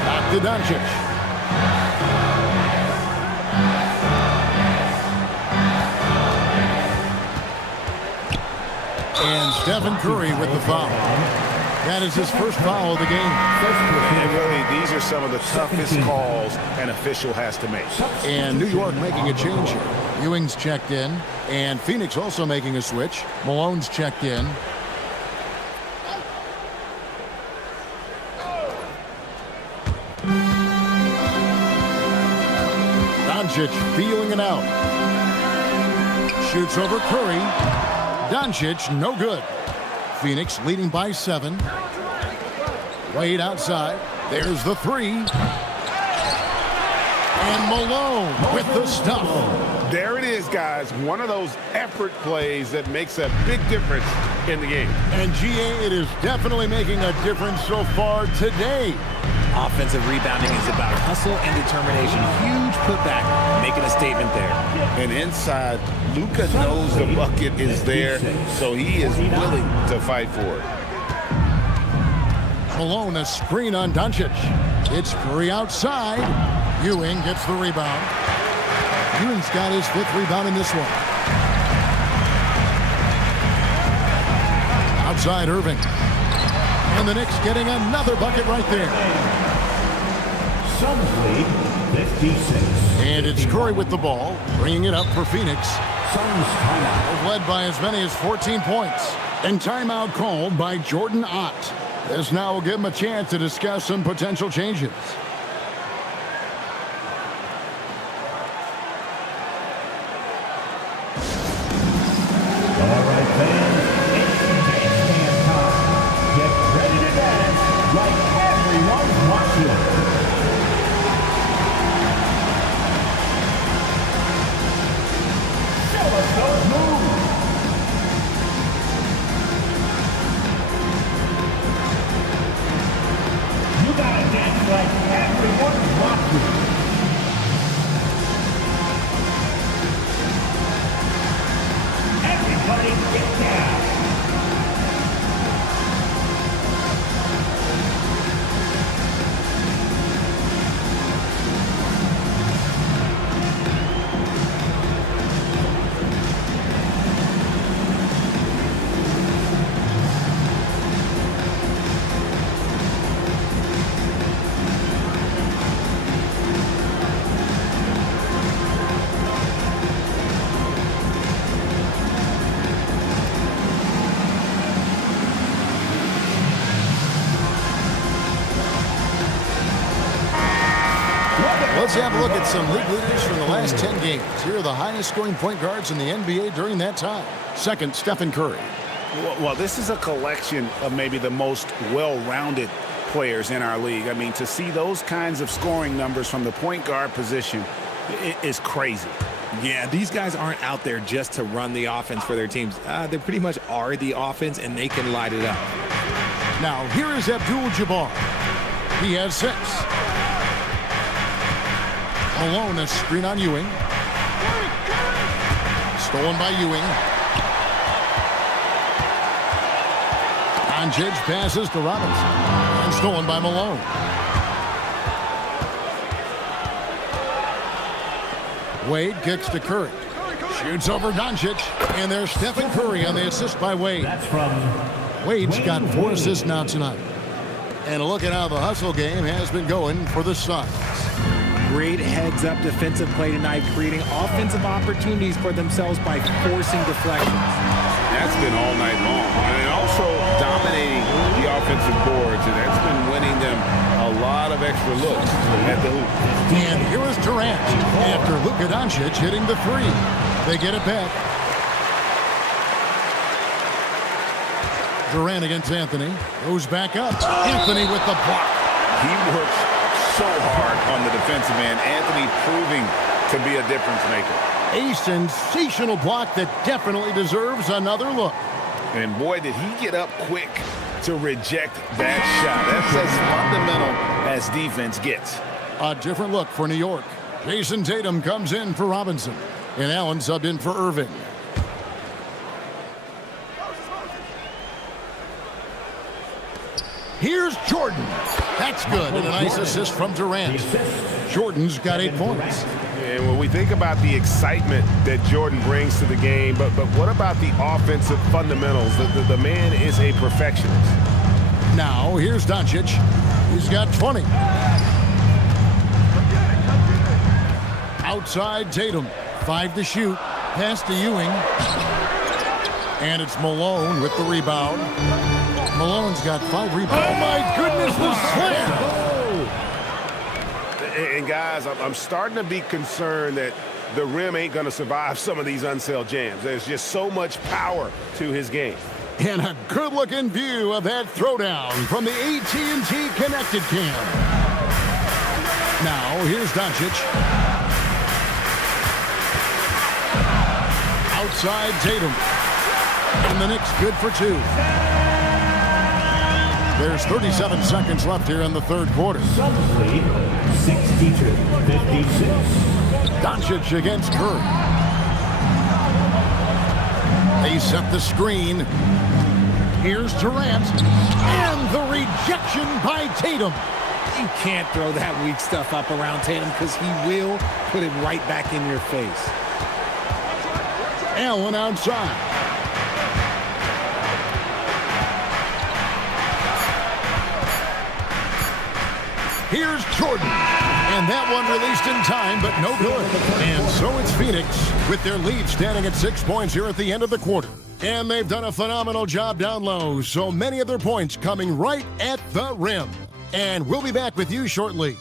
Back to Doncic. And Stephen Curry with the foul. That is his first foul of the game. And really, these are some of the toughest calls an official has to make. And New York making a change here. Ewing's checked in. And Phoenix also making a switch. Malone's checked in. Doncic feeling it out. Shoots over Curry. Doncic, no good. Phoenix leading by 7. Wade outside. There's the 3. And Malone with the stuff. There it is, guys. One of those effort plays that makes a big difference in the game. And GA, it is definitely making a difference so far today. Offensive rebounding is about hustle and determination. Huge putback, making a statement there. And inside, Luka knows the bucket is there, so he is willing to fight for it. Malone, a screen on Doncic. It's Curry outside. Ewing gets the rebound. Ewing's got his 5th rebound in this one. Outside Irving. And the Knicks getting another bucket right there. Suns lead 56. And it's Curry with the ball, bringing it up for Phoenix. Suns timeout. Led by as many as 14 points. And timeout called by Jordan Ott. This now will give him a chance to discuss some potential changes. All right, fans, it's dance time. Get ready to dance like everyone's watching. Show us those moves. You gotta dance like everyone's watching. Everybody get down. Let's have a look at some league leaders from the last 10 games. Here are the highest scoring point guards in the NBA during that time. Second, Stephen Curry. Well, this is a collection of maybe the most well-rounded players in our league. I mean, to see those kinds of scoring numbers from the point guard position is crazy. Yeah, these guys aren't out there just to run the offense for their teams. They pretty much are the offense, and they can light it up. Now, here is Abdul-Jabbar. He has 6. Malone, a screen on Ewing. Stolen by Ewing. Doncic passes to Robinson. And stolen by Malone. Wade kicks to Curry. Shoots over Doncic. And there's Stephen Curry on the assist by Wade. That's from Wade's got 4 assists now tonight. And look at how the hustle game has been going for the Suns. Great heads-up defensive play tonight, creating offensive opportunities for themselves by forcing deflections. That's been all night long. And also dominating the offensive boards, and that's been winning them a lot of extra looks at the hoop. And here is Durant after Luka Doncic hitting the 3. They get it back. Durant against Anthony. Goes back up. Anthony with the block. He works so hard on the defensive end. Anthony proving to be a difference maker. A sensational block that definitely deserves another look. And boy, did he get up quick to reject that shot. That's as fundamental as defense gets. A different look for New York. Jason Tatum comes in for Robinson, and Allen subbed in for Irving. Here's Jordan. That's good, and a nice assist from Durant. Jordan's got 8 points. And when we think about the excitement that Jordan brings to the game, but what about the offensive fundamentals? The man is a perfectionist. Now, here's Doncic. He's got 20. Outside Tatum. 5 to shoot. Pass to Ewing. And it's Malone with the rebound. Malone's got 5 rebounds. Oh, my goodness, the slam! And guys, I'm starting to be concerned that the rim ain't going to survive some of these unsailed jams. There's just so much power to his game. And a good-looking view of that throwdown from the AT&T Connected Cam. Now, here's Doncic. Outside Tatum. And the Knicks good for 2. There's 37 seconds left here in the third quarter. 62-56. Doncic against Curry. They set the screen. Here's Durant. And the rejection by Tatum. You can't throw that weak stuff up around Tatum because he will put it right back in your face. Allen outside. Here's Jordan. And that one released in time, but no good. And so it's Phoenix with their lead standing at 6 points here at the end of the quarter. And they've done a phenomenal job down low, so many of their points coming right at the rim. And we'll be back with you shortly.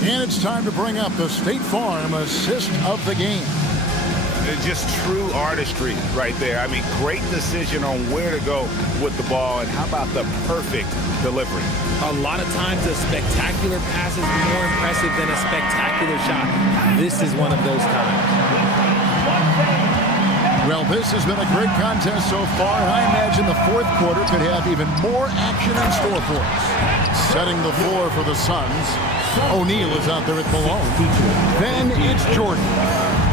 And it's time to bring up the State Farm assist of the game. It's just true artistry right there. I mean, great decision on where to go with the ball, and how about the perfect delivery? A lot of times a spectacular pass is more impressive than a spectacular shot. This is one of those times. Well, this has been a great contest so far, and I imagine the fourth quarter could have even more action in store for us. Setting the floor for the Suns. O'Neal is out there at Malone. Then it's Jordan.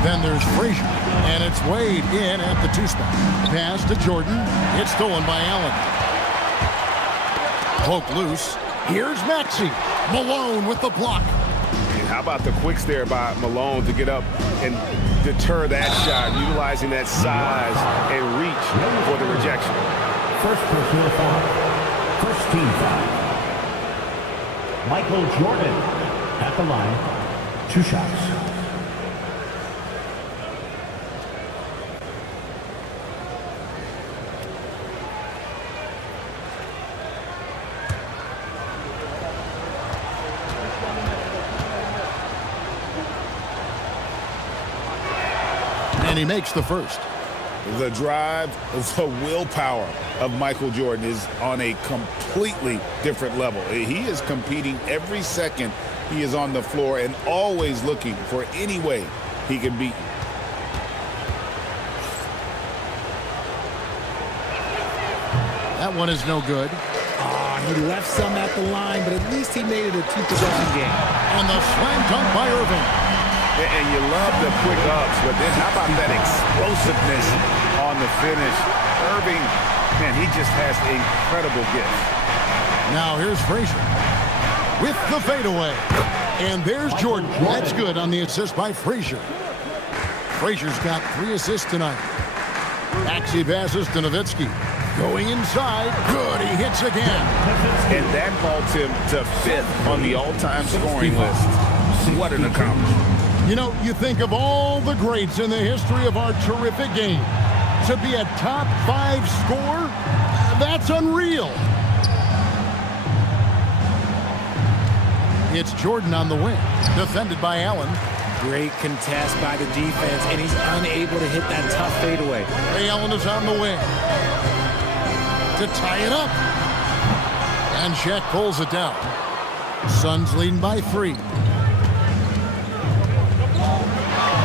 Then there's Frazier. And it's Wade in at the 2 spot. Pass to Jordan. It's stolen by Allen. Poke loose. Here's Maxey. Malone with the block. How about the quicks there by Malone to get up and deter that shot, utilizing that size and reach for the rejection. First personal foul. First team foul. Michael Jordan at the line. 2 shots. And he makes the first. The drive, the willpower of Michael Jordan is on a completely different level. He is competing every second he is on the floor and always looking for any way he can beat you. That one is no good. He left some at the line, but at least he made it a 2-possession game. And the slam dunk by Irving. And you love the quick ups, but then how about that explosiveness on the finish? Irving, man, he just has an incredible gift. Now here's Frazier with the fadeaway. And there's Jordan. That's good on the assist by Frazier. Frazier's got 3 assists tonight. Maxey passes to Nowitzki. Going inside. Good. He hits again. And that vaults him to 5th on the all-time scoring list. What an accomplishment. You know, you think of all the greats in the history of our terrific game. To be a top 5 scorer, that's unreal. It's Jordan on the wing, defended by Allen. Great contest by the defense, and he's unable to hit that tough fadeaway. Allen is on the wing to tie it up. And Shaq pulls it down. Suns leading by 3.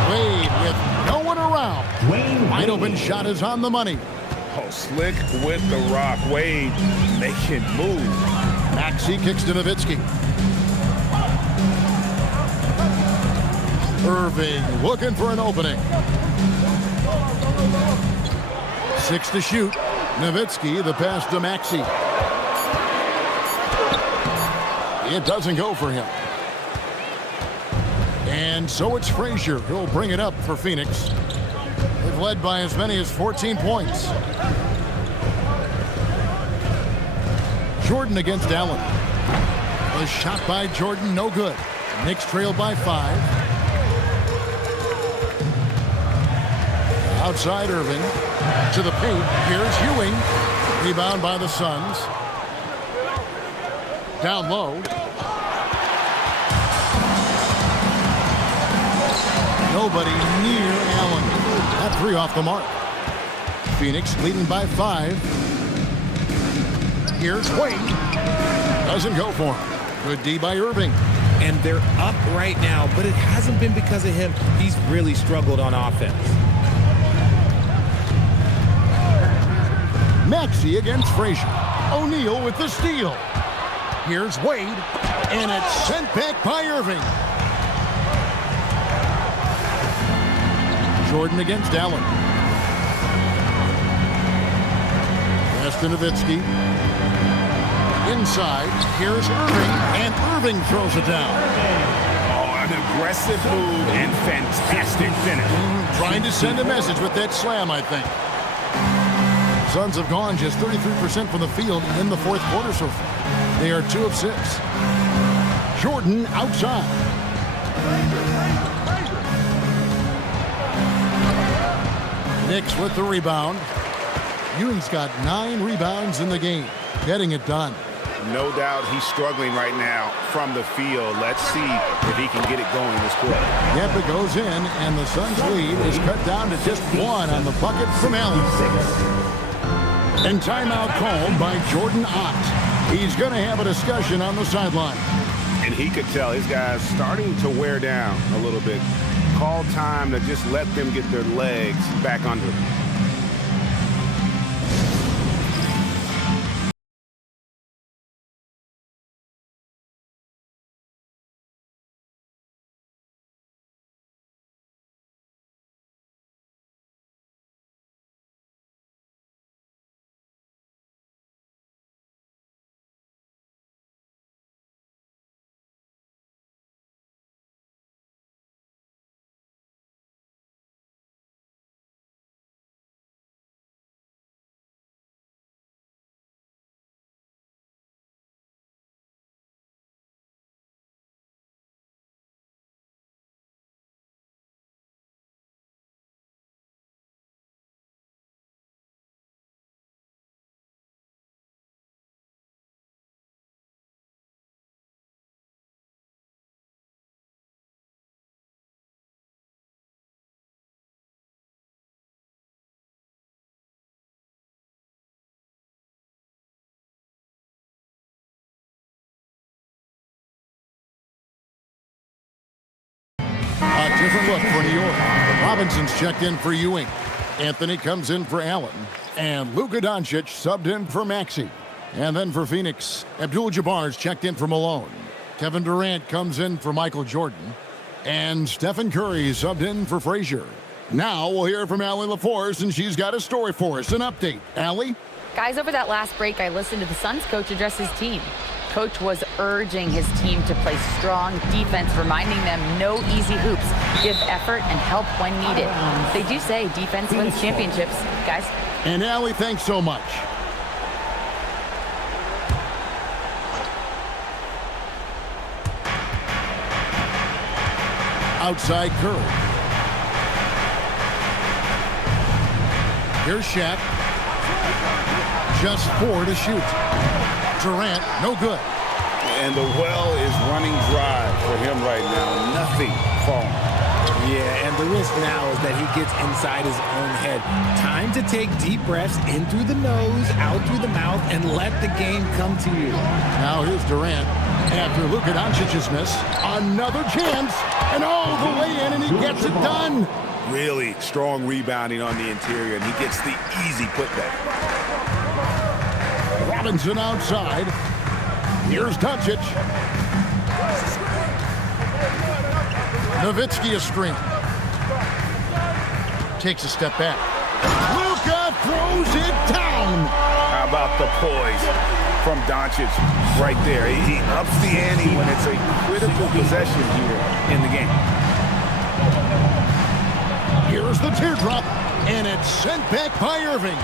Wade with no one around. Wide open shot is on the money. Oh, slick with the rock. Wade making move. Maxey kicks to Nowitzki. Irving looking for an opening. 6 to shoot. Nowitzki, the pass to Maxey. It doesn't go for him. And so it's Frazier who'll bring it up for Phoenix. They've led by as many as 14 points. Jordan against Allen. A shot by Jordan, no good. Knicks trailed by 5. Outside Irving. To the paint. Here's Ewing. Rebound by the Suns. Down low. Nobody near Allen. That 3 off the mark. Phoenix leading by 5. Here's Wade. Doesn't go for him. Good D by Irving. And they're up right now, but it hasn't been because of him. He's really struggled on offense. Maxey against Frazier. O'Neal with the steal. Here's Wade, and it's sent back by Irving. Jordan against Allen. Pass to Nowitzki. Inside, here's Irving, and Irving throws it down. Oh, an aggressive move and fantastic finish. Trying to send a message with that slam, I think. Suns have gone just 33% from the field in the 4th quarter so far. They are 2 of 6. Jordan outside. Knicks with the rebound. Ewing's got 9 rebounds in the game. Getting it done. No doubt he's struggling right now from the field. Let's see if he can get it going this quarter. Yep, it goes in, and the Suns' lead is cut down to just 1 on the bucket from Allen. And timeout called by Jordan Ott. He's going to have a discussion on the sideline. And he could tell his guys starting to wear down a little bit. Call time to just let them get their legs back under them. A different look for New York. Robinson's checked in for Ewing. Anthony comes in for Allen. And Luka Doncic subbed in for Maxey. And then for Phoenix, Abdul-Jabbar's checked in for Malone. Kevin Durant comes in for Michael Jordan. And Stephen Curry subbed in for Frazier. Now we'll hear from Allie LaForce, and she's got a story for us. An update. Allie? Guys, over that last break, I listened to the Suns coach address his team. Coach was urging his team to play strong defense, reminding them no easy hoops, give effort, and help when needed. They do say defense wins championships, guys. And Allie, thanks so much. Outside Curry. Here's Shaq. Just 4 to shoot. Durant, no good. and the well is running dry for him right now. Nothing falling. Yeah, and the risk now is that he gets inside his own head. Time to take deep breaths in through the nose, out through the mouth, and let the game come to you. Now here's Durant. After Luka Doncic's miss, another chance, and all the way in, and he gets it done. Really strong rebounding on the interior, and he gets the easy putback. Robinson outside. Here's Doncic. Nowitzki a screen. Takes a step back. Luka throws it down. How about the poise from Doncic right there? He ups the ante when it's a critical possession here in the game. Here's the teardrop, and it's sent back by Irving.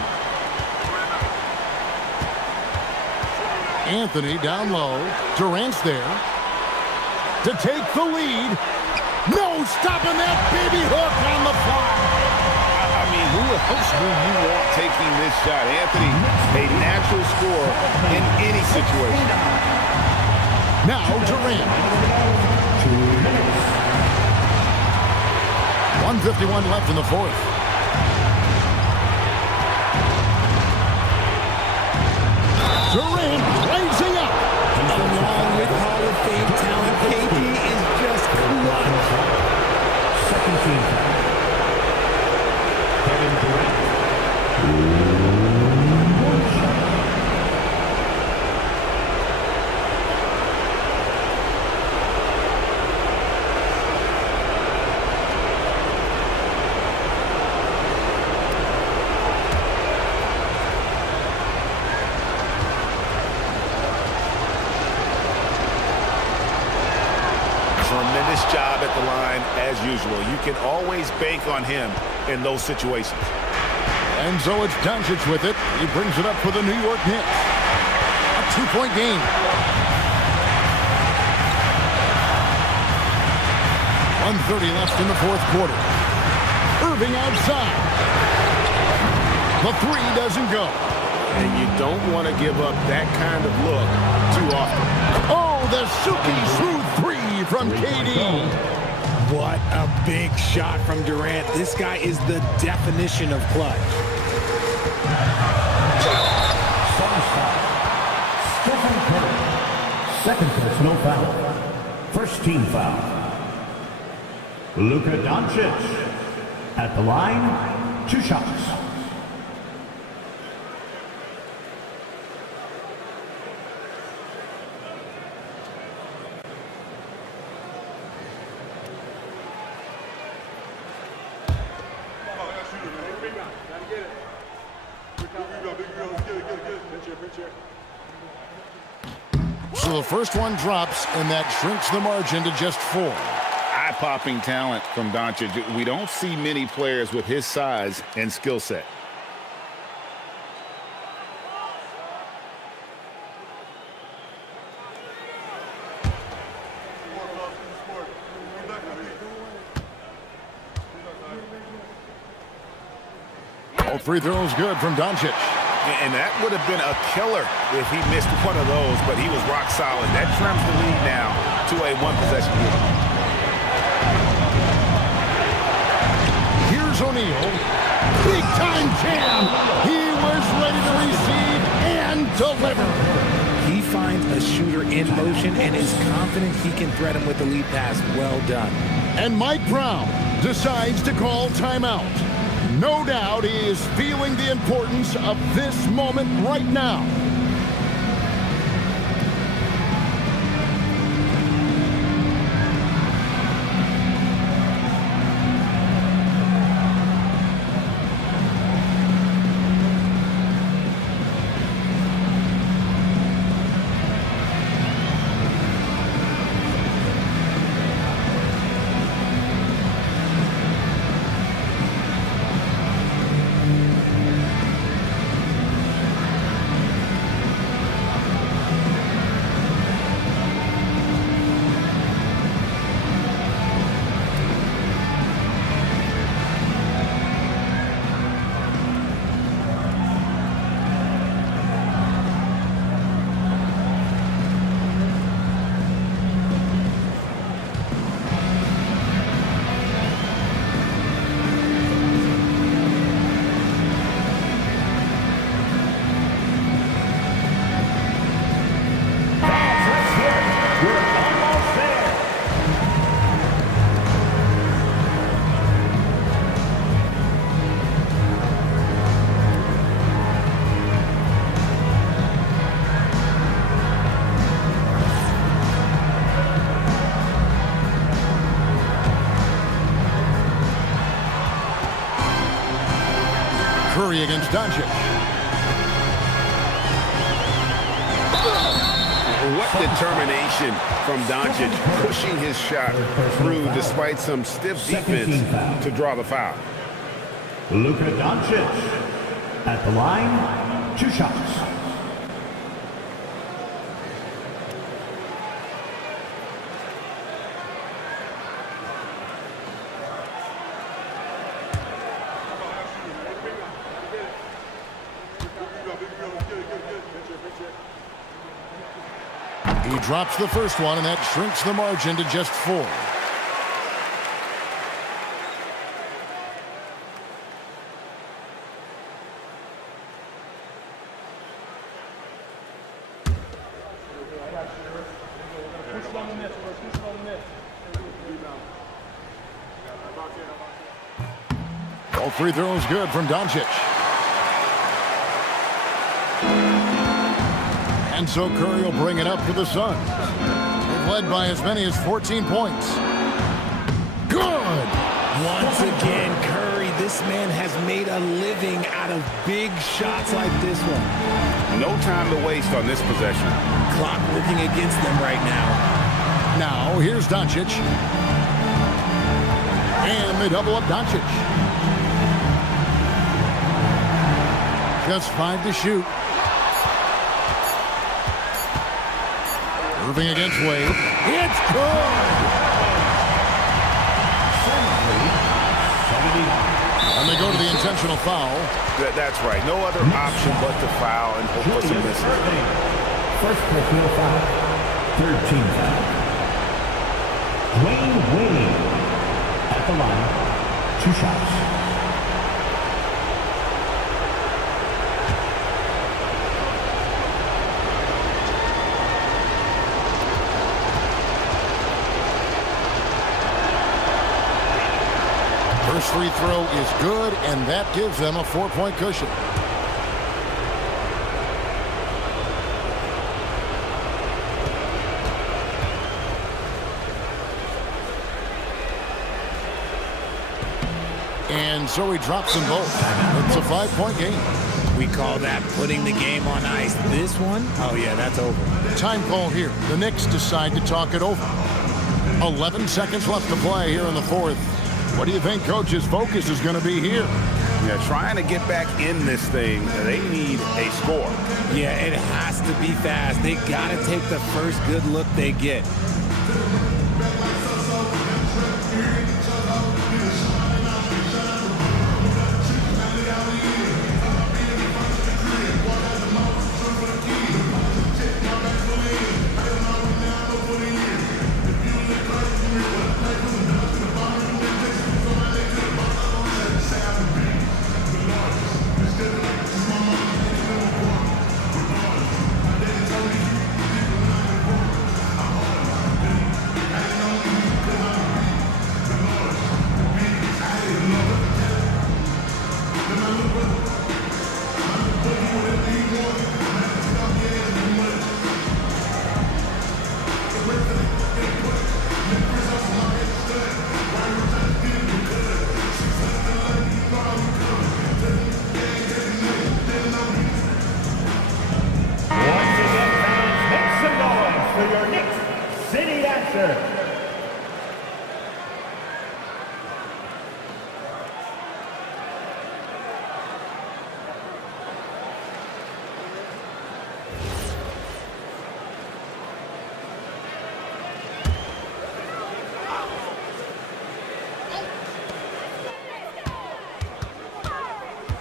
Anthony down low. Durant's there to take the lead. No stopping that baby hook on the fly. I mean, who else do you want taking this shot? Anthony, a natural scorer in any situation. Now Durant. 1:51 left in the fourth. Durant rising up. Along with Hall of Fame talent, KD is just clutch. Second team. Kevin Durant. Tremendous job at the line as usual. You can always bank on him in those situations. And so it's Doncic with it. He brings it up for the New York Knicks. A 2-point game. 1:30 left in the fourth quarter. Irving outside. The three doesn't go. And you don't want to give up that kind of look too often. Oh, the silky smooth three from KD. What a big shot from Durant. This guy is the definition of clutch. Stephen Curry. Second personal foul. First team foul. Luka Doncic. At the line, 2 shots. So the first one drops, and that shrinks the margin to just 4. Eye-popping talent from Doncic. We don't see many players with his size and skill set. All free throws good from Doncic. And that would have been a killer if he missed one of those, but he was rock solid. That trims the lead now to a one-possession game. Here's O'Neal. Big-time jam. He was ready to receive and deliver. He finds a shooter in motion and is confident he can thread him with the lead pass. Well done. And Mike Brown decides to call timeout. No doubt he is feeling the importance of this moment right now. Curry against Doncic. What determination from Doncic, pushing his shot through despite some stiff defense to draw the foul. Luka Doncic at the line, 2 shots. He drops the first one, and that shrinks the margin to just 4. All 3 throws good from Doncic. And so Curry will bring it up for the Suns. They've led by as many as 14 points. Good! Once again, Curry, this man has made a living out of big shots like this one. No time to waste on this possession. Clock working against them right now. Now, here's Doncic. And they double up Doncic. Just 5 to shoot. Irving against Wade. It's good! And they go to the intentional foul. That's right. No other option but to foul and hope for some misses. First personal foul, 3rd team foul. Dwayne Wade at the line, 2 shots. First free throw is good, and that gives them a 4-point cushion. And so he drops them both. It's a 5-point game. We call that putting the game on ice. This one, oh yeah, that's over. Time call here. The Knicks decide to talk it over. 11 seconds left to play here in the 4th. What do you think Coach's focus is going to be here? Yeah, trying to get back in this thing, they need a score. Yeah, it has to be fast. They got to take the first good look they get.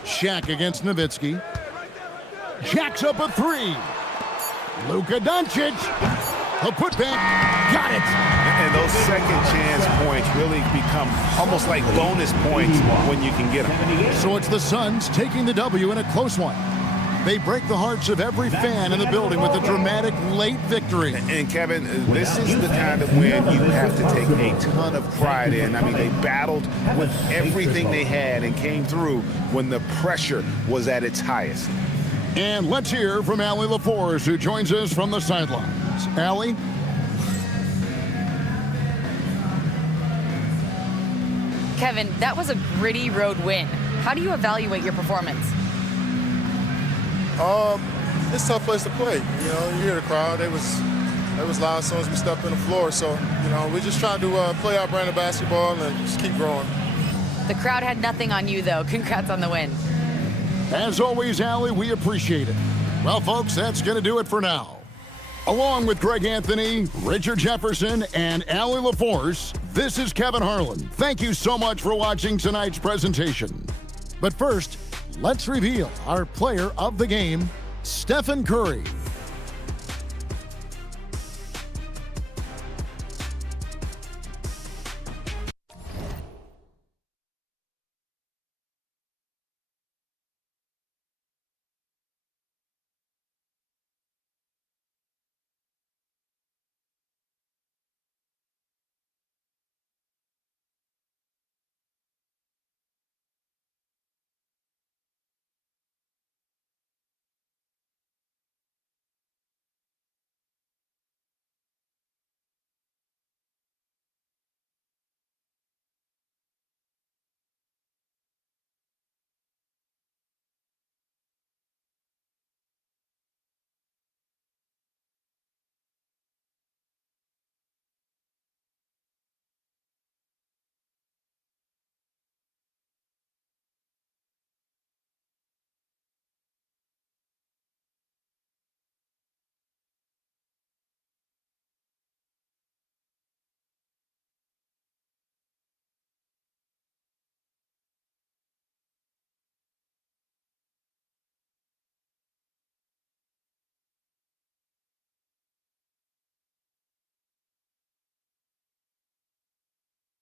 Shaq against Nowitzki. Jacks up a 3. Luka Doncic. A putback. Got it. And those second chance points really become almost like bonus points when you can get them. So it's the Suns taking the W in a close one. They break the hearts of every fan in the building with a dramatic late victory. And Kevin, this is the kind of win you have to take a ton of pride in. I mean, they battled with everything they had and came through when the pressure was at its highest. And let's hear from Allie LaForce, who joins us from the sidelines. Allie? Kevin, that was a gritty road win. How do you evaluate your performance? It's a tough place to play. You know, you hear the crowd. It was loud as soon as we stepped in the floor. So, you know, we're just trying to play our brand of basketball and just keep growing. The crowd had nothing on you, though. Congrats on the win. As always, Allie, we appreciate it. Well, folks, that's going to do it for now. Along with Greg Anthony, Richard Jefferson, and Allie LaForce, this is Kevin Harlan. Thank you so much for watching tonight's presentation. But first, let's reveal our player of the game, Stephen Curry.